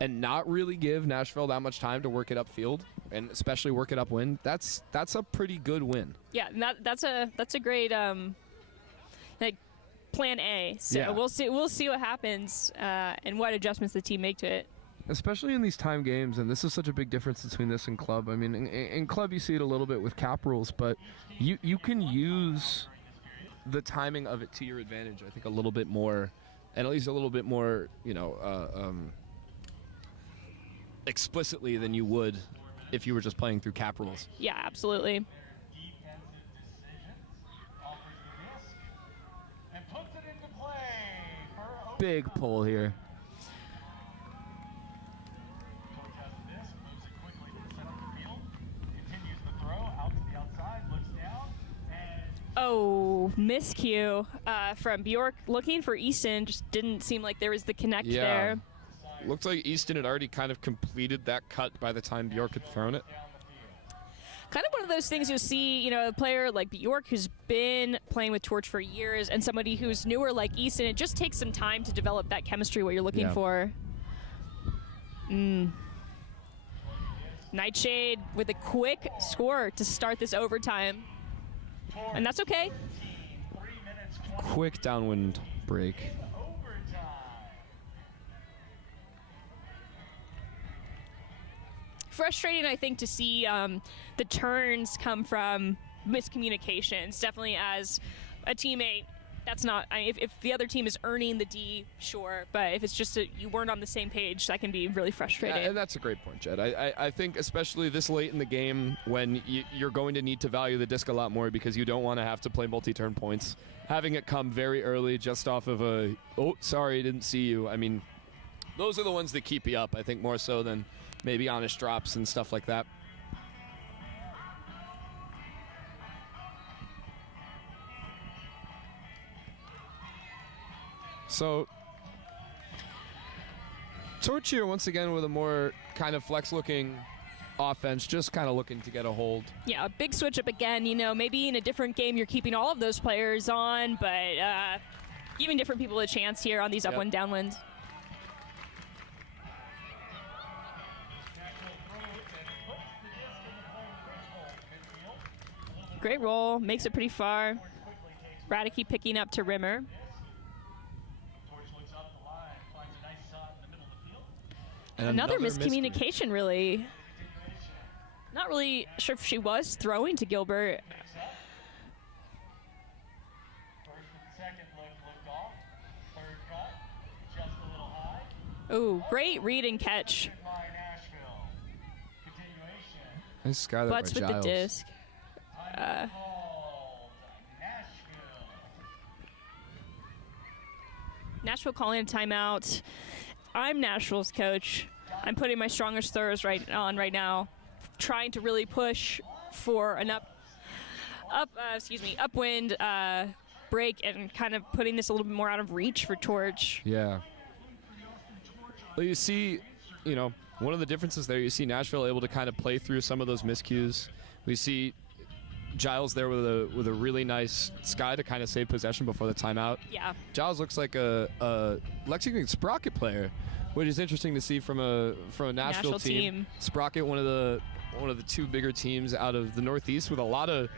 and not really give Nashville that much time to work it upfield and especially work it upwind, that's a pretty good win. Yeah, and that's a great plan A. So Yeah. we'll see what happens and what adjustments the team make to it. Especially in these time games, and this is such a big difference between this and club. I mean, in club you see it a little bit with cap rules, but you can use the timing of it to your advantage, I think, a little bit more, and at least a little bit more, explicitly than you would if you were just playing through cap rules. Yeah, absolutely. Defensive decisions, offers the disc, and puts it into play for big pull here. Torch has the disc, moves it quickly to the center of the field, continues the throw out to the outside, looks down, and Oh, miscue from Bjork looking for Easton. Just didn't seem like there was the connect Yeah. there. Looked like Easton had already kind of completed that cut by the time Bjork had thrown it. Kind of one of those things you'll see, you know, a player like Bjork who's been playing with Torch for years and somebody who's newer like Easton. It just takes some time to develop that chemistry, what you're looking Yeah. for. Nightshade with a quick score to start this overtime. And that's okay. 3 minutes 20 Quick downwind break. overtime. Frustrating, I think, to see the turns come from miscommunications. Definitely, as a teammate, that's not. If the other team is earning the D, sure, but if it's just you weren't on the same page, that can be really frustrating. And that's a great point, Jed. I think especially this late in the game when you're going to need to value the disc a lot more because you don't want to have to play multi-turn points. Having it come very early just off of a, oh, sorry, didn't see you. I mean, those are the ones that keep you up, I think, more so than maybe honest drops and stuff like that. So, Torch here once again with a more kind of flex-looking offense, just kind of looking to get a hold. Yeah, a big switch up again. You know, maybe in a different game you're keeping all of those players on, but giving different people a chance here on these Yep. upwind downwinds. Great roll, makes it pretty far. Radicke picking up to Rimmer. Torch looks up the line, finds a nice shot in the middle of the field. And Another miscommunication, really. Not really sure if she was throwing to Gilbert. Picks up. First and second looked off. Third cut, just a little high. Oh, great read and catch. By Nashville. Continuation. Nice sky there Butts by with the Giles. disc. Called Nashville. Nashville calling a timeout. I'm Nashville's coach. I'm putting my strongest throws right now, trying to really push for an upwind break and kind of putting this a little bit more out of reach for Torch. Yeah. Well, you see, you know, one of the differences there, you see Nashville able to kind of play through some of those miscues. We see Giles there with a really nice sky to kind of save possession before the timeout. Yeah. Giles looks like a Lexington Sprocket player, which is interesting to see from a Nashville team. Sprocket, one of the two bigger teams out of the Northeast, with a lot of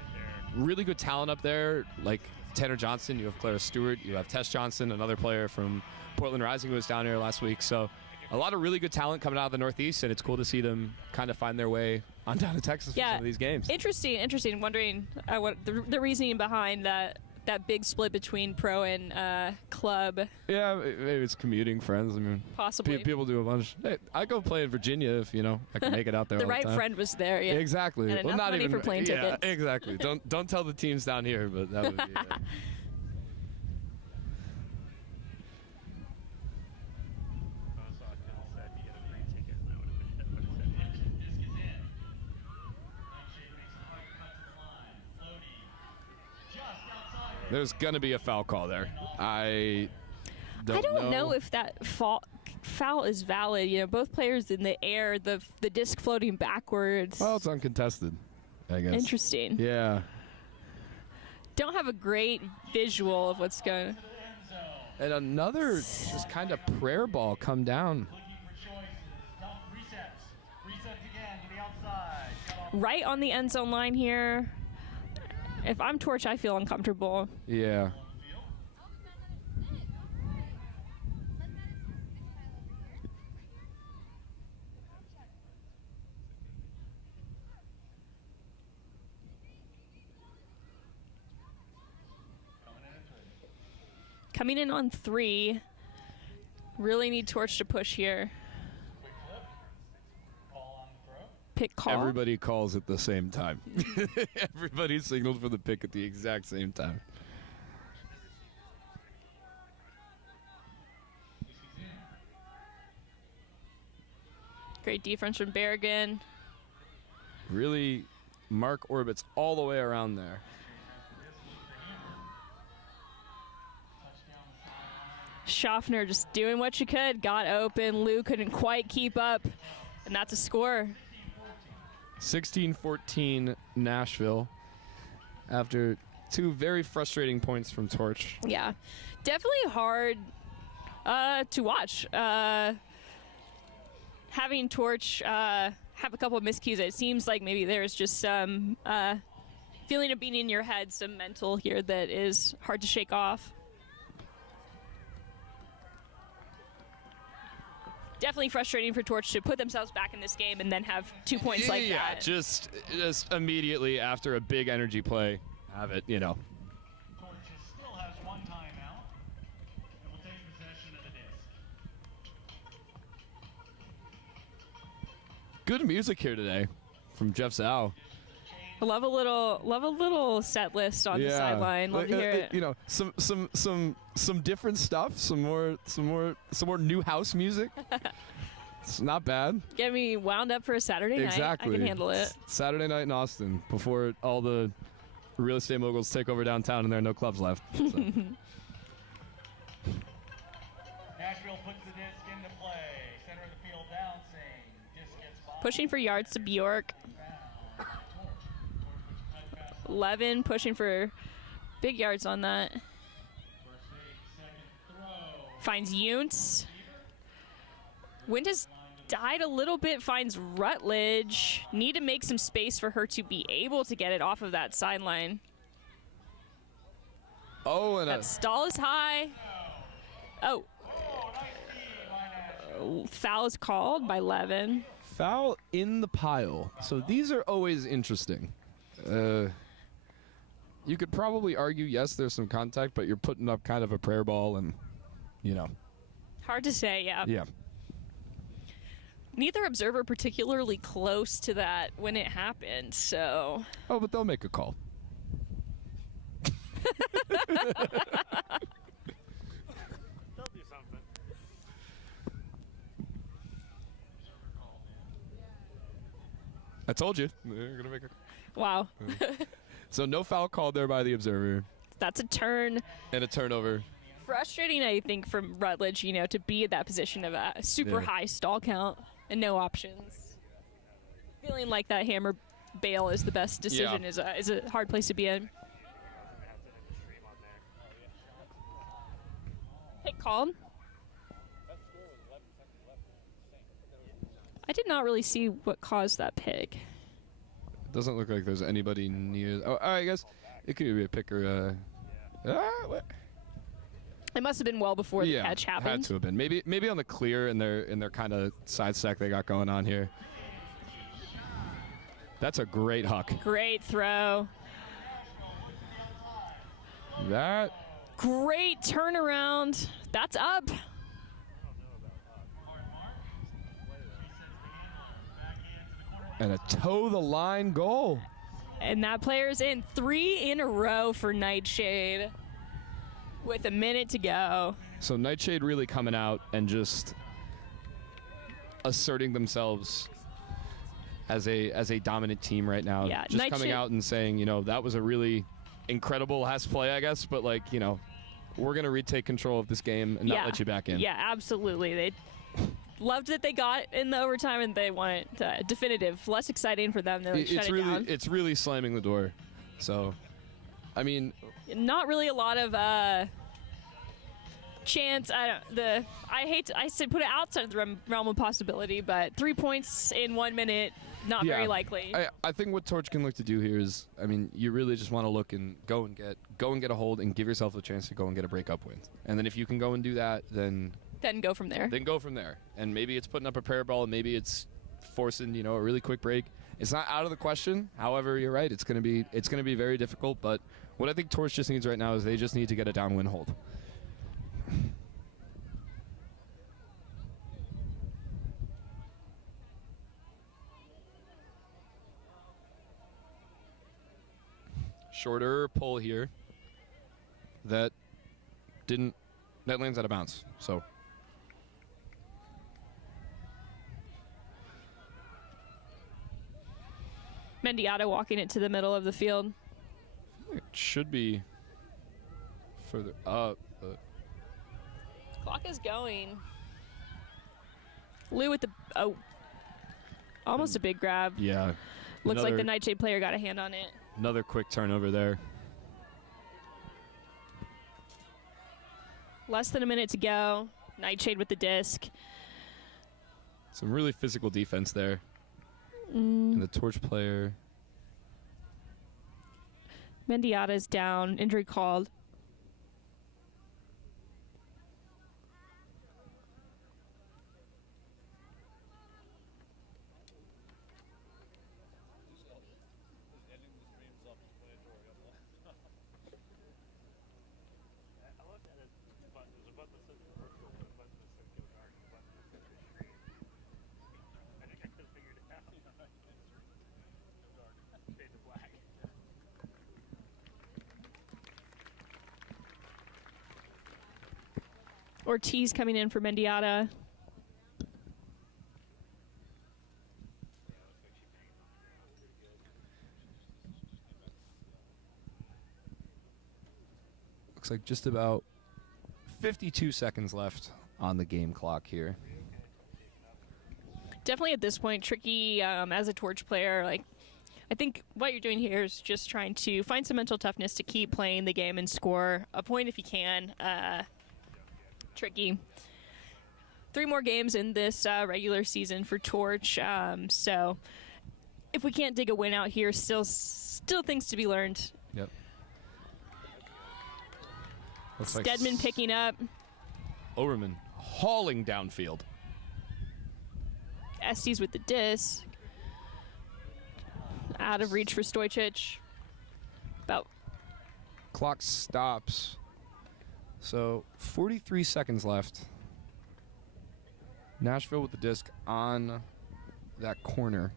really good talent up there, like Tanner Johnson. You have Clara Stewart. You have Tess Johnson, another player from Portland Rising who was down here last week. So a lot of really good talent coming out of the Northeast, and it's cool to see them kind of find their way on down to Texas for some of these games. Interesting. Wondering what the reasoning behind that big split between pro and club. Yeah, maybe it's commuting friends. I mean, Possibly. people do a bunch. Hey, I go play in Virginia if I can make it out there. The all right the time. friend was there. Yeah. Exactly. And enough not money even for plane yeah, tickets. exactly. Don't tell the teams down here, but that would be. Also, I could have said you get a free ticket, and that would have been it. Disc is in. Nightshade makes a hard cut to the line. Floating. Just outside. There's gonna be a foul call there. I I don't know if that foul is valid. You know, both players in the air, the disc floating backwards. Well, it's uncontested, I guess. Interesting. Yeah. Don't have a great visual of what's going. And another just kind of prayer ball come down. Looking for choices. Dump resets. Resets again to the outside. Cut off. Right on the end zone line here. If I'm Torch, I feel uncomfortable. Yeah. Coming in on 3. Really need Torch to push here. Quick flip. Ball on the throw. Pick call. Everybody calls at the same time. Everybody signaled for the pick at the exact same time. Great defense from Berrigan. Really mark orbits all the way around there. Schaffner just doing what she could. Got open. Lou couldn't quite keep up. And that's a score. 16-14 Nashville after 2 very frustrating points from Torch. Yeah. Definitely hard to watch. Having Torch have a couple of miscues, it seems like maybe there's just some feeling of being in your head, some mental here that is hard to shake off. Definitely frustrating for Torch to put themselves back in this game and then have 2 points like that. Just immediately after a big energy play, have it, you know. Torch still has 1 timeout and will take possession of the disc. Good music here today from Jeff Zhao. I love a little set list on the sideline. Love to hear it. You know, some different stuff, some more new house music. It's not bad. Get me wound up for a Saturday night. Exactly. I can handle it. Saturday night in Austin before all the real estate moguls take over downtown and there are no clubs left. So. Nashville puts the disc into play. Center of the field bouncing. Disc gets by. Pushing for yards to Bjork. 11 pushing for big yards on that. Finds Yuntz. Wind has died a little bit, finds Rutledge. Need to make some space for her to be able to get it off of that sideline. Oh, and That stall is high. Oh. Foul is called by Levin. foul in the pile. So these are always interesting. You could probably argue, yes, there's some contact, but you're putting up kind of a prayer ball and, you know. Hard to say, yeah. Yeah. Neither observer particularly close to that when it happened, so. Oh, but they'll make a call. They'll do something. I told you. They're gonna make a. Wow. So no foul called there by the observer. That's a turn. And a turnover. Frustrating, I think, from Rutledge, you know, to be at that position of a super high stall count and no options. Feeling like that hammer bail is the best decision is a hard place to be in. Pick called. I did not really see what caused that pick. Doesn't look like there's anybody near. Oh, I guess it could be a pick or what? It must have been well before the catch happened. Had to have been. Maybe on the clear in their kind of side stack they got going on here. That's a great huck. Great throw. That. Great turnaround. That's up. And a toe the line goal. And that player's in 3 in a row for Nightshade with a minute to go. So Nightshade really coming out and just asserting themselves as a dominant team right now. Yeah, just coming out and saying, you know, that was a really incredible last play, I guess, but like, you know, we're going to retake control of this game and not let you back in. Yeah, absolutely. They loved that they got in the overtime and they want it definitive. Less exciting for them. They shut it down. It's really slamming the door. So, I mean, not really a lot of chance. I say put it outside the realm of possibility, but 3 points in 1 minute, not very likely. I think what Torch can look to do here is, I mean, you really just want to look and go and get a hold and give yourself a chance to go and get a breakup win. And then if you can go and do that, then go from there. Then go from there. And maybe it's putting up a prayer ball, and maybe it's forcing, you know, a really quick break. It's not out of the question. However, you're right. It's gonna be very difficult. But what I think Torch just needs right now is they just need to get a downwind hold. Shorter pull here. That lands out of bounds. So Mendiata walking it to the middle of the field. It should be further up. But Clock is going. Lou with the almost a big grab. yeah, Looks like the Nightshade player got a hand on it. another quick turnover there. Less than a minute to go. Nightshade with the disc. Some really physical defense there. And the Torch player. Mendiata's down. Injury called. I love that there's a button that says virtual, but a button that says go dark, and a button that says go straight. I think I could have figured it out. Go dark. Fade to black. Ortiz coming in for Mendiata. Looks like just about 52 seconds left on the game clock here. Definitely at this point tricky as a Torch player. Like, I think what you're doing here is just trying to find some mental toughness to keep playing the game and score a point if you can. Tricky. 3 more games in this regular season for Torch. So if we can't dig a win out here, still things to be learned. Yep. Stedman picking up. Overman hauling downfield. Estes with the disc. Out of reach for Stojcic. About Clock stops. So 43 seconds left. Nashville with the disc on that corner.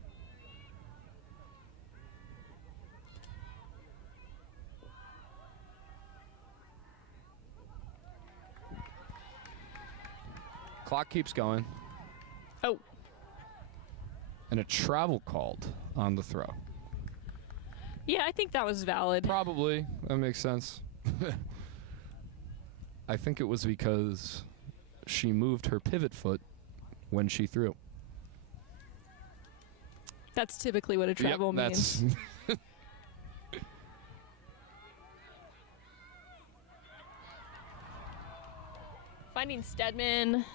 Clock keeps going. oh, And a travel called on the throw. yeah, I think that was valid. Probably. That makes sense. I think it was because she moved her pivot foot when she threw. That's typically what a travel means. That's Finding Stedman.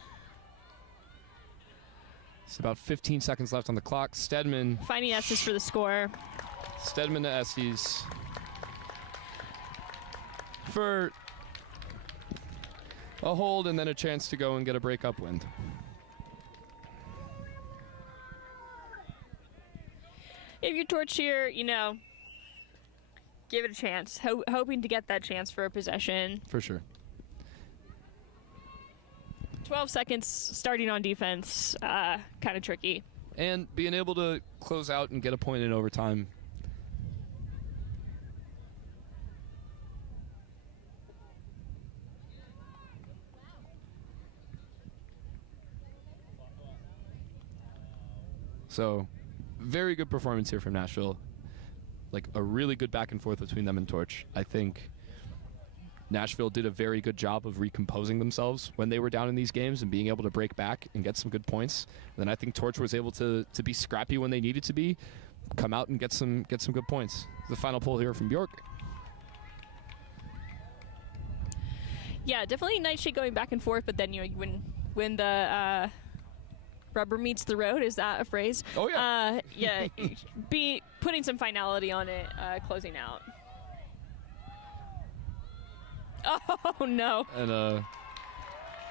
It's about 15 seconds left on the clock. Stedman Finding Estes for the score. to Estes for a hold and then a chance to go and get a break upwind. If you're Torch here, give it a chance. Hoping to get that chance for a possession. For sure. 12 seconds starting on defense. Kind of tricky. And being able to close out and get a point in overtime. So, very good performance here from Nashville. Like a really good back and forth between them and Torch. I think Nashville did a very good job of recomposing themselves when they were down in these games and being able to break back and get some good points. And then I think Torch was able to be scrappy when they needed to be, come out and get some good points. The final pull here from Bjork. Yeah, definitely Nightshade going back and forth, but then when the rubber meets the road, is that a phrase? Oh, yeah. Yeah, be putting some finality on it, closing out. Oh, no. And a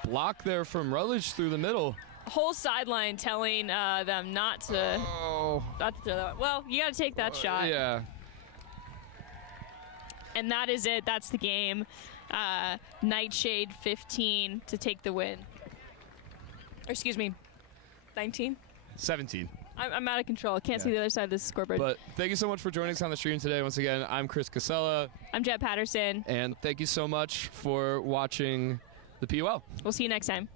block there from Rutledge through the middle. Whole sideline telling them not to throw that. Well, you got to take that shot. Yeah. And that is it. That's the game. Nightshade 15 to take the win. Or excuse me, 19? 17. I'm out of control. I can't see the other side of this scoreboard. But thank you so much for joining us on the stream today. Once again, I'm Chris Casella. I'm Jet Patterson. And thank you so much for watching the PUL. We'll see you next time.